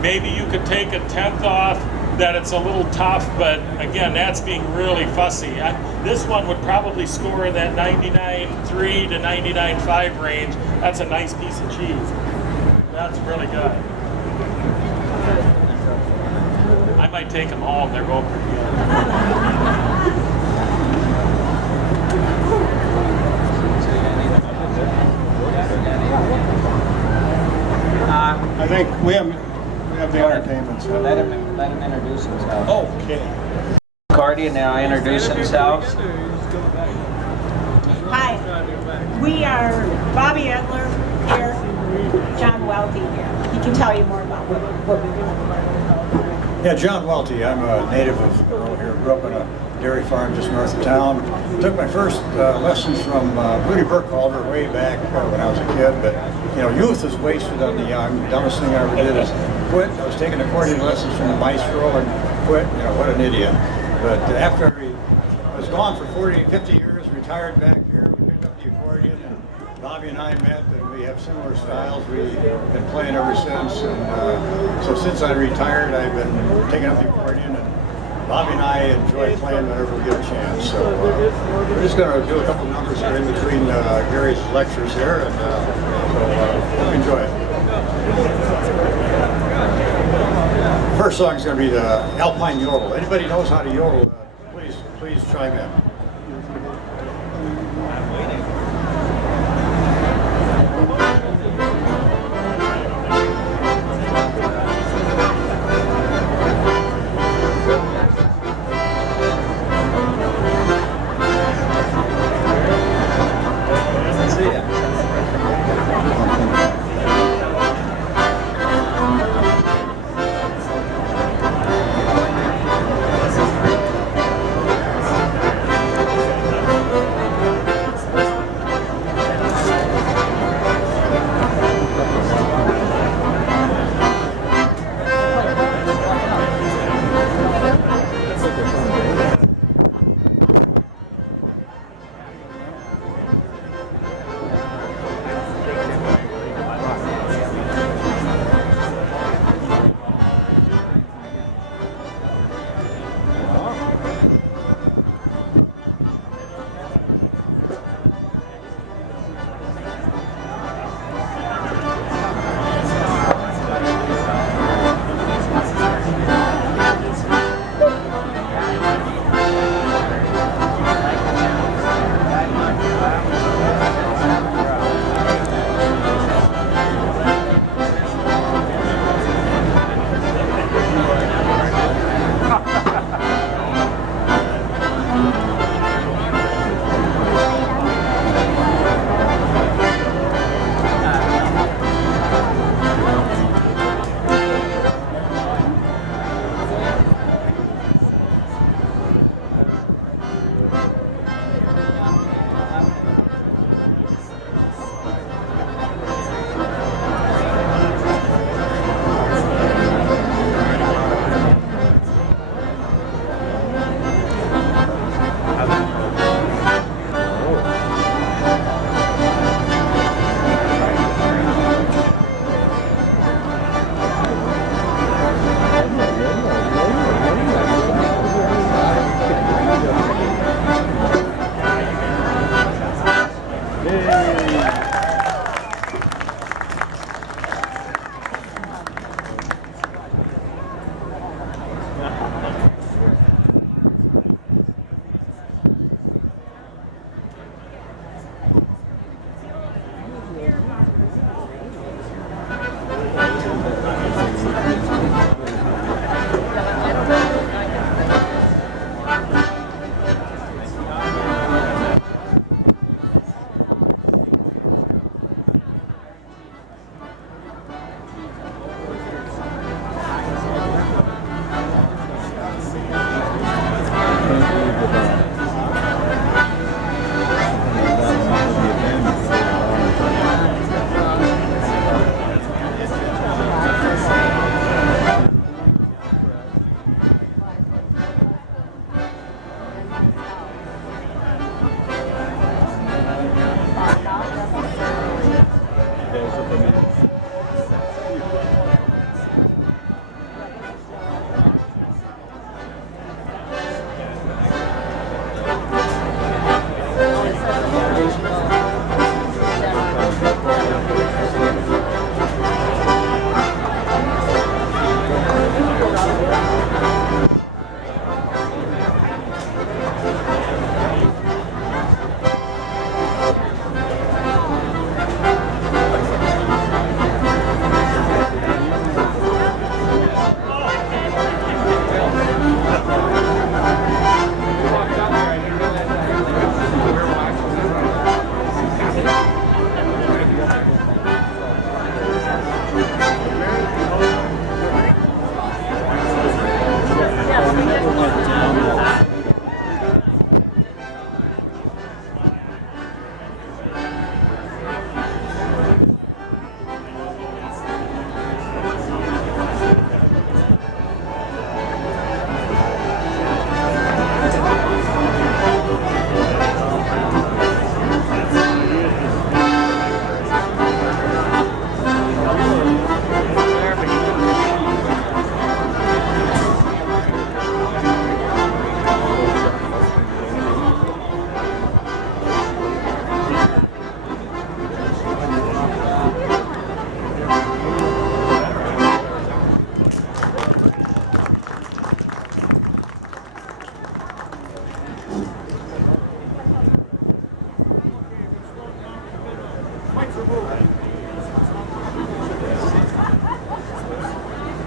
maybe you could take a 1/10 off that it's a little tough, but again, that's being really fussy. This one would probably score in that 99.3 to 99.5 range. That's a nice piece of cheese. That's really good. I might take them home. They're both pretty good. I think we have the entertainment. So. Let him introduce himself. Okay. Cardi now introduce himself. Hi, we are Bobby Edler here, John Welty here. He can tell you more about what we do. Yeah, John Welty. I'm a native of Monroe here. Grew up on a dairy farm just north of town. Took my first lessons from Rudy Burkhalter way back when I was a kid, but you know, youth is wasted on the young. The dumbest thing I ever did is quit. I was taking accordion lessons from the maestro and quit. You know, what an idiot. But after I was gone for 40, 50 years, retired back here, we picked up the accordion, and Bobby and I met, and we have similar styles. We've been playing ever since, and so since I retired, I've been taking up the accordion, and Bobby and I enjoy playing whenever we get a chance. So we're just going to do a couple numbers here in between Gary's lectures here, and so hope you enjoy it. First song is going to be the Alpine Yodel. Anybody knows how to yodel, please chime in.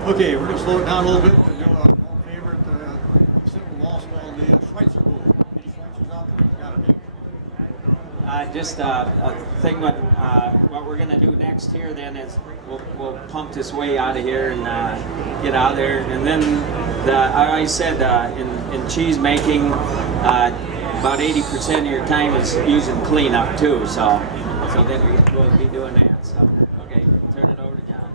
Okay, we're gonna slow it down a little bit to do our favorite simple lost called the Schweitzer move. Any Schweitzers out there? Gotta be. Just a thing what we're gonna do next here then is we'll pump this way out of here and get out of there. And then I always said in cheese making, about 80% of your time is using cleanup too. So then we'll be doing that. So okay, turn it over to John.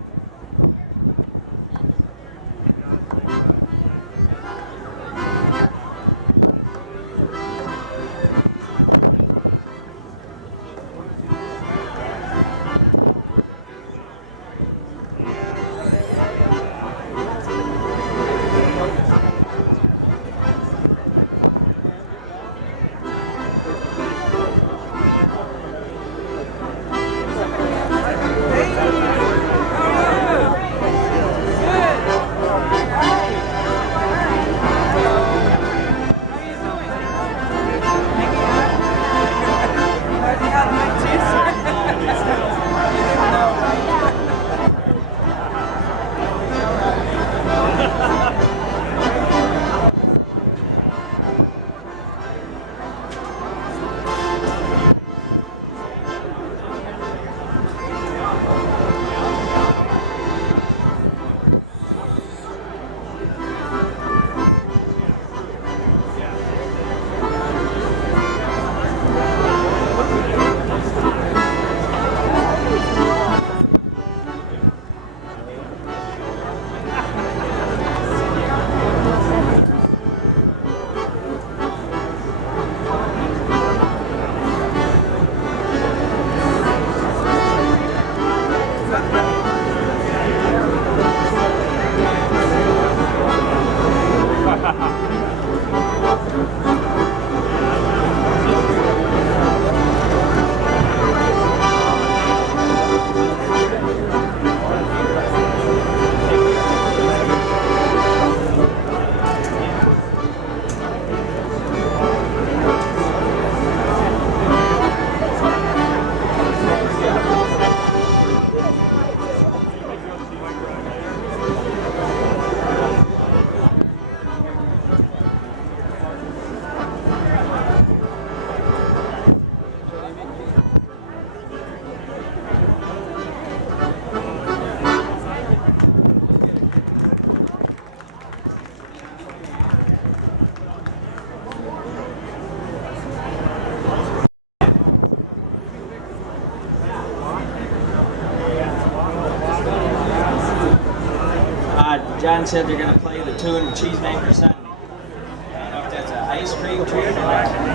John said they're going to play the tune Cheesemaker Sunday. I don't know if that's an ice cream treat or not.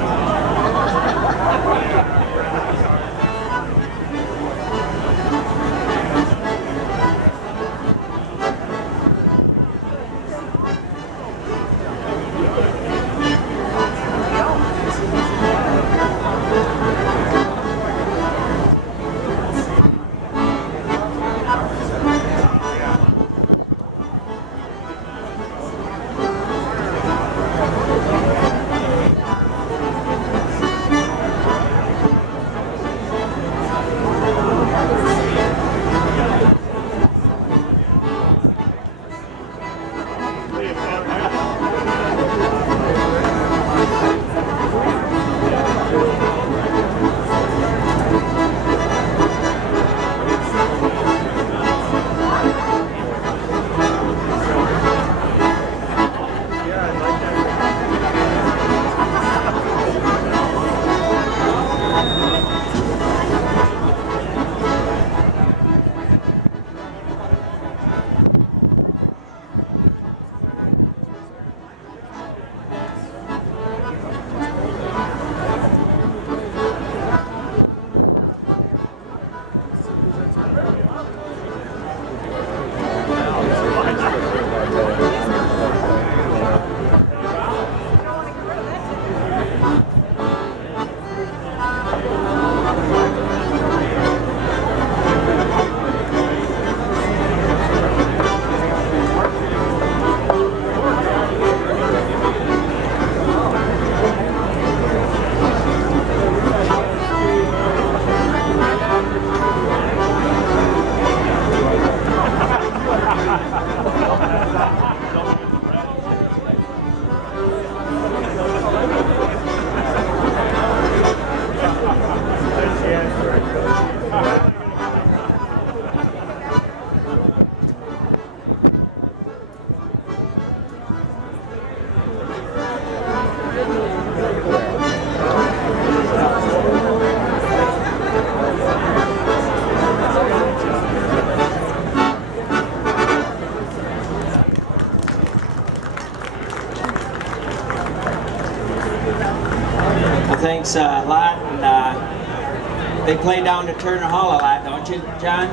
Alex a lot, and they play down to Turner Hall a lot, don't you, John?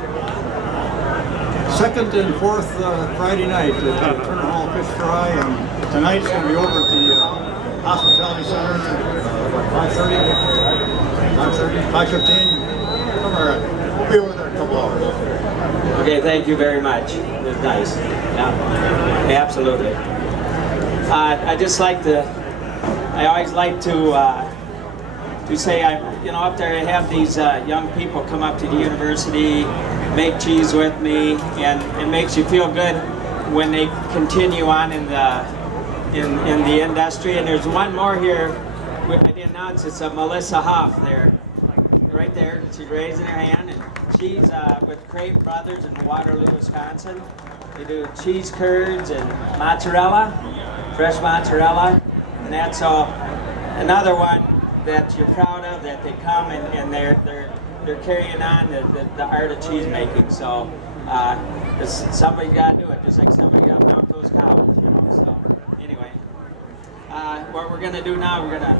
Second and fourth Friday night at Turner Hall Fish Fry, and tonight's going to be over at the Hospitality Center at 5:30, 5:15. We'll be over there in a couple hours. Okay, thank you very much. It was nice. Yeah, absolutely. I just like to. I always like to say, up there I have these young people come up to the university, make cheese with me, and it makes you feel good when they continue on in the industry. And there's one more here. I didn't announce it's Melissa Hoff there, right there. She's raising her hand, and she's with Crave Brothers in Waterloo, Wisconsin. They do cheese curds and mozzarella, fresh mozzarella, and that's all. Another one that you're proud of, that they come and they're carrying on the art of cheese making. So somebody's got to do it, just like somebody got to milk those cows, So anyway, what we're gonna do now, we're gonna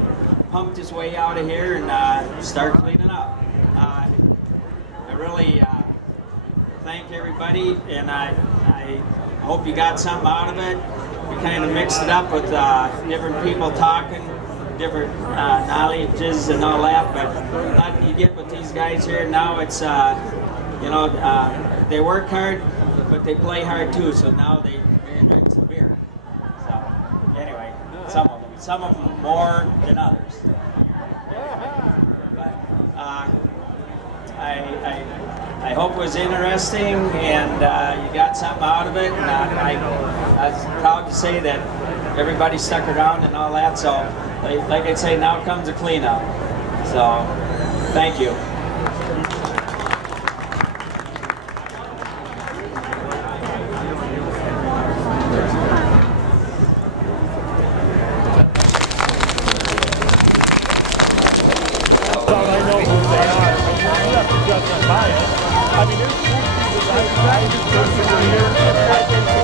pump this way out of here and start cleaning up. I really thank everybody, and I hope you got something out of it. We kind of mixed it up with different people talking, different knowledges and all that, but what you get with these guys here now, it's they work hard, but they play hard too, so now they drink some beer. So anyway, some of them more than others. But I hope it was interesting, and you got something out of it, and I was proud to say that everybody stuck around and all that. So like I say, now comes the cleanup. So, thank you. I mean, there's two pieces I just here.